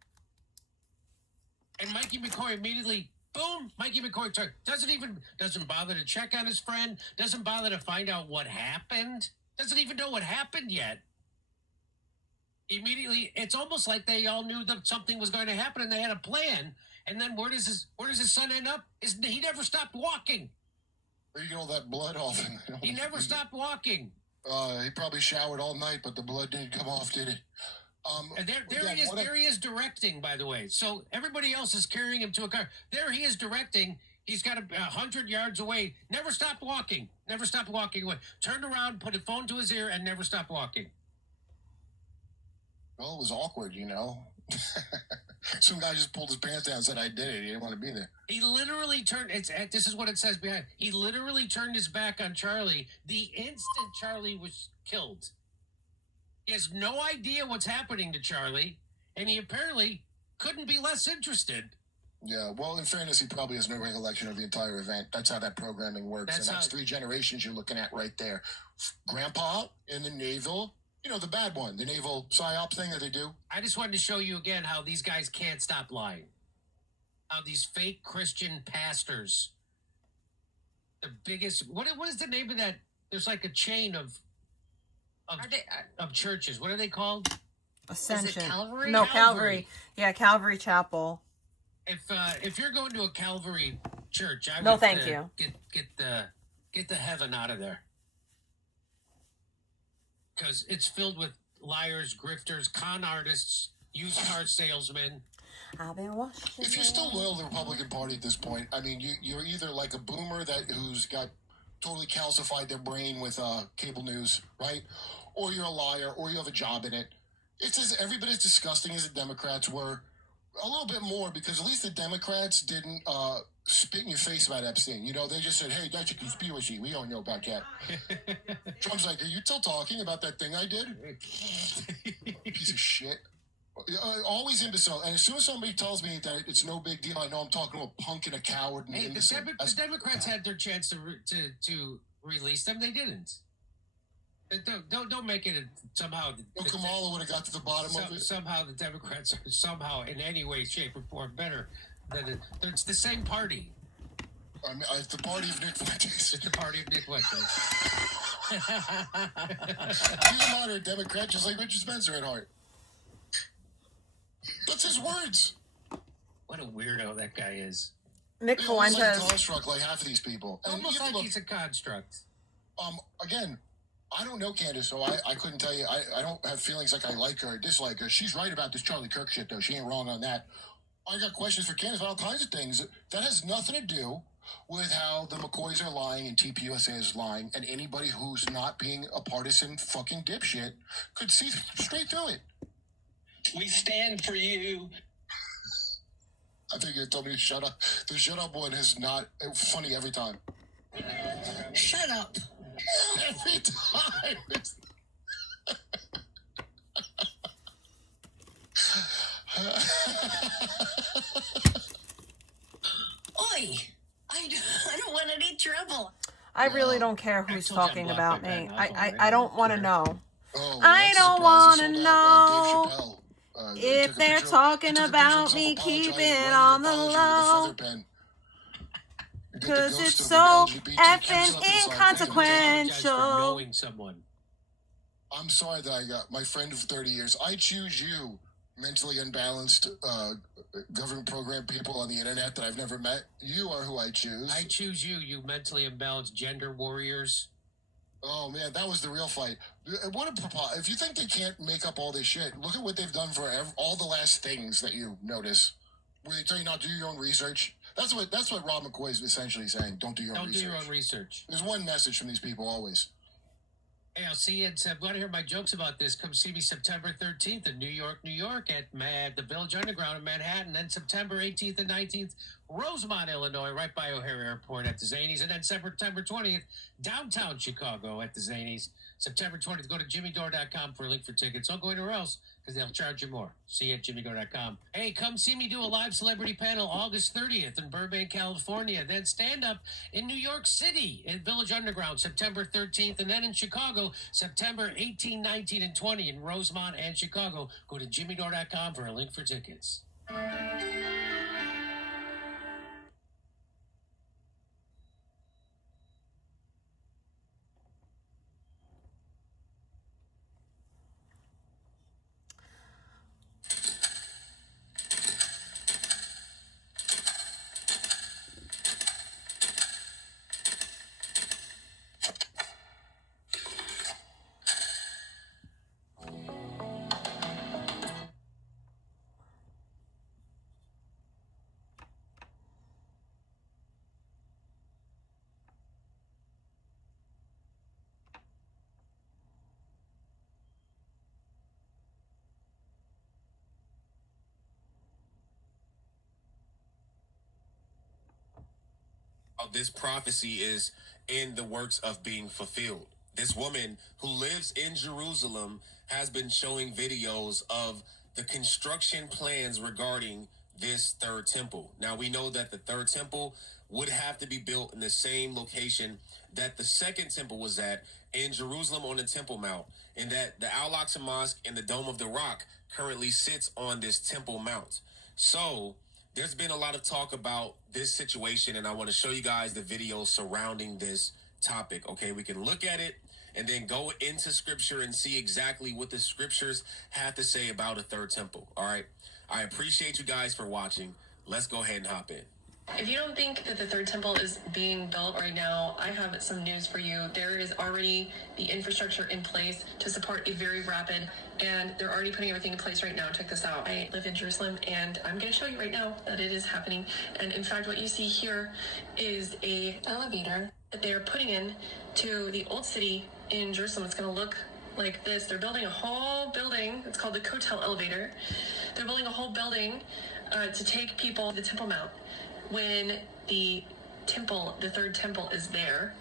And Mikey McCoy immediately, boom, Mikey McCoy doesn't bother to check on his friend, doesn't bother to find out what happened, doesn't even know what happened yet. Immediately, it's almost like they all knew that something was going to happen and they had a plan. And then where does his son end up? He never stopped walking. Where you get all that blood off him? He never stopped walking. He probably showered all night, but the blood didn't come off, did it? And there he is directing, by the way. So everybody else is carrying him to a car. There he is directing. He's got 100 yards away. Never stopped walking. Never stopped walking away. Turned around, put a phone to his ear, and never stopped walking. Well, it was awkward, you know. Some guy just pulled his pants down and said, I did it. He didn't want to be there. He literally turned... This is what it says behind. He literally turned his back on Charlie the instant Charlie was killed. He has no idea what's happening to Charlie, and he apparently couldn't be less interested. Yeah, well, in fairness, he probably has no recollection of the entire event. That's how that programming works. That's 3 generations you're looking at right there. Grandpa in the naval, the bad one, the naval psyop thing that they do. I just wanted to show you again how these guys can't stop lying. How these fake Christian pastors, the biggest... What is the name of that? There's like a chain of churches. What are they called? Ascension. Is it Calvary? No, Calvary. Yeah, Calvary Chapel. If you're going to a Calvary church, I would No, thank you. Get the heaven out of there, because it's filled with liars, grifters, con artists, used car salesmen. I've been watching. If you're still loyal to the Republican Party at this point, I mean, you're either like a boomer who's got totally calcified their brain with cable news, right? Or you're a liar, or you have a job in it. It's every bit as disgusting as the Democrats were. A little bit more, because at least the Democrats didn't spit in your face about Epstein. They just said, hey, that's a conspiracy. We don't know about that. Trump's like, are you still talking about that thing I did? Piece of shit. Always imbecile. And as soon as somebody tells me that it's no big deal, I know I'm talking to a punk and a coward. And the Democrats had their chance to release them. They didn't. Don't make it somehow. Well, Kamala would have got to the bottom of it. Somehow the Democrats are somehow in any way, shape, or form better than it's the same party. I mean, it's the party of Nick Fuentes. It's the party of Nick Fuentes. He's a moderate Democrat, just like Richard Spencer at heart. That's his words. What a weirdo that guy is. Nick Fuentes. Like construct like half of these people. And Almost like look, he's a construct. Again, I don't know Candace, so I couldn't tell you. I don't have feelings like I like her or dislike her. She's right about this Charlie Kirk shit, though. She ain't wrong on that. I got questions for Candace about all kinds of things. That has nothing to do with how the McCoys are lying and TPUSA is lying, and anybody who's not being a partisan fucking dipshit could see straight through it. We stand for you. I think you told me to shut up. The shut up one is not funny every time. Shut up. Every time. Oi! I don't want any trouble. I really don't care who's talking about me. I don't want to know. Oh, I don't want to know Dave if they're talking about me. Keep it on the low. Because it's so effing inconsequential. Knowing someone. I'm sorry that I got my friend of 30 years. I choose you, mentally unbalanced government program people on the internet that I've never met. You are who I choose. I choose you, you mentally imbalanced gender warriors. Oh, man, that was the real fight. What a if you think they can't make up all this shit, look at what they've done for all the last things that you notice. Where they tell you not to do your own research. That's what Rob McCoy is essentially saying. Don't do your own research. Don't do your own research. There's one message from these people always. Hey, I'll see you. Want to hear my jokes about this? Come see me September 13th in New York at the Village Underground in Manhattan. Then September 18th and 19th, Rosemont, Illinois, right by O'Hare Airport at the Zanies. And then September 20th, downtown Chicago at the Zanies. September 20th, go to jimmydore.com for a link for tickets. Don't go anywhere else because they'll charge you more. See you at jimmydore.com. Hey, come see me do a live celebrity panel August 30th in Burbank, California. Then stand up in New York City at Village Underground September 13th. And then in Chicago, September 18, 19, and 20 in Rosemont and Chicago. Go to jimmydore.com for a link for tickets. This prophecy is in the works of being fulfilled. This woman who lives in Jerusalem has been showing videos of the construction plans regarding this third temple. Now, we know that the third temple would have to be built in the same location that the second temple was at in Jerusalem on the Temple Mount, and that the Al-Aqsa Mosque and the Dome of the Rock currently sits on this Temple Mount. So there's been a lot of talk about this situation, and I want to show you guys the video surrounding this topic. Okay, we can look at it and then go into scripture and see exactly what the scriptures have to say about a third temple. All right, I appreciate you guys for watching. Let's go ahead and hop in. If you don't think that the third temple is being built right now, I have some news for you. There is already the infrastructure in place to support a very rapid, and they're already putting everything in place right now. Check this out. I live in Jerusalem, and I'm going to show you right now that it is happening. And in fact, what you see here is a elevator that they're putting in to the old city in Jerusalem. It's going to look like this. They're building a whole building. It's called the Kotel elevator. They're building a whole building to take people to the Temple Mount. When the temple, the third temple, is there,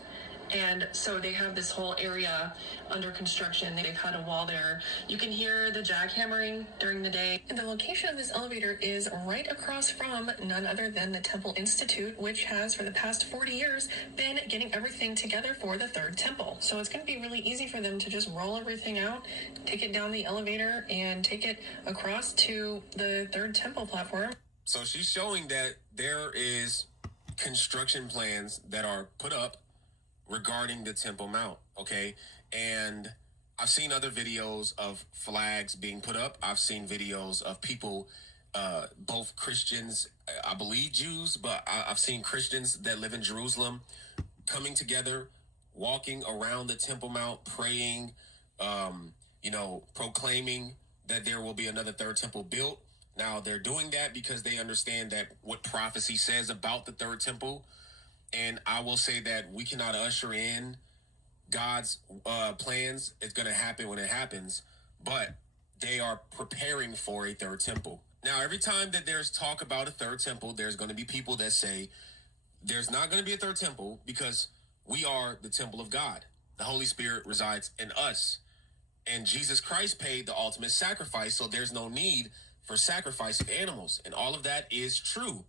And so they have this whole area under construction. They've had a wall there. You can hear the jackhammering during the day. And the location of this elevator is right across from none other than the Temple Institute, which has for the past 40 years been getting everything together for the third temple. So it's going to be really easy for them to just roll everything out, take it down the elevator, and take it across to the third temple platform. So she's showing that there is construction plans that are put up regarding the Temple Mount, okay? And I've seen other videos of flags being put up. I've seen videos of people, both Christians, I believe Jews, but I've seen Christians that live in Jerusalem coming together, walking around the Temple Mount, praying, proclaiming that there will be another third temple built. Now, they're doing that because they understand that what prophecy says about the third temple. And I will say that we cannot usher in God's plans. It's going to happen when it happens, but they are preparing for a third temple. Now, every time that there's talk about a third temple, there's going to be people that say there's not going to be a third temple because we are the temple of God. The Holy Spirit resides in us. And Jesus Christ paid the ultimate sacrifice, so there's no need for sacrifice of animals. And all of that is true.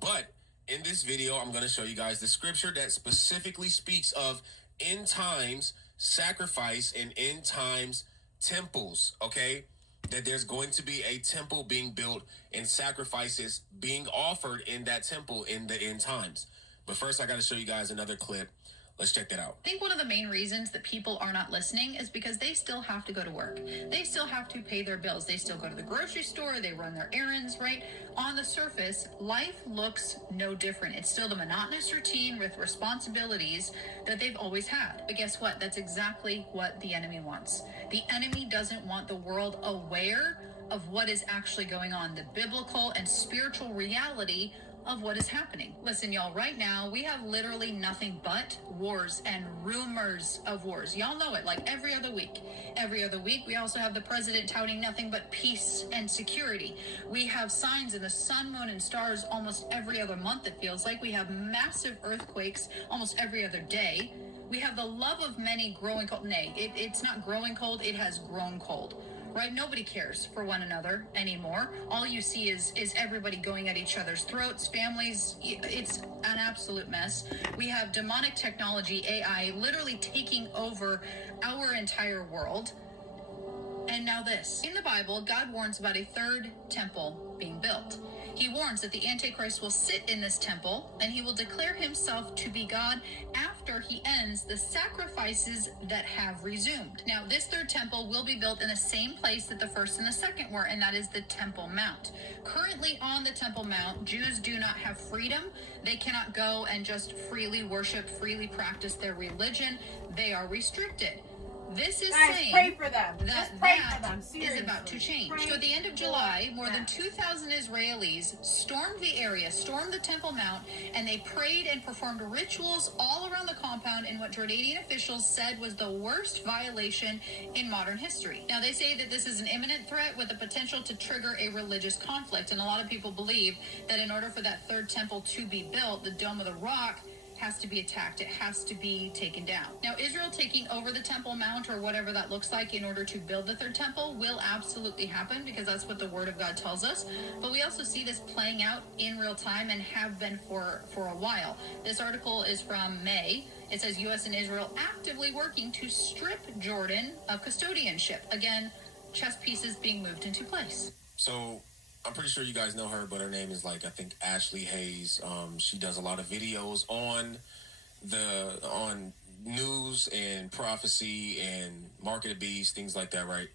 But in this video, I'm going to show you guys the scripture that specifically speaks of end times sacrifice and end times temples, okay? That there's going to be a temple being built and sacrifices being offered in that temple in the end times. But first, I got to show you guys another clip. Let's check that out. I think one of the main reasons that people are not listening is because they still have to go to work. They still have to pay their bills. They still go to the grocery store. They run their errands, right? On the surface, life looks no different. It's still the monotonous routine with responsibilities that they've always had. But guess what? That's exactly what the enemy wants. The enemy doesn't want the world aware of what is actually going on, the biblical and spiritual reality of what is happening. Listen, y'all, right now we have literally nothing but wars and rumors of wars. Y'all know it, like every other week. Every other week, we also have the president touting nothing but peace and security. We have signs in the sun, moon, and stars almost every other month, it feels like. We have massive earthquakes almost every other day. We have the love of many growing cold. Nay, it's not growing cold, it has grown cold. Right? Nobody cares for one another anymore. All you see is everybody going at each other's throats, families. It's an absolute mess. We have demonic technology, AI, literally taking over our entire world. And now this. In the Bible, God warns about a third temple being built. He warns that the Antichrist will sit in this temple and he will declare himself to be God after he ends the sacrifices that have resumed. Now, this third temple will be built in the same place that the first and the second were, and that is the Temple Mount. Currently on the Temple Mount, Jews do not have freedom. They cannot go and just freely worship, freely practice their religion. They are restricted. This is saying pray for them. that is about to change. So at the end of July, more than 2,000 Israelis stormed the area, stormed the Temple Mount, and they prayed and performed rituals all around the compound in what Jordanian officials said was the worst violation in modern history. Now, they say that this is an imminent threat with the potential to trigger a religious conflict, and a lot of people believe that in order for that third temple to be built, the Dome of the Rock has to be attacked. It has to be taken down. Now, Israel taking over the Temple Mount or whatever that looks like in order to build the third temple will absolutely happen because that's what the Word of God tells us. But we also see this playing out in real time and have been for a while. This article is from May. It says U.S. and Israel actively working to strip Jordan of custodianship. Again, chess pieces being moved into place. So I'm pretty sure you guys know her, but her name is I think Ashley Hayes. She does a lot of videos on news and prophecy and market of beast, things like that, right?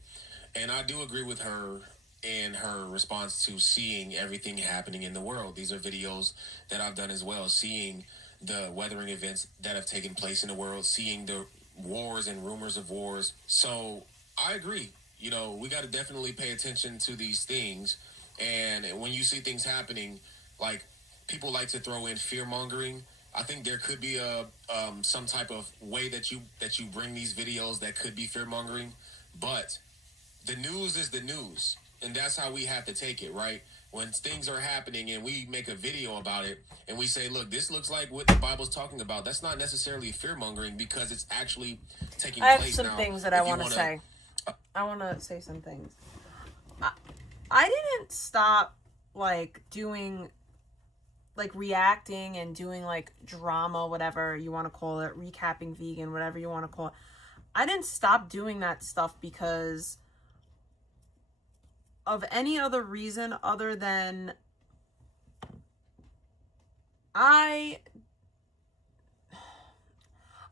And I do agree with her in her response to seeing everything happening in the world. These are videos that I've done as well, seeing the weathering events that have taken place in the world, seeing the wars and rumors of wars. So I agree. We got to definitely pay attention to these things. And when you see things happening, people like to throw in fear-mongering. I think there could be some type of way that you bring these videos that could be fear-mongering. But the news is the news, and that's how we have to take it, right? when things are happening and we make a video about it and we say, look, this looks like what the Bible's talking about, that's not necessarily fear-mongering because it's actually taking place now. I have some things that I want to say. I want to say some things. I didn't stop, like, doing, like, reacting and doing, like, drama, whatever you want to call it, recapping vegan, whatever you want to call it. I didn't stop doing that stuff because of any other reason other than I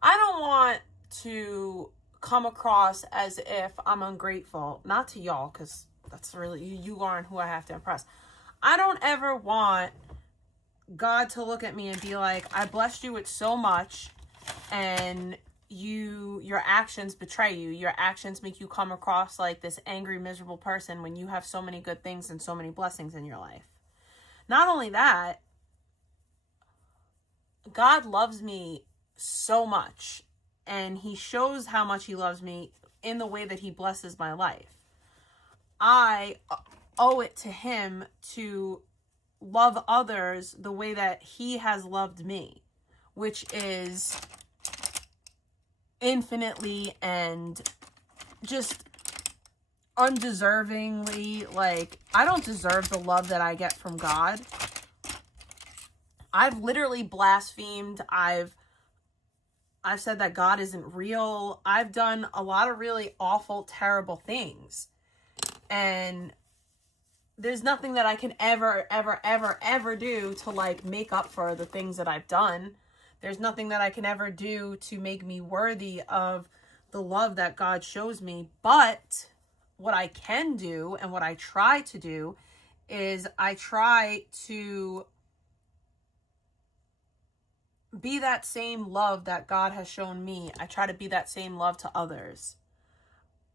don't want to come across as if I'm ungrateful. Not to y'all, because that's really, you aren't who I have to impress. I don't ever want God to look at me and be like, I blessed you with so much and your actions betray you. Your actions make you come across like this angry, miserable person when you have so many good things and so many blessings in your life. Not only that, God loves me so much, and he shows how much he loves me in the way that he blesses my life. I owe it to him to love others the way that he has loved me, which is infinitely and just undeservingly. Like, I don't deserve the love that I get from God. I've literally blasphemed. I've said that God isn't real. I've done a lot of really awful, terrible things. And there's nothing that I can ever do to, like, make up for the things that I've done. There's nothing that I can ever do to make me worthy of the love that God shows me. But what I can do and what I try to do is I try to be that same love that God has shown me. I try to be that same love to others.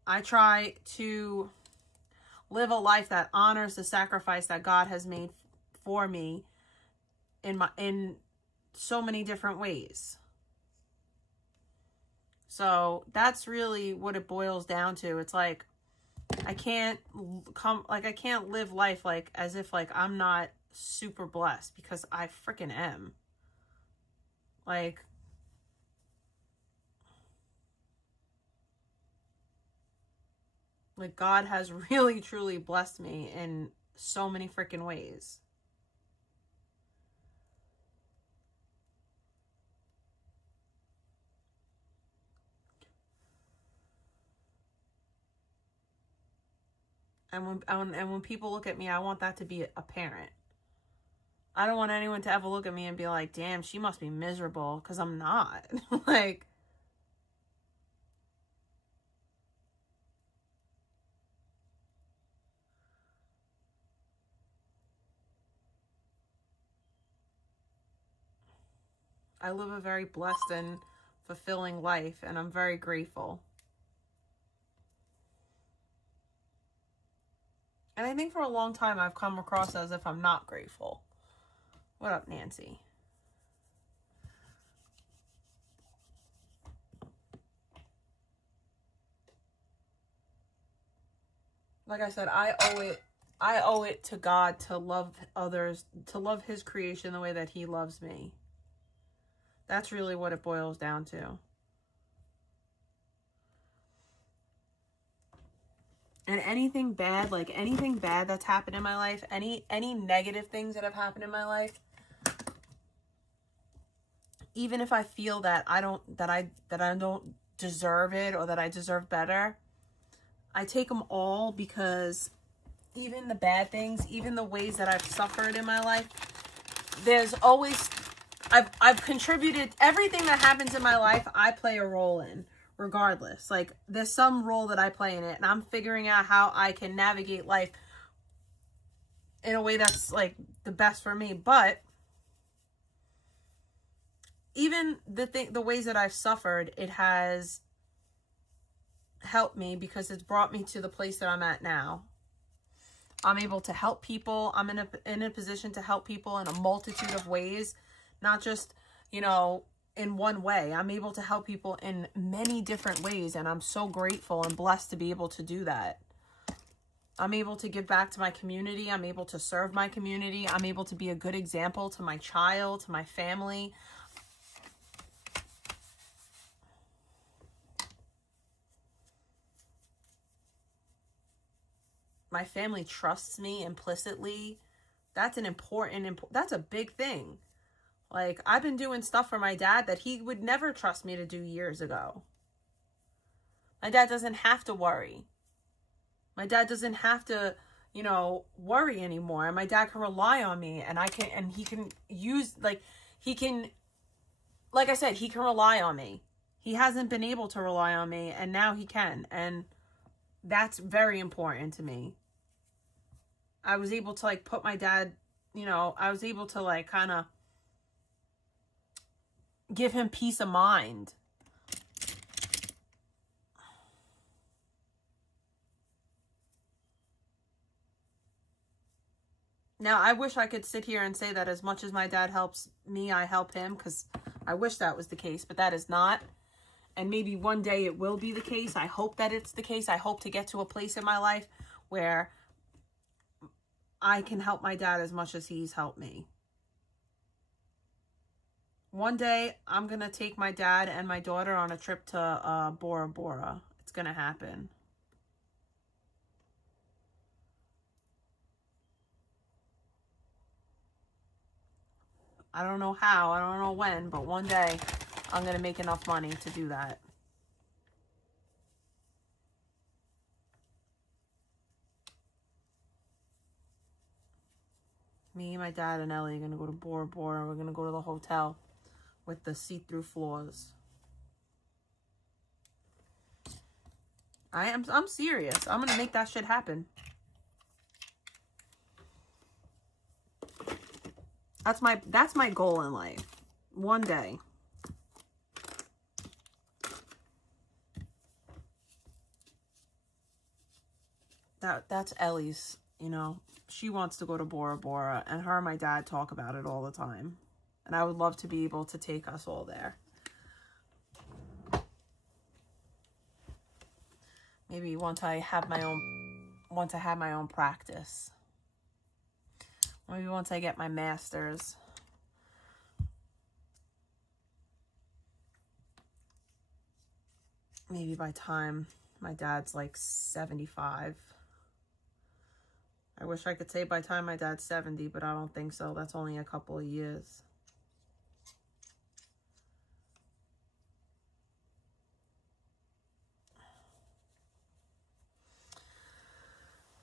I try to live a life that honors the sacrifice that God has made for me in so many different ways. So that's really what it boils down to. It's like, I can't live life like as if like I'm not super blessed, because I freaking am. Like, God has really truly blessed me in so many freaking ways. And when people look at me, I want that to be apparent. I don't want anyone to ever look at me and be like, damn, she must be miserable, because I'm not. Like, I live a very blessed and fulfilling life, and I'm very grateful. And I think for a long time I've come across as if I'm not grateful. What up, Nancy? Like I said, I owe it to God to love others, to love his creation the way that he loves me. That's really what it boils down to. And anything bad, like anything bad that's happened in my life, any negative things that have happened in my life, even if I feel that I don't deserve it, or that I deserve better, I take them all, because even the bad things, even the ways that I've suffered in my life, there's always, I've contributed. Everything that happens in my life, I play a role in. Regardless, like, there's some role that I play in it, and I'm figuring out how I can navigate life in a way that's like the best for me. But even the ways that I've suffered, it has helped me, because it's brought me to the place that I'm at now. I'm able to help people. I'm in a position to help people in a multitude of ways, not just, in one way. I'm able to help people in many different ways, and I'm so grateful and blessed to be able to do that. I'm able to give back to my community. I'm able to serve my community. I'm able to be a good example to my child, to my family. My family trusts me implicitly. That's an that's a big thing. Like, I've been doing stuff for my dad that he would never trust me to do years ago. My dad doesn't have to worry. My dad doesn't have to, you know, worry anymore. My dad can rely on me, and he can use, like I said, he can rely on me. He hasn't been able to rely on me, and now he can. And that's very important to me. I was able to, like, put my dad, you know, I was able to, like, kind of give him peace of mind. Now, I wish I could sit here and say that as much as my dad helps me, I help him, because I wish that was the case, but that is not. And maybe one day it will be the case. I hope that it's the case. I hope to get to a place in my life where I can help my dad as much as he's helped me. One day, I'm going to take my dad and my daughter on a trip to Bora Bora. It's going to happen. I don't know how, I don't know when, but one day I'm going to make enough money to do that. Me, my dad, and Ellie are going to go to Bora Bora. We're going to go to the hotel with the see-through floors. I'm serious. I'm going to make that shit happen. That's my goal in life. One day. That's Ellie's, you know. She wants to go to Bora Bora, and her and my dad talk about it all the time. And I would love to be able to take us all there. Maybe once I have my own practice. Maybe once I get my master's. Maybe by time my dad's like 75. I wish I could say by time my dad's 70, but I don't think so. That's only a couple of years.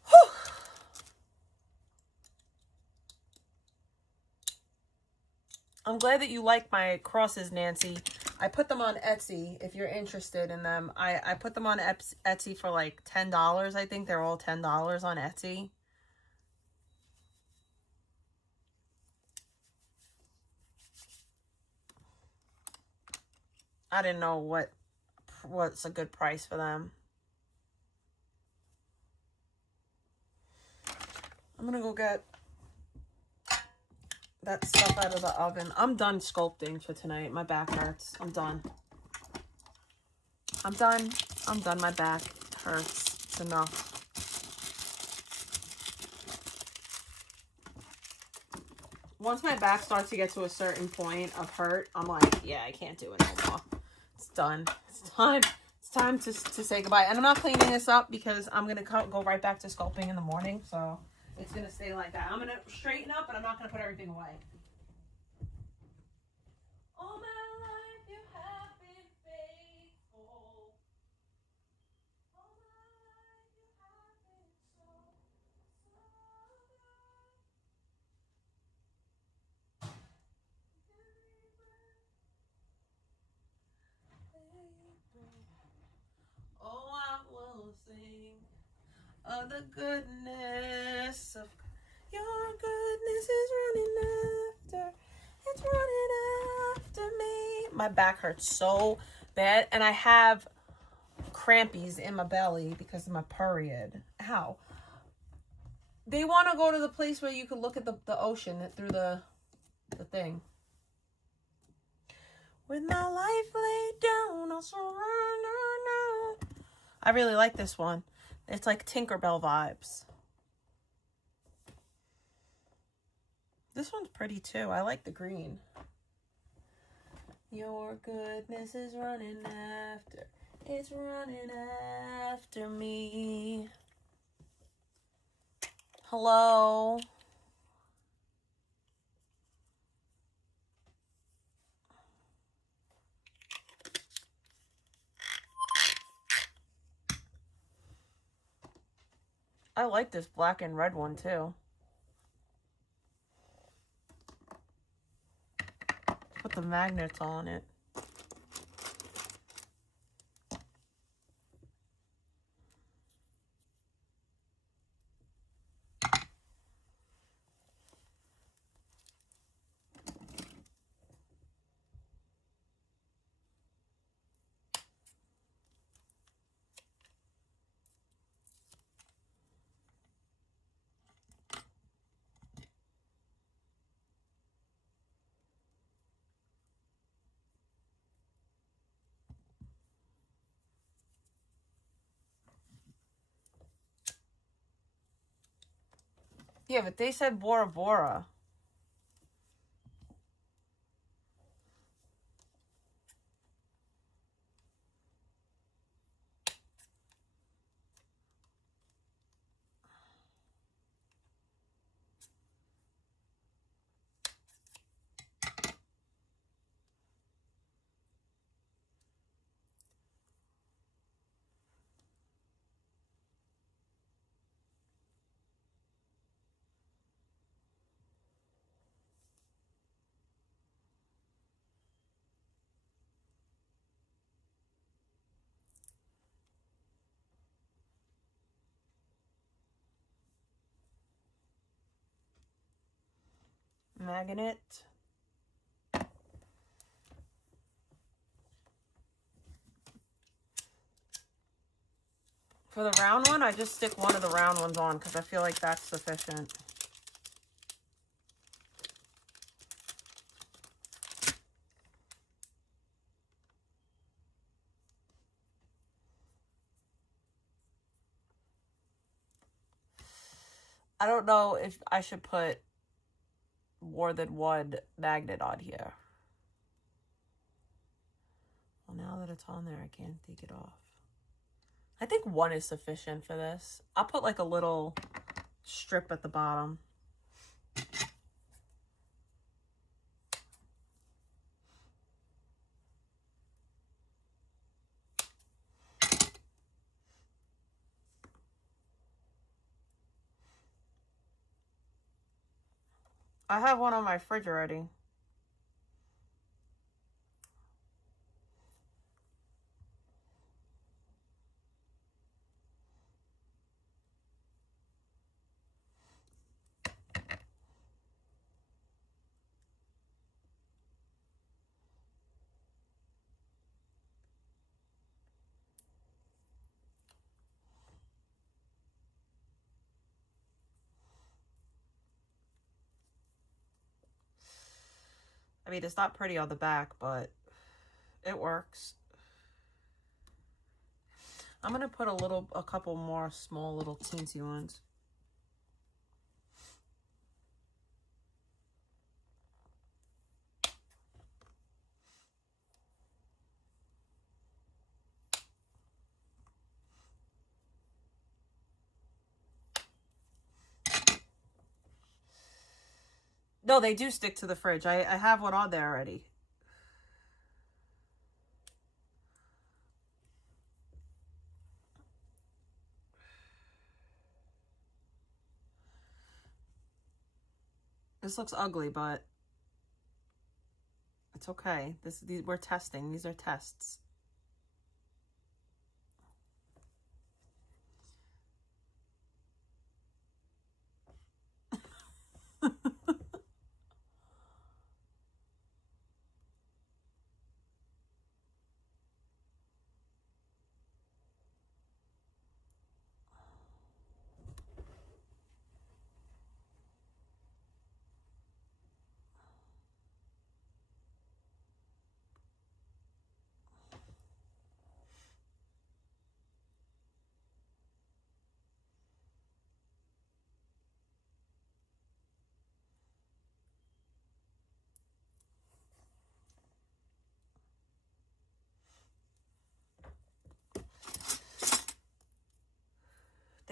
Whew. I'm glad that you like my crosses, Nancy. I put them on Etsy if you're interested in them. I put them on Etsy for like $10. I think they're all $10 on Etsy. I didn't know what's a good price for them. I'm gonna go get that stuff out of the oven. I'm done sculpting for tonight. My back hurts. I'm done. I'm done. My back hurts. It's enough. Once my back starts to get to a certain point of hurt, I'm like, yeah, I can't do it no more. It's done. It's time. It's time to say goodbye. And I'm not cleaning this up because I'm going to go right back to sculpting in the morning. So it's going to stay like that. I'm going to straighten up, but I'm not going to put everything away. All my life you have been faithful. All my life you have been so oh, I will sing of the goodness of your goodness is running after. It's running after me. My back hurts so bad, and I have crampies in my belly because of my period. Ow. They want to go to the place where you can look at the ocean through the thing. With my life laid down, I'll surrender now. I really like this one. It's like Tinkerbell vibes. This one's pretty too. I like the green. Your goodness is running after. It's running after me. Hello. I like this black and red one too. Put the magnets on it. Yeah, but they said Bora Bora. Magnet. For the round one, I just stick one of the round ones on because I feel like that's sufficient. I don't know if I should put more than one magnet on here. Well, now that it's on there, I can't take it off. I think one is sufficient for this. I'll put like a little strip at the bottom. I have one on my fridge already. I mean, it's not pretty on the back, but it works. I'm going to put a couple more small little teensy ones. No, they do stick to the fridge. I have one on there already. This looks ugly, but it's okay. We're testing. These are tests.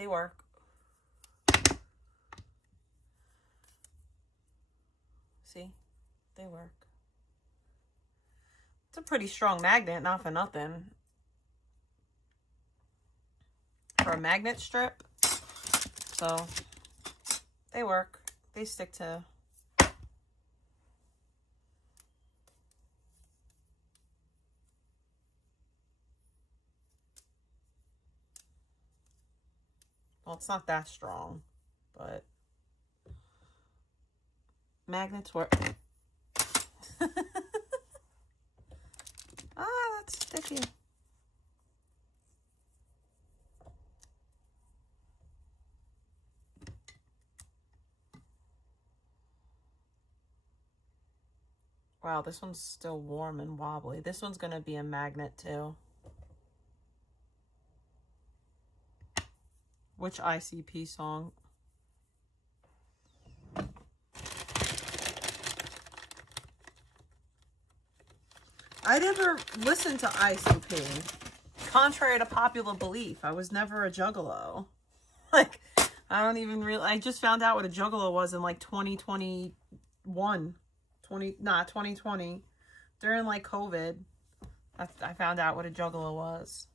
They work. See? They work. It's a pretty strong magnet, not for nothing. For a magnet strip. So, they work. They stick to... Well, it's not that strong, but magnets work. Ah, that's sticky. Wow, this one's still warm and wobbly. This one's gonna be a magnet too. Which ICP song? I never listened to ICP. Contrary to popular belief, I was never a juggalo. Like, I don't even really... I just found out what a juggalo was in like 2021. 2020. During like COVID. I found out what a juggalo was.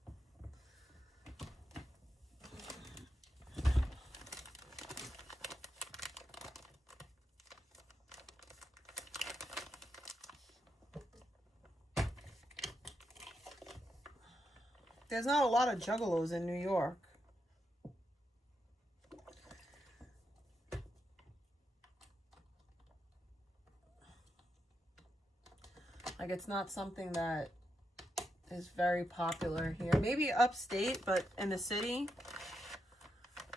There's not a lot of juggalos in New York. Like, it's not something that is very popular here. Maybe upstate, but in the city,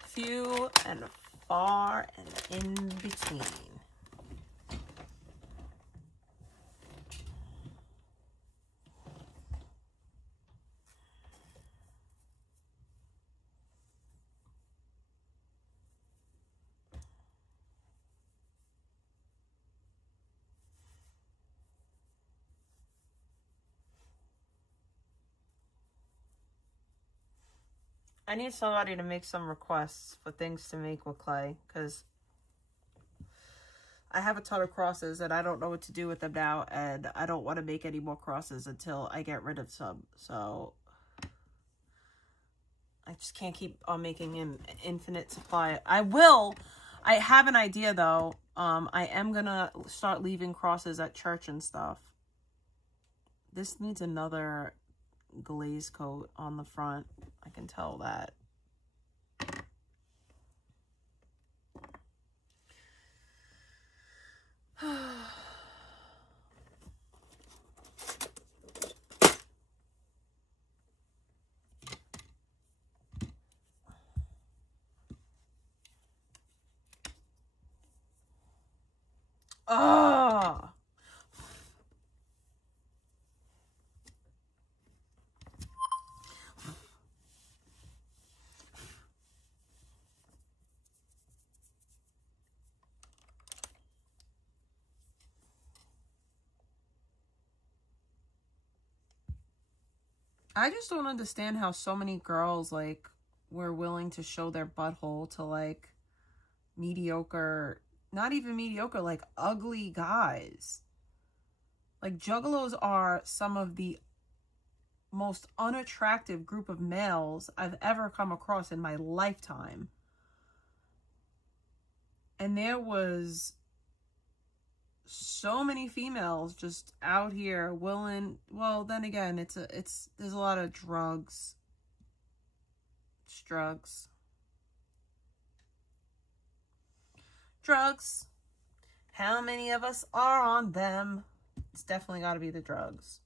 few and far and in between. I need somebody to make some requests for things to make with clay, because I have a ton of crosses and I don't know what to do with them now, and I don't want to make any more crosses until I get rid of some. So I just can't keep on making an infinite supply. I have an idea though. I am gonna start leaving crosses at church and stuff. This needs another glaze coat on the front. I can tell that. Oh. I just don't understand how so many girls, like, were willing to show their butthole to, like, mediocre, not even mediocre, like, ugly guys. Like, juggalos are some of the most unattractive group of males I've ever come across in my lifetime. And there was so many females just out here willing. Well, then again, there's a lot of drugs. It's drugs. Drugs. How many of us are on them? It's definitely got to be the drugs.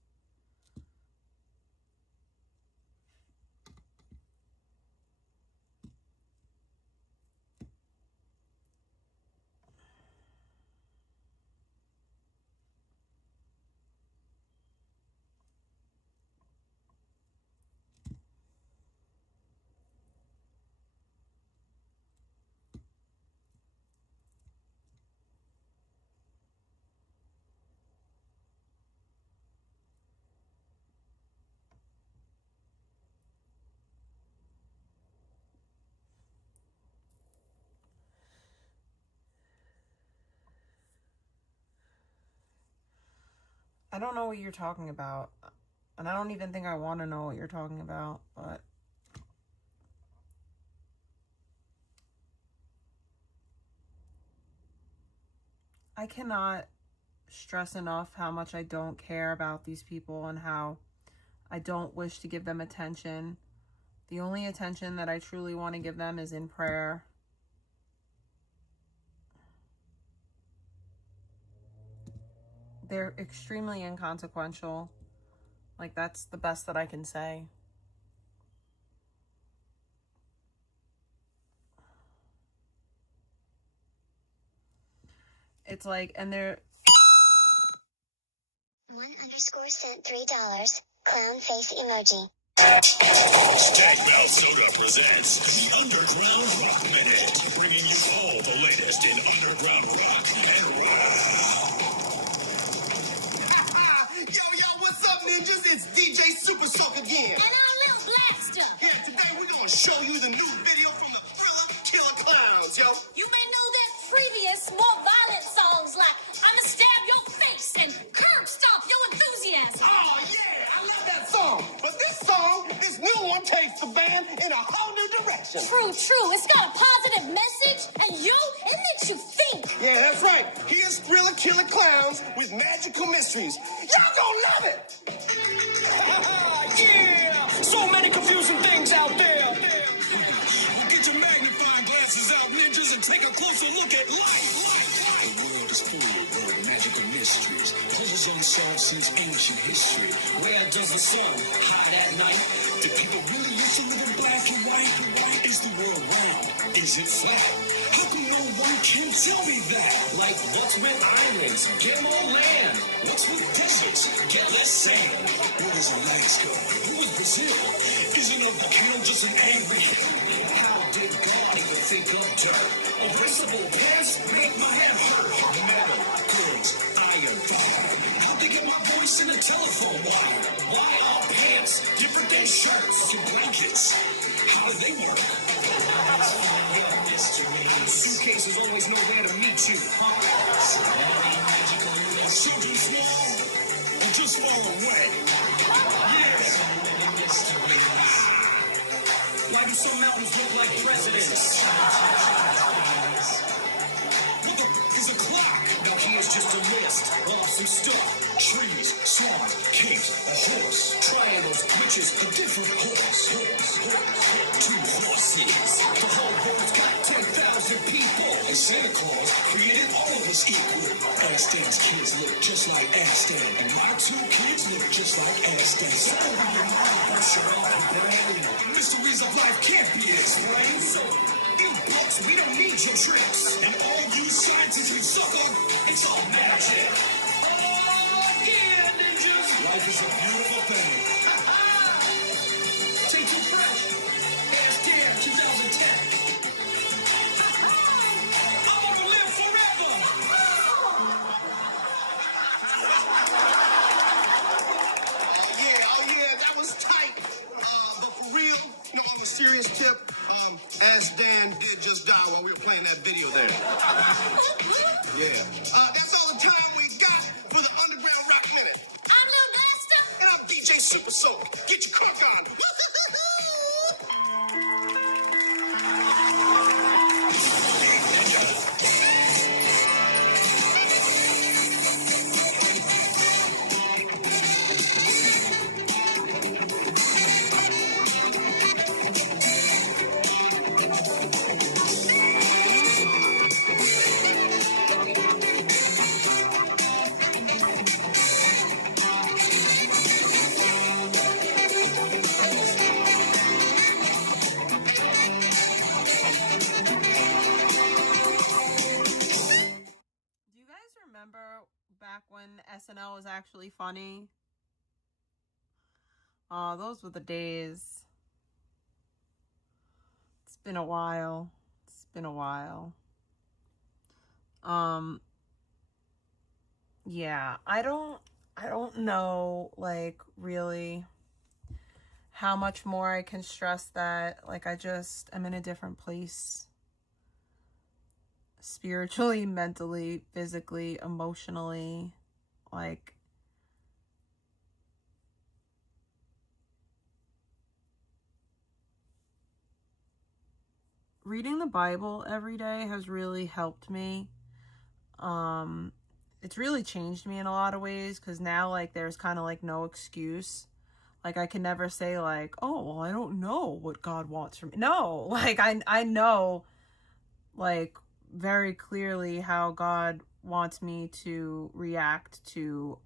I don't know what you're talking about. And I don't even think I want to know what you're talking about, but I cannot stress enough how much I don't care about these people and how I don't wish to give them attention. The only attention that I truly want to give them is in prayer. They're extremely inconsequential. Like, that's the best that I can say. It's like, and they're... 1_ sent $3. Clown face emoji. Hashtag Soda presents the Underground Rock Minute, bringing you all the latest in underground rock and roll. Yo, what's up, ninjas? It's DJ Super Soak again. And I'm Lil Blaster. Yeah, today we're gonna show you the new video from the Thriller Killer Clowns, yo. You may know their previous, more violent songs like I'ma Stab Your Face and Curb Stomp Your Enthusiasm. Oh, yeah, I love that song. But this new one takes the band in a whole new direction. True. It's got a positive message, and it makes you think. Yeah, that's right. Here's Thriller Killer Clowns with Magical Mysteries. Y'all gonna love it. Yeah! So many confusing things out there. Get your magnifying glasses out, ninjas, and take a closer look at life. The world is full of magical mysteries. Puzzles unsolved since ancient history. Where does the sun hide at night? Do people really used to live in black and white? Is the world round? Is it flat? How come no one can tell me that? Like, what's with islands? Get more land. What's with deserts? Get less sand. What is Alaska? Who is Brazil? Isn't a volcano just an angry hill? How did God even think of dirt? Erasable pants make my head hurt. Metal, girls, iron, fire. How'd they get my voice in a telephone wire? Why are pants different than shirts and blankets? How do they work? Suitcases always know where to meet you. Children small and just far away. Yeah. Why do some mountains look like presidents? What the is a clock? Now here's just a list of some stuff. Trees, swamp, caves, a horse, triangles, witches, a different horse. Two horses. The whole world's got 10,000 people. And Santa Claus created all of us equal. Aston's kids look just like Aston. And my two kids look just like Aston. So over your mind, brush your off the brain. The mysteries of life can't be explained. So in books, we don't need your tricks. And all you scientists you sucker, it's all magic. Oh, yeah, ninjas. Life is a beautiful thing. Take two fresh. Ask Cam 2010. I'm gonna live forever. Oh yeah, that was tight. But for real, no, on a serious tip, Ask Dan did just die while we were playing that video there. Yeah. That's all the time we got for the Underground Rock Minute. I'm Lil Blaster. And I'm DJ Super Soak. Get your cook on. Back when SNL was actually funny? Oh, those were the days. It's been a while. Yeah, I don't know, like, really how much more I can stress that. Like, I'm in a different place. Spiritually, mentally, physically, emotionally. Like, reading the Bible every day has really helped me. It's really changed me in a lot of ways, because now, like, there's kind of like no excuse. Like, I can never say like, oh, well, I don't know what God wants from me. No, like, I know, like, very clearly how God wants me to react to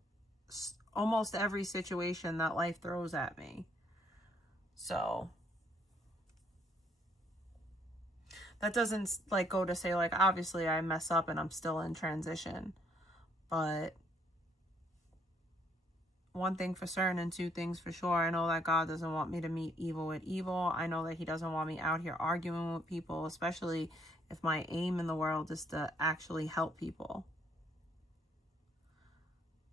almost every situation that life throws at me. So that doesn't, like, go to say, like, obviously I mess up and I'm still in transition. But one thing for certain and two things for sure, I know that God doesn't want me to meet evil with evil. I know that he doesn't want me out here arguing with people, especially if my aim in the world is to actually help people.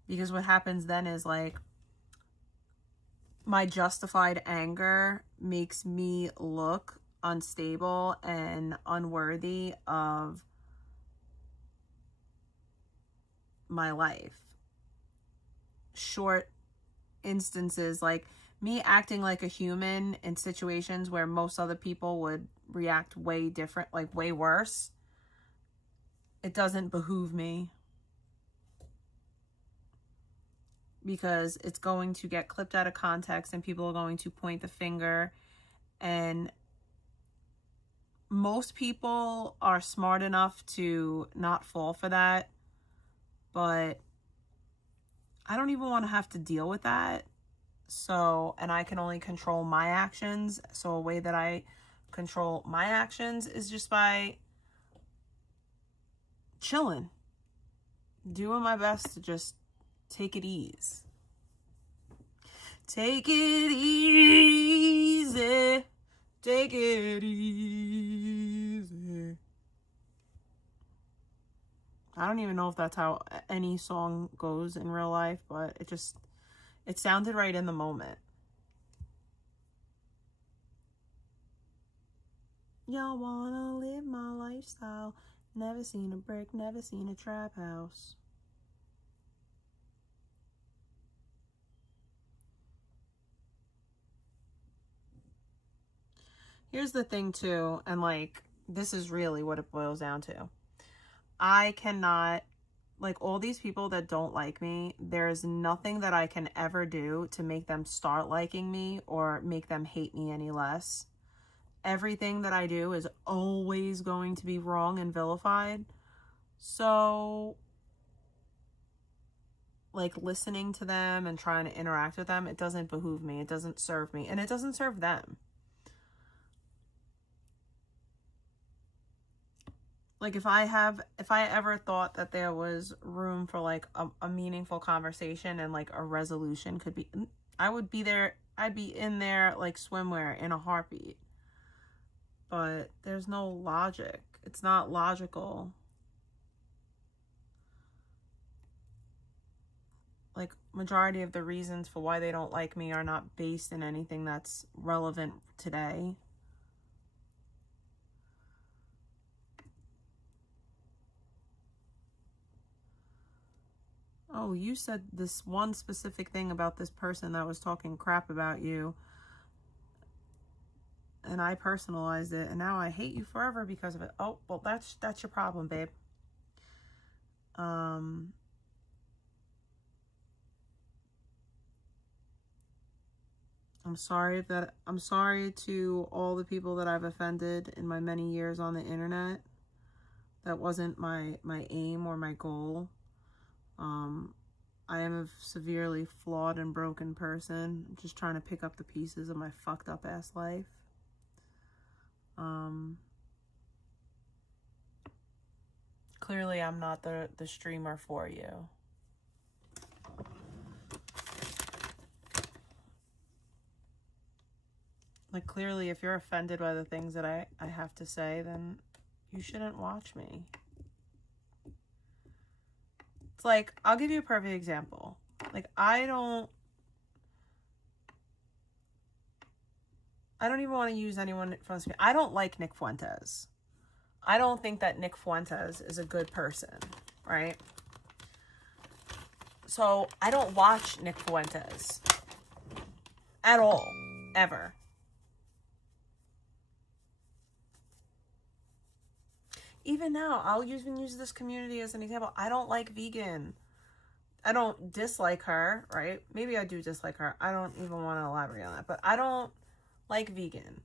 Because what happens then is, like, my justified anger makes me look unstable and unworthy of my life. Short instances, like me acting like a human in situations where most other people would react way different, like way worse, it doesn't behoove me, because it's going to get clipped out of context and people are going to point the finger. And most people are smart enough to not fall for that, but I don't even want to have to deal with that. So, and I can only control my actions. So a way that I control my actions is just by chilling, doing my best to just take it easy. Take it easy. Take it easy. I don't even know if that's how any song goes in real life, but it sounded right in the moment. Y'all wanna live my lifestyle. Never seen a brick, never seen a trap house. Here's the thing too, and like, this is really what it boils down to. I cannot, like, all these people that don't like me, there's nothing that I can ever do to make them start liking me or make them hate me any less. Everything that I do is always going to be wrong and vilified. So, like, listening to them and trying to interact with them, it doesn't behoove me. It doesn't serve me. And it doesn't serve them. Like, if I ever thought that there was room for, like, a meaningful conversation and, like, a resolution could be, I would be there. I'd be in there like swimwear in a heartbeat. But there's no logic. It's not logical. Like, majority of the reasons for why they don't like me are not based in anything that's relevant today. Oh, you said this one specific thing about this person that was talking crap about you, and I personalized it, and now I hate you forever because of it. Oh, well, that's your problem, babe. I'm sorry to all the people that I've offended in my many years on the internet. That wasn't my aim or my goal. I am a severely flawed and broken person. I'm just trying to pick up the pieces of my fucked up ass life. Clearly I'm not the streamer for you. Like, clearly if you're offended by the things that I have to say, then you shouldn't watch me. It's like, I'll give you a perfect example. Like, I don't even want to use anyone from Spain. I don't like Nick Fuentes. I don't think that Nick Fuentes is a good person, right? So I don't watch Nick Fuentes at all, ever. even now, I'll even use this community as an example. I don't like vegan. I don't dislike her, right? Maybe I do dislike her. I don't even want to elaborate on that, but I don't like vegan.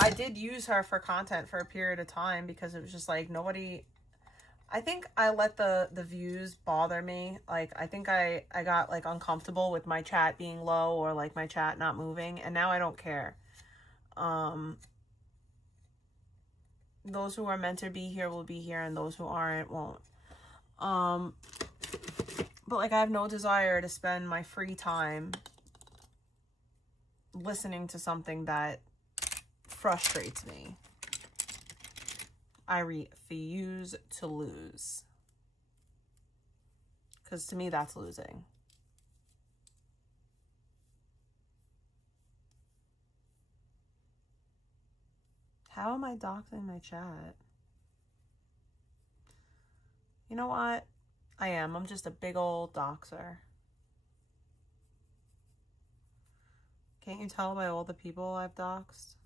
I did use her for content for a period of time because it was just like nobody, I think I let the views bother me. Like, I think I got like uncomfortable with my chat being low or like my chat not moving, and now I don't care. Those who are meant to be here will be here, and those who aren't won't. But like, I have no desire to spend my free time listening to something that frustrates me. I refuse to lose. Because to me, that's losing. How am I doxing my chat? You know what? I am. I'm just a big old doxer. Can't you tell by all the people I've doxed?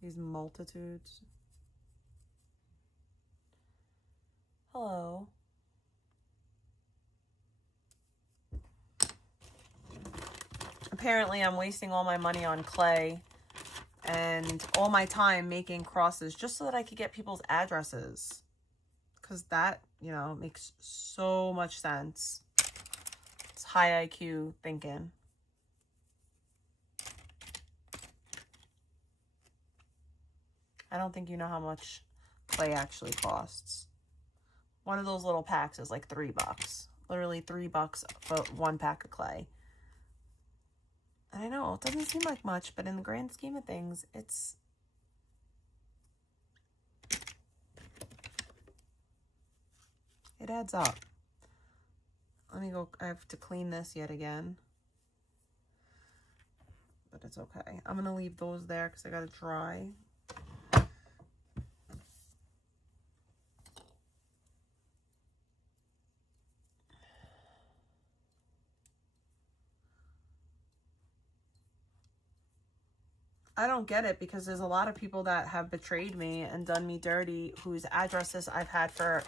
These multitudes. Hello. Apparently, I'm wasting all my money on clay and all my time making crosses just so that I could get people's addresses. Because that, you know, makes so much sense. It's high IQ thinking. I don't think you know how much clay actually costs. One of those little packs is like $3. Literally $3 for one pack of clay. And I know it doesn't seem like much, but in the grand scheme of things, it adds up. Let me go. I have to clean this yet again. But it's okay. I'm going to leave those there because I got to dry. I don't get it because there's a lot of people that have betrayed me and done me dirty whose addresses I've had for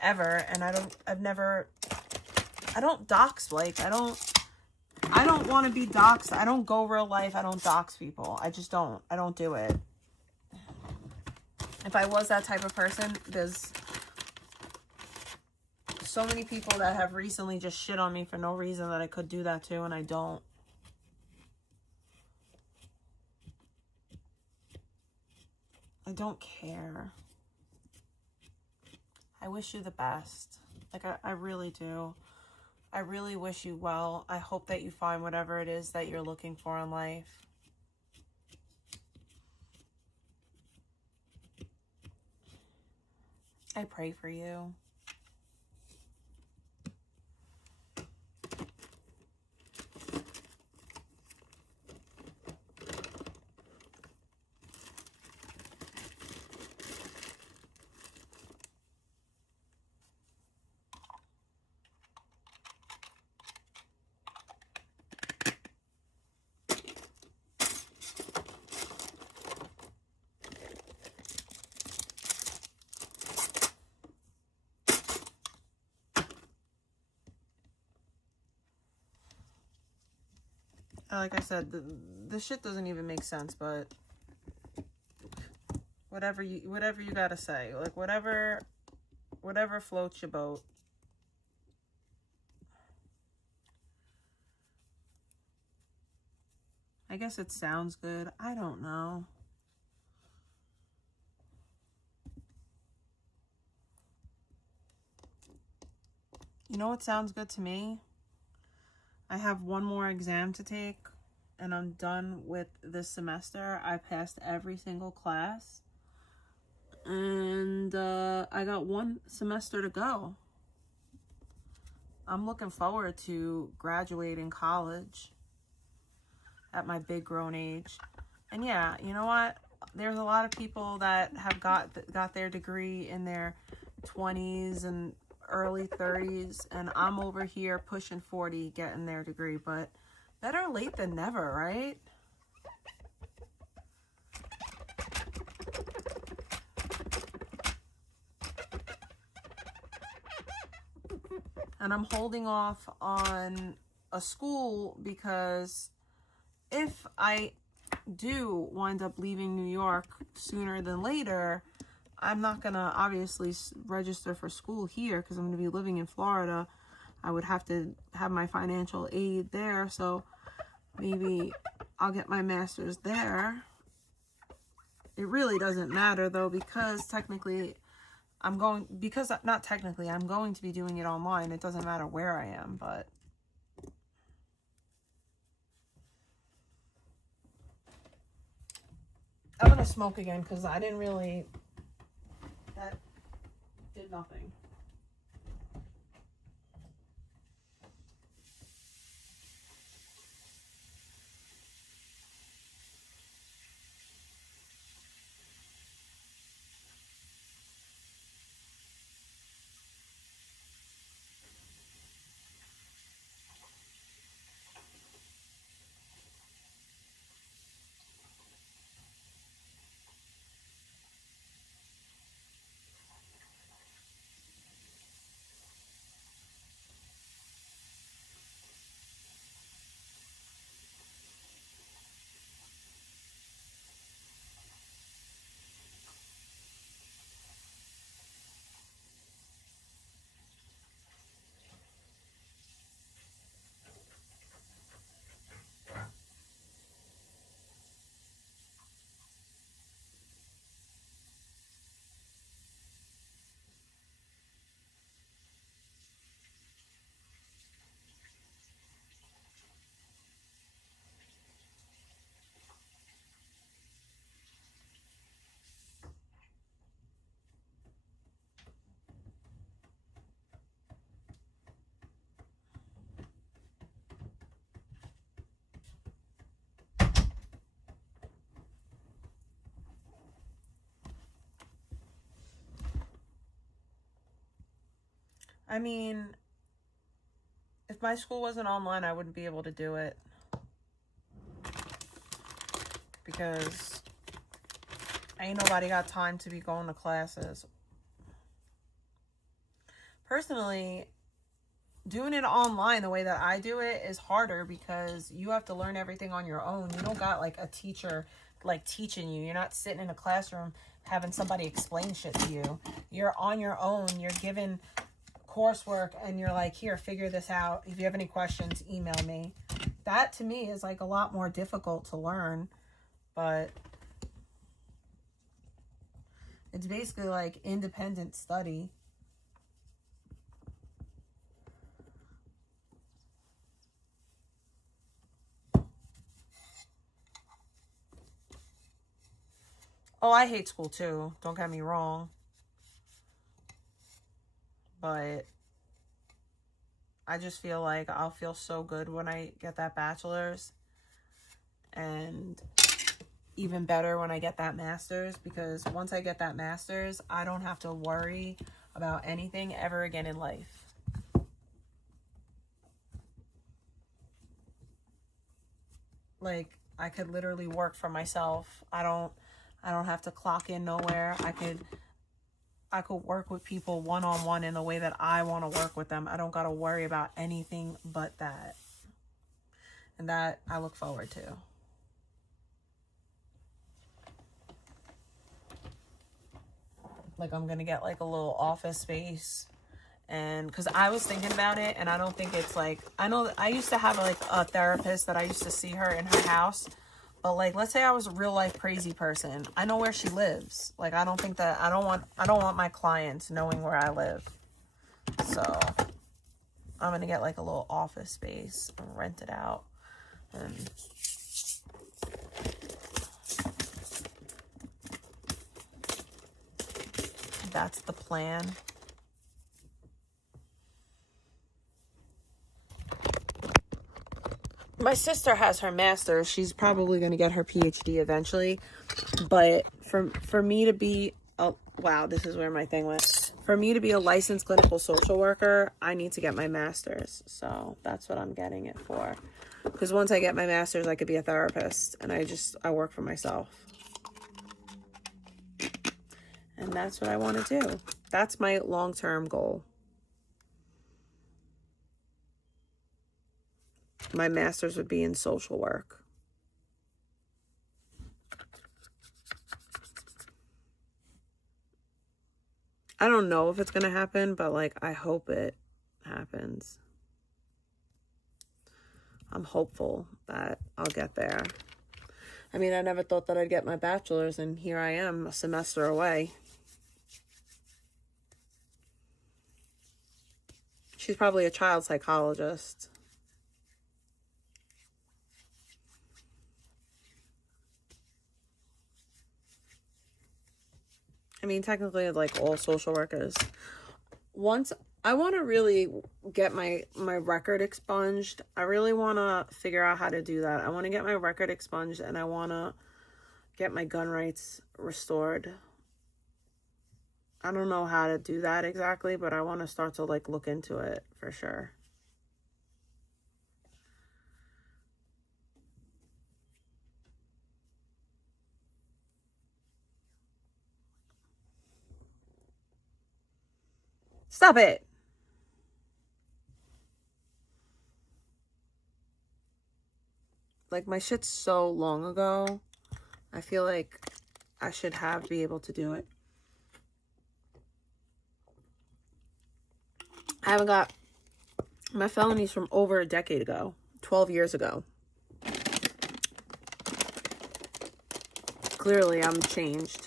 ever, and I don't dox, like, I don't want to be doxed. I don't go real life. I don't dox people. I just don't. I don't do it. If I was that type of person, there's so many people that have recently just shit on me for no reason that I could do that too, and I don't. I don't care. I wish you the best. Like, I really do. I really wish you well. I hope that you find whatever it is that you're looking for in life. I pray for you. Like I said, the shit doesn't even make sense, but whatever you gotta say, like whatever floats your boat. I guess it sounds good. I don't know. You know what sounds good to me? I have one more exam to take and I'm done with this semester. I passed every single class and I got one semester to go. I'm looking forward to graduating college at my big grown age. And yeah, you know what? There's a lot of people that have got their degree in their 20s and early 30s, and I'm over here pushing 40 getting their degree, but better late than never, right? And I'm holding off on a school because if I do wind up leaving New York sooner than later, I'm not going to obviously register for school here because I'm going to be living in Florida. I would have to have my financial aid there, so maybe I'll get my master's there. It really doesn't matter though, because technically I'm going to be doing it online. It doesn't matter where I am, but I'm going to smoke again because that did nothing. I mean, if my school wasn't online, I wouldn't be able to do it. Because ain't nobody got time to be going to classes. Personally, doing it online the way that I do it is harder because you have to learn everything on your own. You don't got like a teacher like teaching you. You're not sitting in a classroom having somebody explain shit to you. You're on your own. You're given coursework and you're like, here, figure this out. If you have any questions, email me. That to me is like a lot more difficult to learn, but it's basically like independent study. Oh, I hate school too. Don't get me wrong. But I just feel like I'll feel so good when I get that bachelor's. And even better when I get that master's. Because once I get that master's, I don't have to worry about anything ever again in life. Like, I could literally work for myself. I don't have to clock in nowhere. I could work with people one-on-one in the way that I want to work with them. I don't got to worry about anything but that. And that I look forward to. Like, I'm going to get like a little office space. And because I was thinking about it, and I don't think it's like, I know that I used to have like a therapist that I used to see her in her house. But like, let's say I was a real life crazy person. I know where she lives. Like, I don't think that, I don't want my clients knowing where I live. So I'm going to get like a little office space and rent it out. And that's the plan. My sister has her master's. She's probably going to get her PhD eventually. But for me to be, wow, this is where my thing went. For me to be a licensed clinical social worker, I need to get my master's. So that's what I'm getting it for. Because once I get my master's, I could be a therapist. And I work for myself. And that's what I want to do. That's my long-term goal. my master's would be in social work. I don't know if it's going to happen, but like, I hope it happens. I'm hopeful that I'll get there. I mean, I never thought that I'd get my bachelor's, and here I am, a semester away. She's probably a child psychologist. I mean, technically, like all social workers. Once I want to really get my record expunged. I really want to figure out how to do that. I want to get my record expunged, and I want to get my gun rights restored. I don't know how to do that exactly, but I want to start to like look into it for sure. Stop it. Like, my shit's so long ago. I feel like I should be able to do it. I haven't got my felonies from over a decade ago. 12 years ago. Clearly, I'm changed.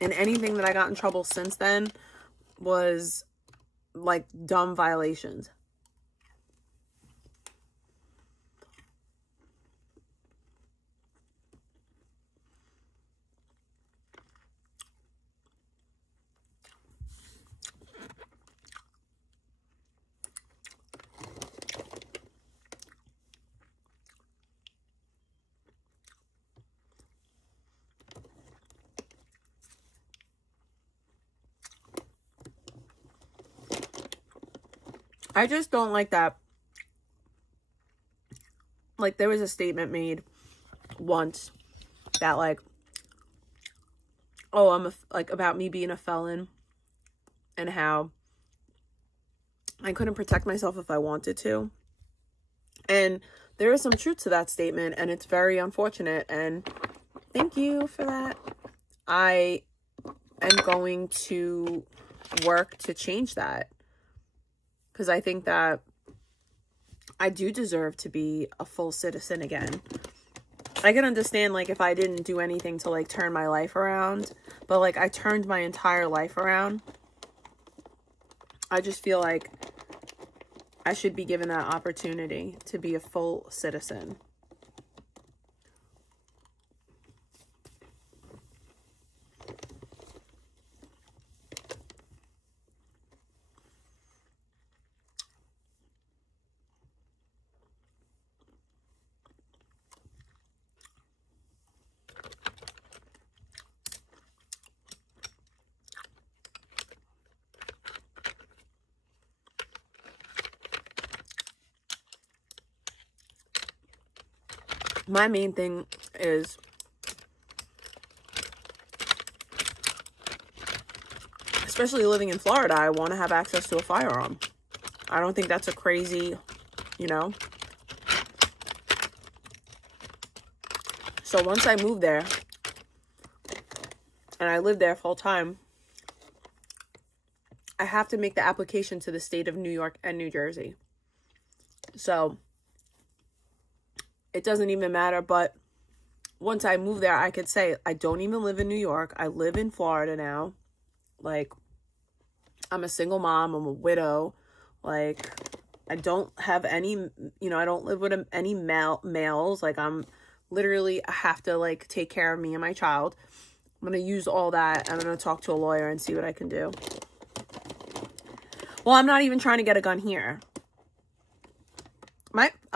And anything that I got in trouble since then was like dumb violations. I just don't like that. Like, there was a statement made once that, like, oh, like, about me being a felon and how I couldn't protect myself if I wanted to. And there is some truth to that statement, and it's very unfortunate, and thank you for that. I am going to work to change that, because I think that I do deserve to be a full citizen again. I can understand, like, if I didn't do anything to, like, turn my life around, but, like, I turned my entire life around. I just feel like I should be given that opportunity to be a full citizen. My main thing is especially living in Florida, I want to have access to a firearm. I don't think that's a crazy, you know. So once I move there and I live there full time, I have to make the application to the state of New York and New Jersey. So it doesn't even matter, but once I move there, I could say, I don't even live in New York. I live in Florida now. Like, I'm a single mom. I'm a widow. Like, I don't have any, you know, I don't live with any males. Like, I'm literally, I have to, like, take care of me and my child. I'm going to use all that. I'm going to talk to a lawyer and see what I can do. Well, I'm not even trying to get a gun here.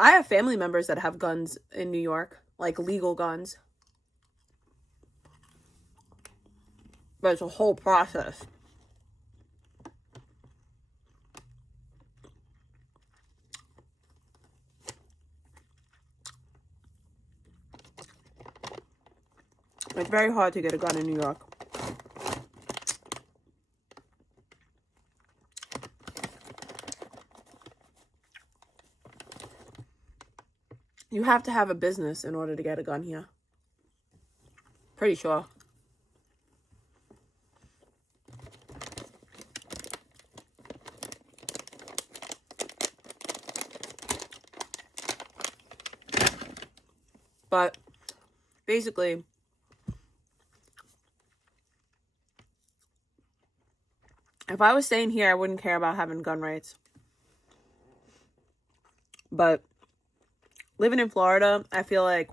I have family members that have guns in New York, like legal guns. But it's a whole process. It's very hard to get a gun in New York. You have to have a business in order to get a gun here. Pretty sure. But basically, if I was staying here, I wouldn't care about having gun rights. But living in Florida, I feel like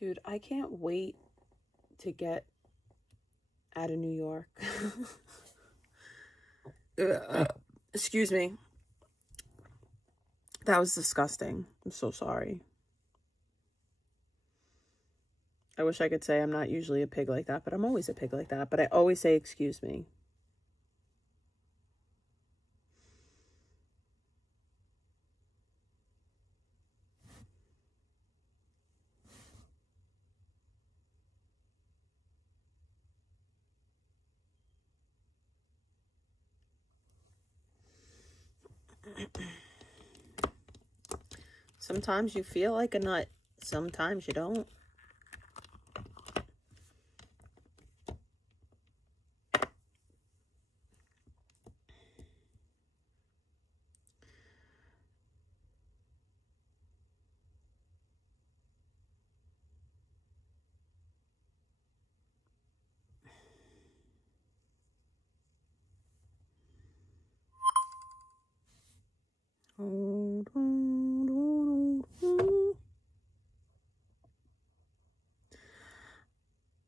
dude, I can't wait to get out of New York. Excuse me. That was disgusting. I'm so sorry. I wish I could say I'm not usually a pig like that, but I'm always a pig like that. But I always say, excuse me. Sometimes you feel like a nut. Sometimes you don't.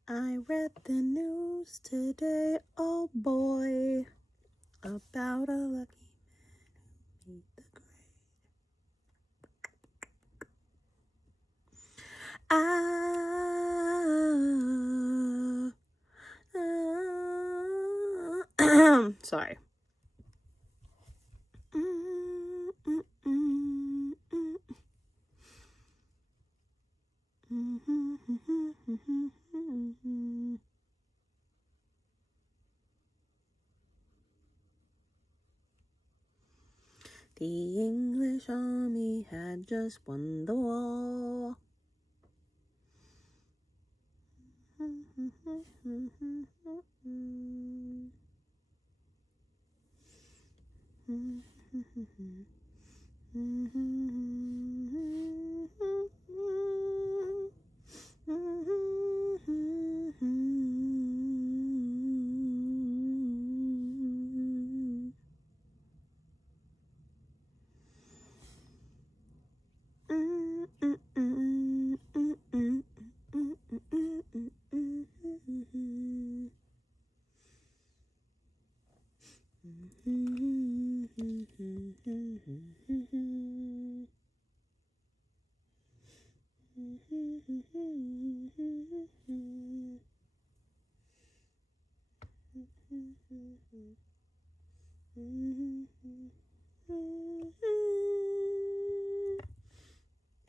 I read the news today, oh boy, about a lucky man who made the grade. Sorry. The English army had just won the war.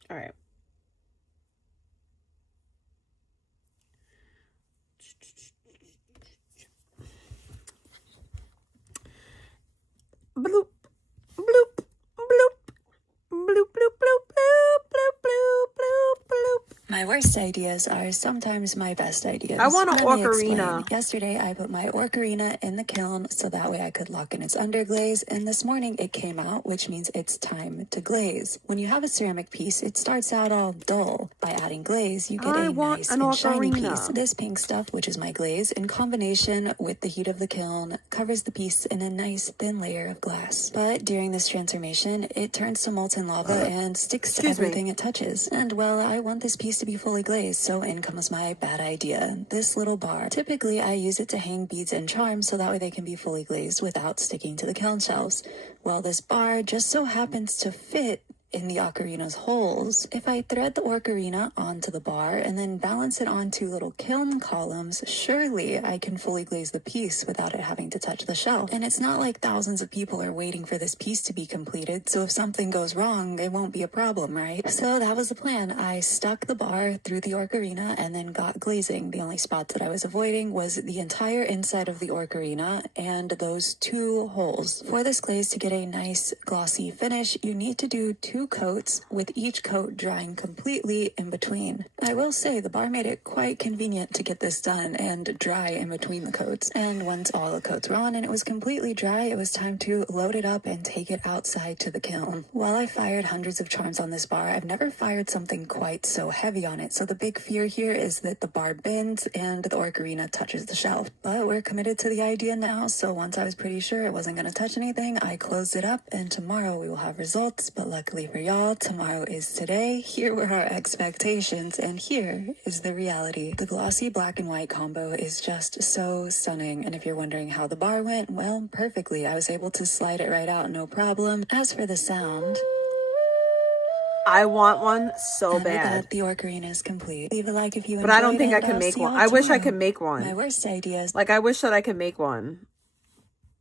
All right. Bloop, bloop, bloop, bloop, bloop, bloop, bloop, bloop, bloop, My worst ideas are sometimes my best ideas. I want an Let me ocarina. explain. Yesterday, I put my ocarina in the kiln so that way I could lock in its underglaze, and this morning it came out, which means it's time to glaze. When you have a ceramic piece, it starts out all dull. By adding glaze, you get a nice and shiny piece. This pink stuff, which is my glaze, in combination with the heat of the kiln, covers the piece in a nice thin layer of glass. But during this transformation, it turns to molten lava and sticks to everything it touches. And well, I want this piece to be fully glazed, so in comes my bad idea. This little bar. Typically, I use it to hang beads and charms so that way they can be fully glazed without sticking to the kiln shelves. Well, this bar just so happens to fit in the ocarina's holes. If I thread the ocarina onto the bar and then balance it onto little kiln columns, surely I can fully glaze the piece without it having to touch the shelf. And it's not like thousands of people are waiting for this piece to be completed, so if something goes wrong, it won't be a problem, right? So that was the plan. I stuck the bar through the ocarina and then got glazing. The only spots that I was avoiding was the entire inside of the ocarina and those two holes. For this glaze to get a nice glossy finish, you need to do 2 coats, with each coat drying completely in between. I will say the bar made it quite convenient to get this done and dry in between the coats. And once all the coats were on and it was completely dry, it was time to load it up and take it outside to the kiln. While I fired hundreds of charms on this bar, I've never fired something quite so heavy on it, so the big fear here is that the bar bends and the ocarina touches the shelf. But we're committed to the idea now, so once I was pretty sure it wasn't going to touch anything, I closed it up, and tomorrow we will have results. But luckily for y'all, tomorrow is today. Here were our expectations, and here is the reality. The glossy black and white combo is just so stunning, and if you're wondering how the bar went, well, perfectly. I was able to slide it right out, no problem. As for the sound, I want one so and with bad. that, the ocarina is complete. Leave a like if you enjoyed. But I don't think I and can I'll make see one. y'all I wish I tomorrow. could make one. My worst ideas. Like, I wish that I could make one.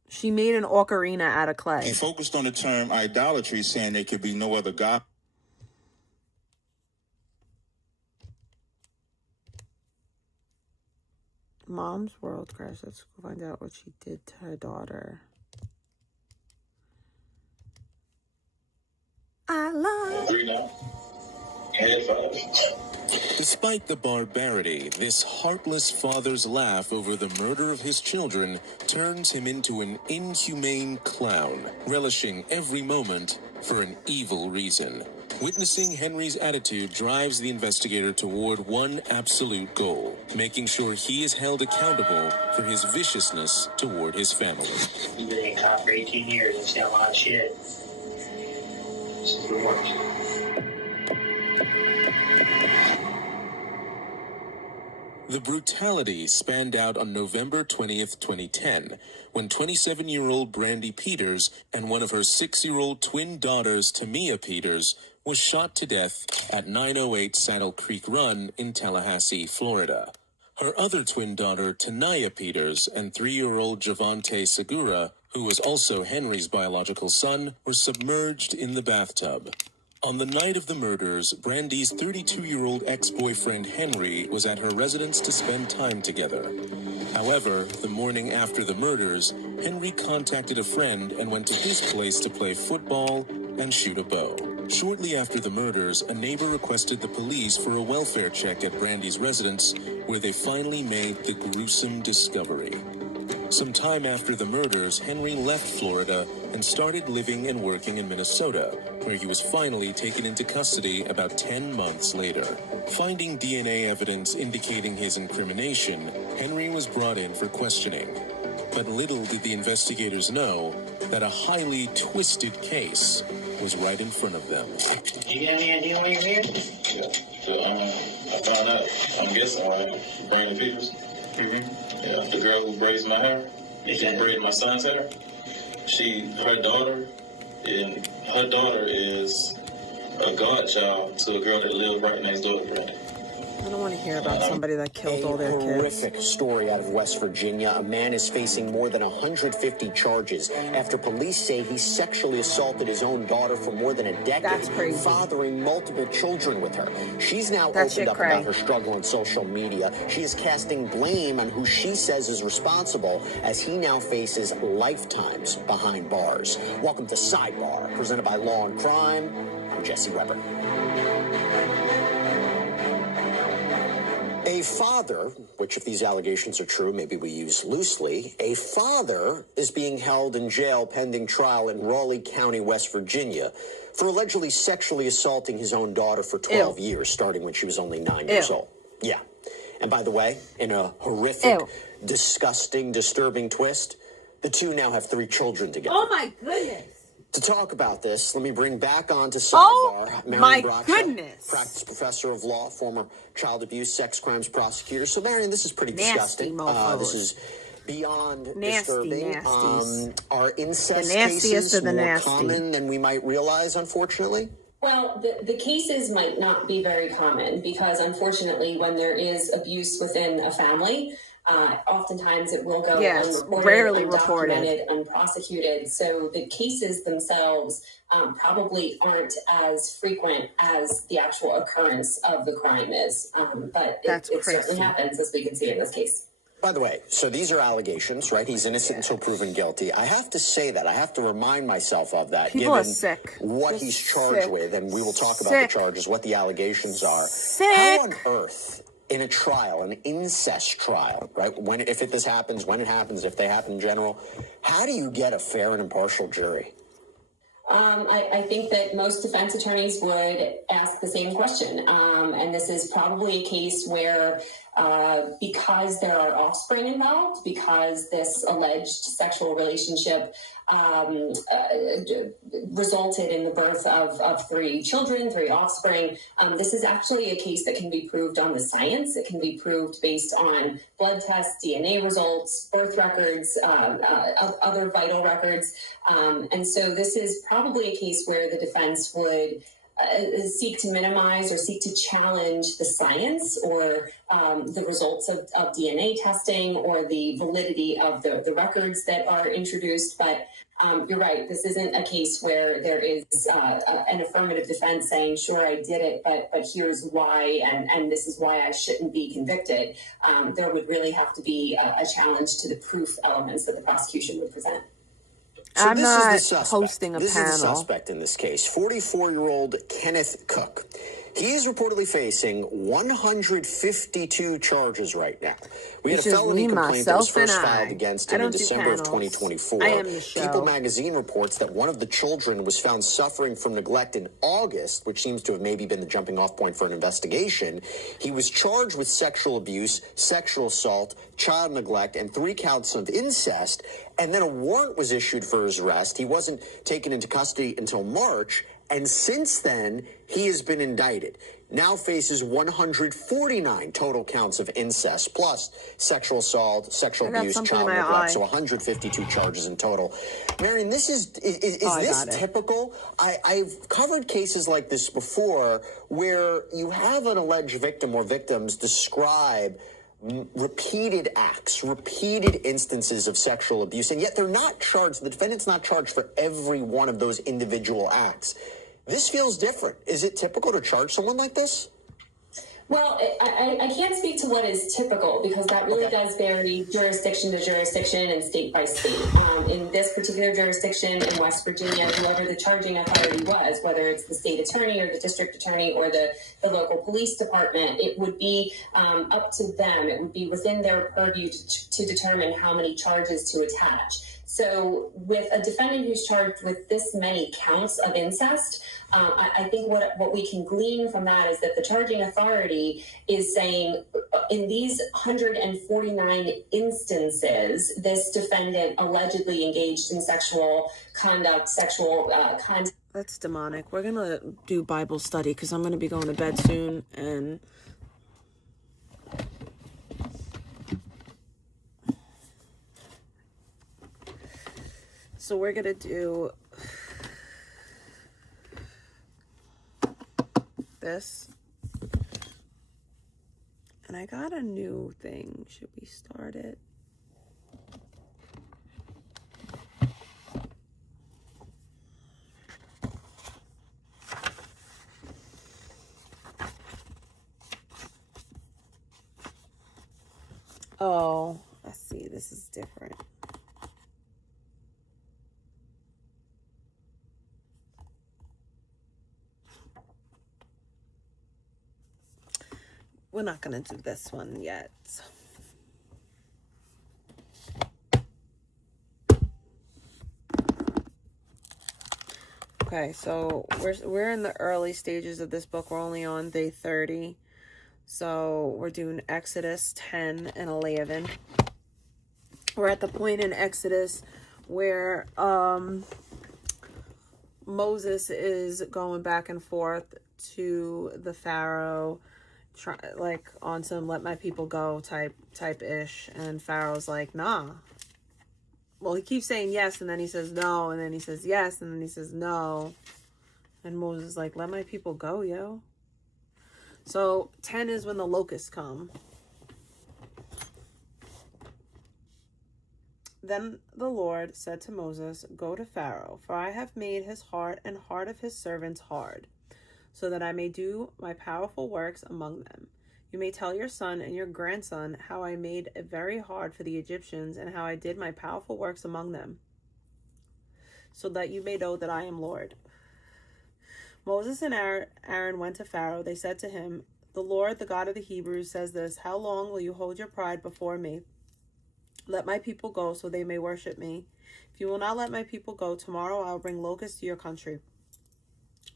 She made an ocarina out of clay. He focused on the term idolatry, saying there could be no other God. Mom's world crash. Let's go find out what she did to her daughter. I love 3 now. And 5. Despite the barbarity, this heartless father's laugh over the murder of his children turns him into an inhumane clown, relishing every moment for an evil reason. Witnessing Henry's attitude drives the investigator toward one absolute goal, making sure he is held accountable for his viciousness toward his family. You've been in cop for 18 years and seen a lot of shit. This is your work. The brutality spanned out on November 20th, 2010, when 27-year-old Brandy Peters and one of her 6-year-old twin daughters, Tamia Peters, was shot to death at 908 Saddle Creek Run in Tallahassee, Florida. Her other twin daughter, Tanaya Peters, and 3-year-old Javante Segura, who was also Henry's biological son, were submerged in the bathtub. On the night of the murders, Brandy's 32-year-old ex-boyfriend Henry was at her residence to spend time together. However, the morning after the murders, Henry contacted a friend and went to his place to play football and shoot a bow. Shortly after the murders, a neighbor requested the police for a welfare check at Brandy's residence, where they finally made the gruesome discovery. Some time after the murders, Henry left Florida and started living and working in Minnesota, where he was finally taken into custody about 10 months later. Finding DNA evidence indicating his incrimination, Henry was brought in for questioning. But little did the investigators know that a highly twisted case was right in front of them. You got any idea why you're here? Yeah. So, I found out, I'm guessing, right? Brandy Peters? Mm-hmm. Yeah, the girl who braids my hair. She braided my son's hair. Her daughter is a godchild to a girl that lived right next door to Brandy. I don't want to hear about somebody that killed all their kids. A horrific story out of West Virginia. A man is facing more than 150 charges after police say he sexually assaulted his own daughter for more than a decade. That's crazy. Fathering multiple children with her. She's now opened up about her struggle on social media. She is casting blame on who she says is responsible, as he now faces lifetimes behind bars. Welcome to Sidebar, presented by Law and Crime. I'm Jesse Weber. A father, which if these allegations are true, maybe we use loosely, a father is being held in jail pending trial in Raleigh County, West Virginia, for allegedly sexually assaulting his own daughter for 12 years, starting when she was only 9 years old. Yeah. And by the way, in a horrific, disgusting, disturbing twist, the two now have 3 children together. Oh my goodness. To talk about this, let me bring back on to sidebar Marion Bracha, practice professor of law, former child abuse, sex crimes prosecutor. So, Marion, this is pretty disgusting. This is beyond disturbing. Are incest cases more common than we might realize, unfortunately? Well, the cases might not be very common because, unfortunately, when there is abuse within a family, oftentimes it will go unreported, rarely undocumented, unprosecuted. So the cases themselves probably aren't as frequent as the actual occurrence of the crime is. But it certainly happens, as we can see in this case. By the way, so these are allegations, right? He's innocent until proven guilty. I have to say that. I have to remind myself of that, given what he's charged with, and we will talk about the charges, what the allegations are. How on earth, in a trial, an incest trial, right? If this happens, when it happens, if they happen in general, how do you get a fair and impartial jury? I think that most defense attorneys would ask the same question. And this is probably a case where because there are offspring involved, because this alleged sexual relationship resulted in the birth of 3 children, 3 offspring, this is actually a case that can be proved on the science. It can be proved based on blood tests, DNA results, birth records, other vital records. And so this is probably a case where the defense would seek to minimize or seek to challenge the science or the results of DNA testing or the validity of the records that are introduced. But you're right, this isn't a case where there is an affirmative defense saying, sure, I did it, but here's why, and this is why I shouldn't be convicted. There would really have to be a challenge to the proof elements that the prosecution would present. So I'm not hosting a panel. This is the suspect in this case, 44-year-old Kenneth Cook. He is reportedly facing 152 charges right now. We had a felony complaint that was first filed against him in December of 2024. People magazine reports that one of the children was found suffering from neglect in August, which seems to have maybe been the jumping off point for an investigation. He was charged with sexual abuse, sexual assault, child neglect, and 3 counts of incest. And then a warrant was issued for his arrest. He wasn't taken into custody until March. And since then, he has been indicted. Now faces 149 total counts of incest, plus sexual assault, sexual abuse, child neglect. So 152 charges in total. Marion, this is this typical? I've covered cases like this before where you have an alleged victim or victims describe repeated acts, repeated instances of sexual abuse, and yet they're not charged. The defendant's not charged for every one of those individual acts. This feels different. Is it typical to charge someone like this? Well, I can't speak to what is typical because that really does vary jurisdiction to jurisdiction and state by state. In this particular jurisdiction in West Virginia, whoever the charging authority was, whether it's the state attorney or the district attorney or the local police department, it would be up to them. It would be within their purview to determine how many charges to attach. So with a defendant who's charged with this many counts of incest, I think what we can glean from that is that the charging authority is saying in these 149 instances, this defendant allegedly engaged in sexual conduct, contact. That's demonic. We're going to do Bible study because I'm going to be going to bed soon and... So we're going to do this. And I got a new thing. Should we start it? Oh, let's see. This is different. we're not going to do this one yet. Okay, so we're in the early stages of this book. We're only on day 30. So we're doing Exodus 10 and 11. We're at the point in Exodus where Moses is going back and forth to the Pharaoh, like on some "let my people go" type ish, and Pharaoh's like, nah. Well, he keeps saying yes, and then he says no, and then he says yes, and then he says no. And Moses is like, let my people go, yo. So 10 is when the locusts come. Then the Lord said to Moses, go to Pharaoh, for I have made his heart and heart of his servants hard, so that I may do my powerful works among them. You may tell your son and your grandson how I made it very hard for the Egyptians and how I did my powerful works among them, so that you may know that I am Lord. Moses and Aaron went to Pharaoh. They said to him, the Lord, the God of the Hebrews, says this, how long will you hold your pride before me? Let my people go so they may worship me. If you will not let my people go, tomorrow I will bring locusts to your country.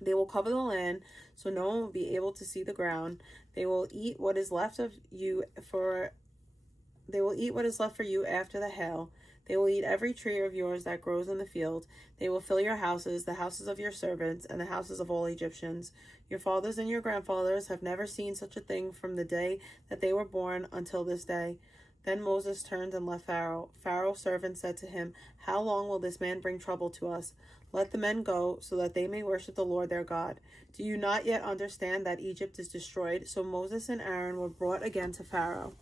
They will cover the land so no one will be able to see the ground. They will eat what is left for you after the hail. They will eat every tree of yours that grows in the field. They will fill your houses, the houses of your servants, and the houses of all Egyptians. Your fathers and your grandfathers have never seen such a thing from the day that they were born until this day. Then Moses turned and left Pharaoh. Pharaoh's servant said to him, how long will this man bring trouble to us? Let the men go, so that they may worship the Lord their God. Do you not yet understand that Egypt is destroyed? So Moses and Aaron were brought again to Pharaoh.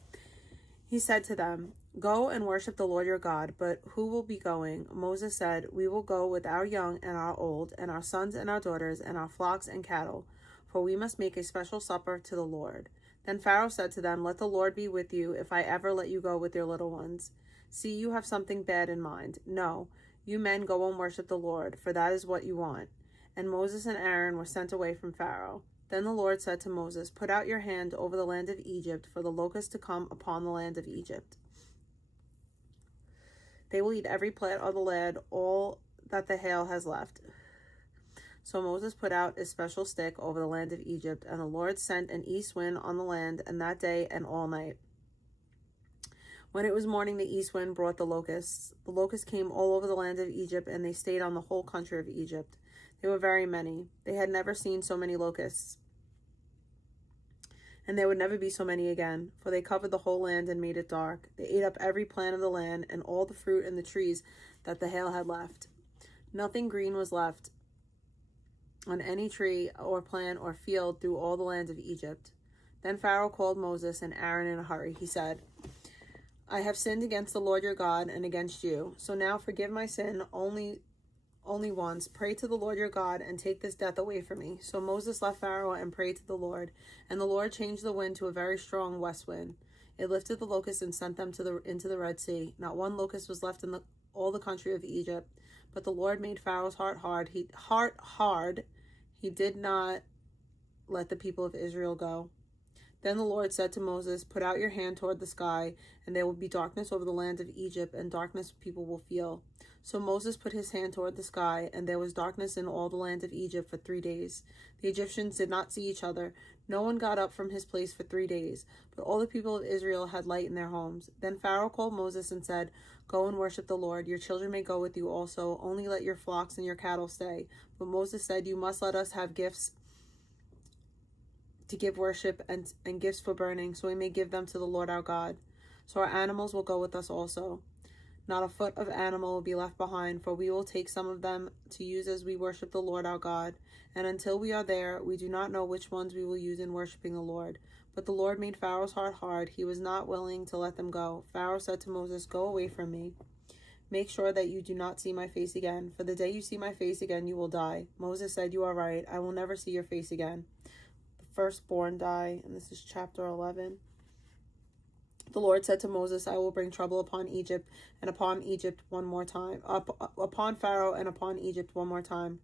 He said to them, go and worship the Lord your God, but who will be going? Moses said, we will go with our young and our old, and our sons and our daughters, and our flocks and cattle, for we must make a special supper to the Lord. Then Pharaoh said to them, let the Lord be with you if I ever let you go with your little ones. See, you have something bad in mind. No, you men go and worship the Lord, for that is what you want. And Moses and Aaron were sent away from Pharaoh. Then the Lord said to Moses, put out your hand over the land of Egypt, for the locusts to come upon the land of Egypt. They will eat every plant of the land, all that the hail has left. So Moses put out a special stick over the land of Egypt, and the Lord sent an east wind on the land, and that day and all night. When it was morning, the east wind brought the locusts. The locusts came all over the land of Egypt, and they stayed on the whole country of Egypt. They were very many. They had never seen so many locusts, and there would never be so many again, for they covered the whole land and made it dark. They ate up every plant of the land, and all the fruit and the trees that the hail had left. Nothing green was left on any tree or plant or field through all the land of Egypt. Then Pharaoh called Moses and Aaron in a hurry. He said, I have sinned against the Lord your God and against you. So now forgive my sin only once. Pray to the Lord your God and take this death away from me. So Moses left Pharaoh and prayed to the Lord. And the Lord changed the wind to a very strong west wind. It lifted the locusts and sent them into the Red Sea. Not one locust was left in all the country of Egypt. But the Lord made Pharaoh's heart hard. He did not let the people of Israel go. Then the Lord said to Moses, put out your hand toward the sky, and there will be darkness over the land of Egypt, and darkness people will feel. So Moses put his hand toward the sky, and there was darkness in all the land of Egypt for 3 days. The Egyptians did not see each other. No one got up from his place for 3 days, but all the people of Israel had light in their homes. Then Pharaoh called Moses and said, go and worship the Lord. Your children may go with you also. Only let your flocks and your cattle stay. But Moses said, you must let us have gifts to give worship and gifts for burning, so we may give them to the Lord our God. So our animals will go with us also. Not a foot of animal will be left behind, for we will take some of them to use as we worship the Lord our God. And until we are there, we do not know which ones we will use in worshiping the Lord. But the Lord made Pharaoh's heart hard. He was not willing to let them go. Pharaoh said to Moses, go away from me. Make sure that you do not see my face again, for the day you see my face again, you will die. Moses said, you are right. I will never see your face again. The firstborn die. And this is chapter 11. The Lord said to Moses, I will bring trouble upon Egypt and upon Egypt one more time, upon Pharaoh and upon Egypt one more time.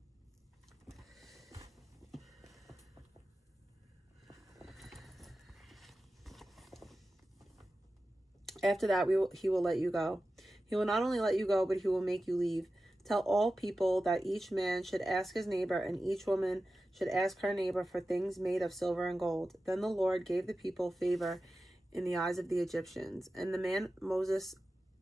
After that, he will let you go. He will not only let you go, but he will make you leave. Tell all people that each man should ask his neighbor, and each woman should ask her neighbor for things made of silver and gold. Then the Lord gave the people favor in the eyes of the Egyptians. And the man Moses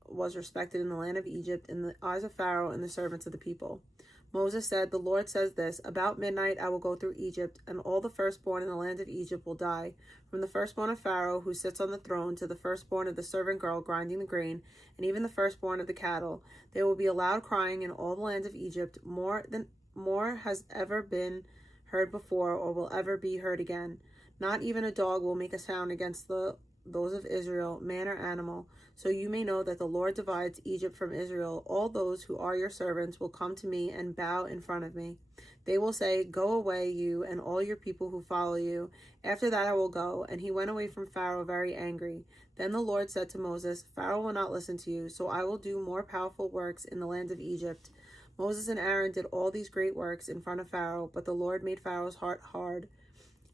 was respected in the land of Egypt, in the eyes of Pharaoh and the servants of the people. Moses said, "The Lord says this, about midnight I will go through Egypt, and all the firstborn in the land of Egypt will die, from the firstborn of Pharaoh who sits on the throne to the firstborn of the servant girl grinding the grain, and even the firstborn of the cattle. There will be a loud crying in all the land of Egypt, more has ever been heard before or will ever be heard again. Not even a dog will make a sound against those of Israel, man or animal. So you may know that the Lord divides Egypt from Israel. All those who are your servants will come to me and bow in front of me. They will say, 'Go away, you and all your people who follow you.' After that I will go." And he went away from Pharaoh very angry. Then the Lord said to Moses, "Pharaoh will not listen to you, so I will do more powerful works in the land of Egypt." Moses and Aaron did all these great works in front of Pharaoh, but the Lord made Pharaoh's heart hard.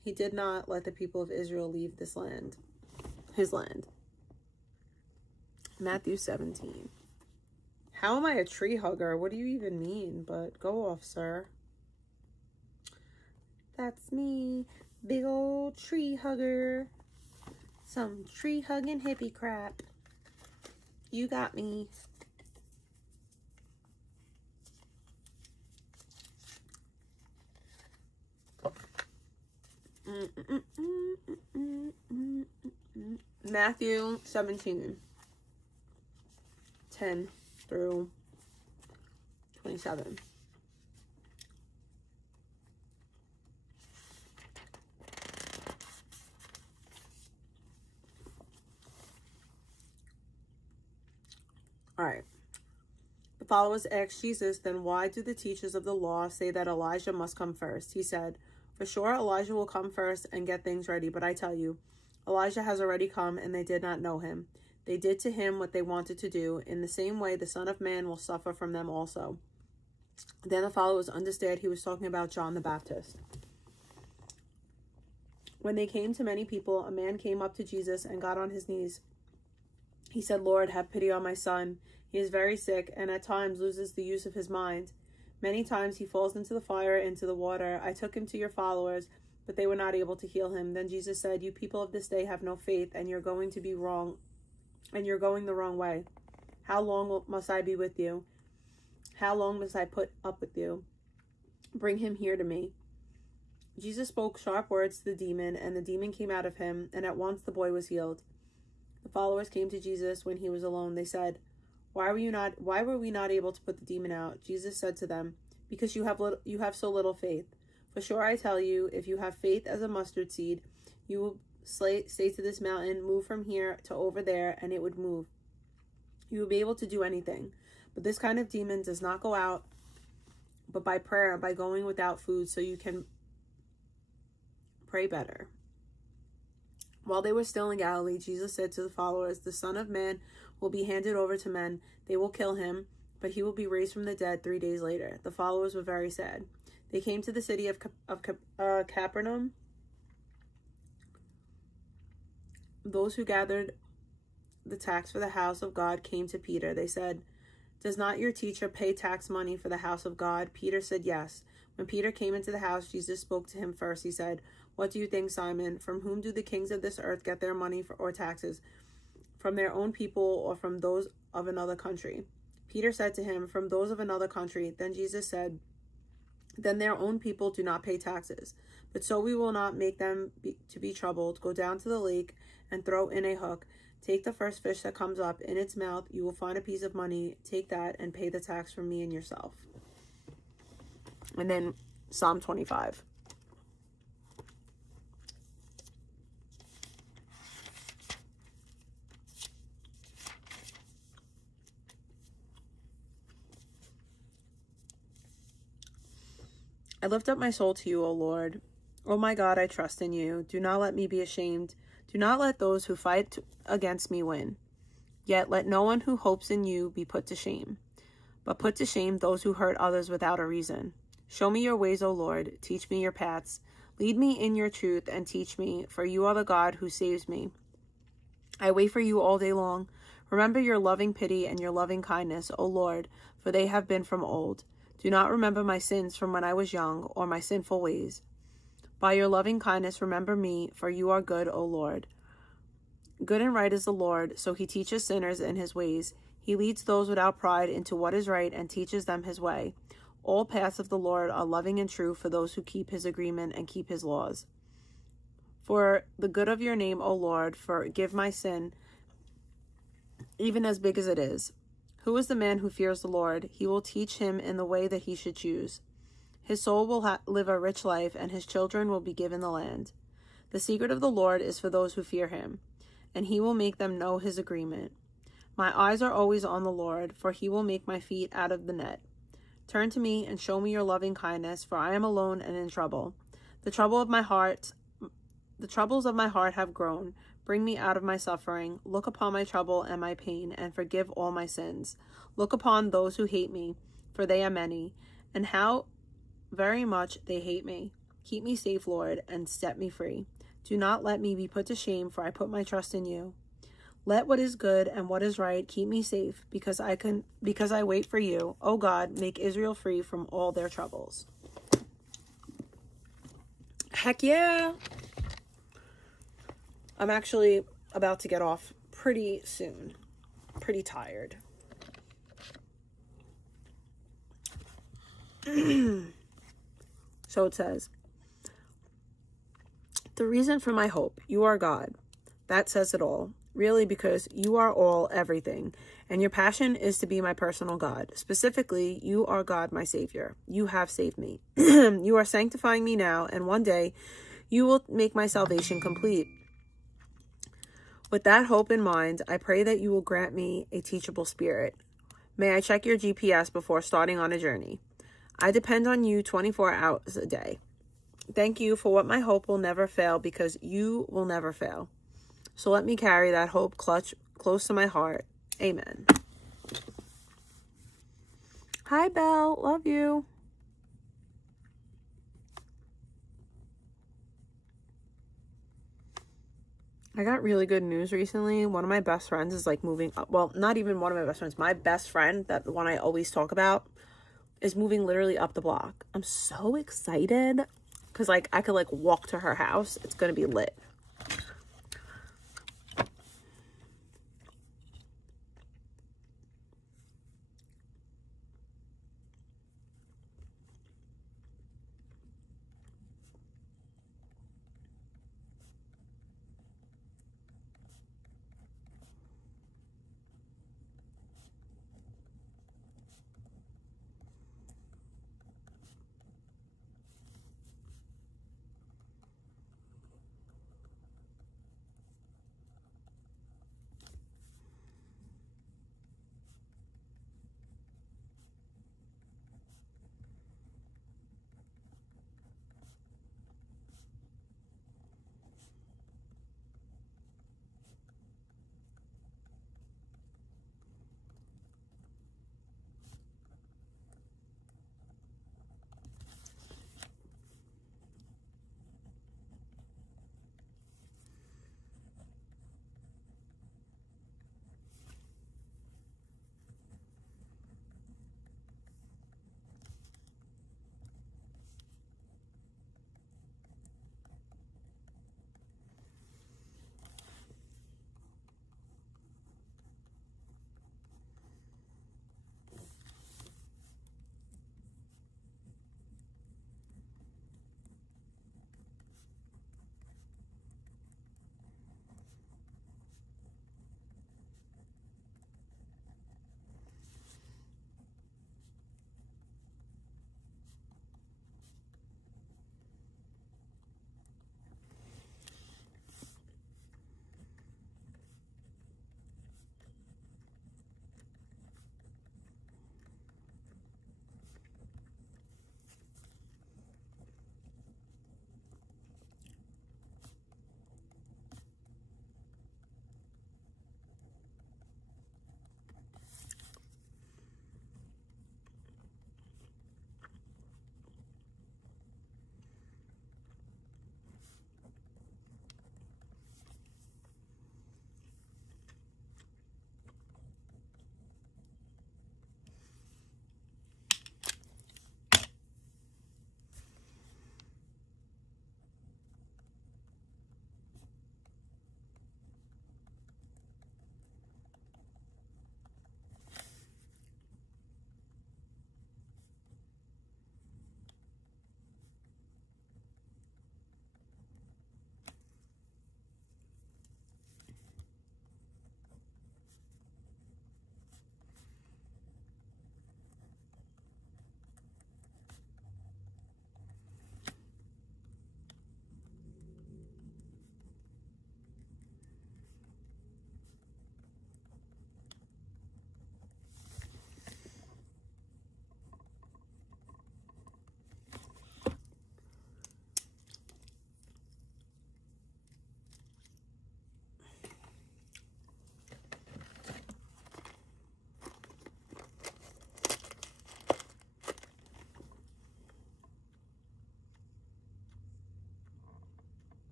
He did not let the people of Israel leave his land. Matthew 17. How am I a tree hugger? What do you even mean? But go off, sir. That's me, big old tree hugger. Some tree hugging hippie crap. You got me. Matthew 17. 10 through 27. All right. The followers asked Jesus, "Then why do the teachers of the law say that Elijah must come first?" He said, "For sure Elijah will come first and get things ready, but I tell you, Elijah has already come and they did not know him. They did to him what they wanted to do. In the same way, the Son of Man will suffer from them also." Then the followers understood he was talking about John the Baptist. When they came to many people, a man came up to Jesus and got on his knees. He said, "Lord, have pity on my son. He is very sick and at times loses the use of his mind. Many times he falls into the fire, into the water. I took him to your followers, but they were not able to heal him." Then Jesus said, "You people of this day have no faith, and you're going the wrong way. How long must I be with you? How long must I put up with you? Bring him here to me." Jesus spoke sharp words to the demon, and the demon came out of him, and at once the boy was healed. The followers came to Jesus when he was alone. They said, Why were we not able to put the demon out?" Jesus said to them, "Because you have so little faith. For sure I tell you, if you have faith as a mustard seed, you will say to this mountain, 'Move from here to over there,' and it would move. You will be able to do anything. But this kind of demon does not go out but by prayer, by going without food, so you can pray better." While they were still in Galilee, Jesus said to the followers, "The Son of Man will be handed over to men. They will kill him, but he will be raised from the dead 3 days later." The followers were very sad. They came to the city of Capernaum. Those who gathered the tax for the house of God came to Peter. They said, "Does not your teacher pay tax money for the house of God?" Peter said, "Yes." When Peter came into the house, Jesus spoke to him first. He said, "What do you think, Simon? From whom do the kings of this earth get their money or taxes? From their own people or from those of another country?" Peter said to him, "From those of another country." Then Jesus said, "Then their own people do not pay taxes. But so we will not make them to be troubled. Go down to the lake and throw in a hook. Take the first fish that comes up. In its mouth you will find a piece of money. Take that and pay the tax from me and yourself." And then Psalm 25. I lift up my soul to you, O Lord. O my God, I trust in you. Do not let me be ashamed. Do not let those who fight against me win. Yet let no one who hopes in you be put to shame. But put to shame those who hurt others without a reason. Show me your ways, O Lord. Teach me your paths. Lead me in your truth and teach me, for you are the God who saves me. I wait for you all day long. Remember your loving pity and your loving kindness, O Lord, for they have been from old. Do not remember my sins from when I was young, or my sinful ways. By your loving kindness remember me, for you are good, O Lord. Good and right is the Lord, so he teaches sinners in his ways. He leads those without pride into what is right and teaches them his way. All paths of the Lord are loving and true for those who keep his agreement and keep his laws. For the good of your name, O Lord, forgive my sin, even as big as it is. Who is the man who fears the Lord? He will teach him in the way that he should choose. His soul will live a rich life, and his children will be given the land. The secret of the Lord is for those who fear him, and he will make them know his agreement. My eyes are always on the Lord, for he will make my feet out of the net. Turn to me and show me your loving kindness, for I am alone and in trouble. The troubles of my heart have grown. Bring me out of my suffering. Look upon my trouble and my pain, and forgive all my sins. Look upon those who hate me, for they are many, and how very much they hate me. Keep me safe, Lord, and set me free. Do not let me be put to shame, for I put my trust in you. Let what is good and what is right keep me safe, because I wait for you. O God, make Israel free from all their troubles. Heck yeah! I'm actually about to get off pretty soon. Pretty tired. So it says, the reason for my hope, you are God. That says it all. Really, because you are all, everything. And your passion is to be my personal God. Specifically, you are God, my Savior. You have saved me. You are sanctifying me now, and one day you will make my salvation complete. With that hope in mind, I pray that you will grant me a teachable spirit. May I check your GPS before starting on a journey. I depend on you 24 hours a day. Thank you for what my hope will never fail, because you will never fail. So let me carry that hope close to my heart. Amen. Hi, Belle. Love you. I got really good news recently. One of my best friends is like moving up. Well, not even one of my best friends. My best friend, that one I always talk about, is moving literally up the block. I'm so excited because like I could like walk to her house. It's going to be lit.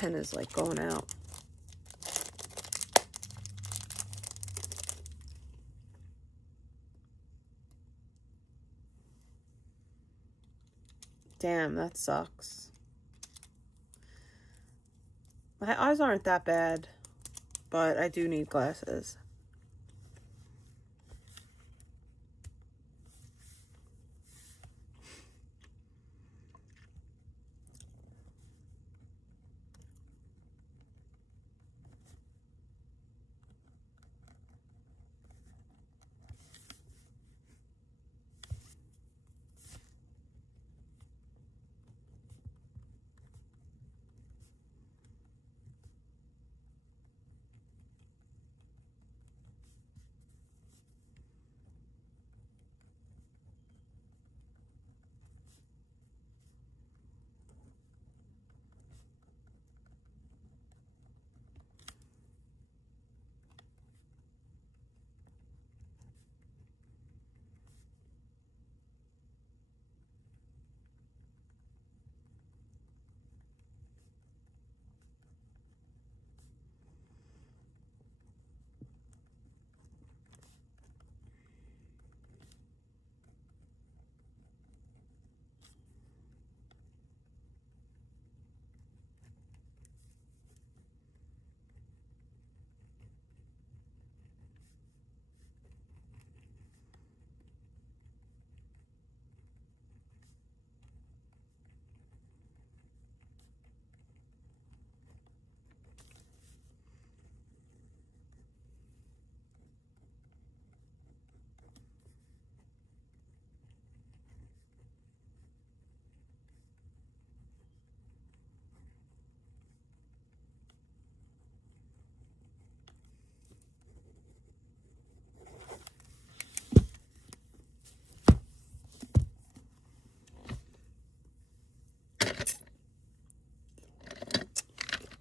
pen is like going out. Damn, that sucks. My eyes aren't that bad, but I do need glasses.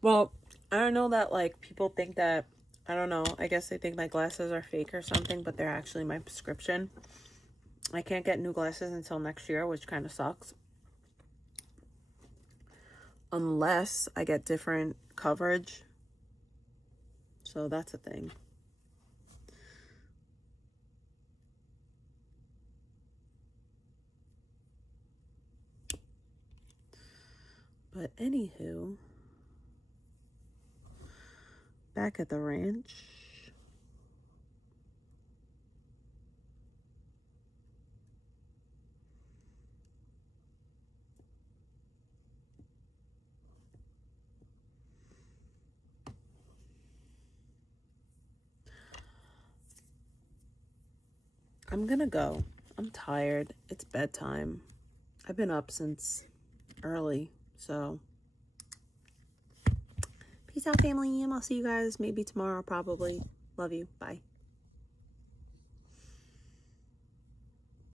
Well, I don't know that, like, people think that, I don't know, I guess they think my glasses are fake or something, but they're actually my prescription. I can't get new glasses until next year, which kind of sucks. Unless I get different coverage. So that's a thing. But anywho, back at the ranch. I'm gonna go. I'm tired. It's bedtime. I've been up since early, so peace out, family. I'll see you guys maybe tomorrow, probably. Love you. Bye.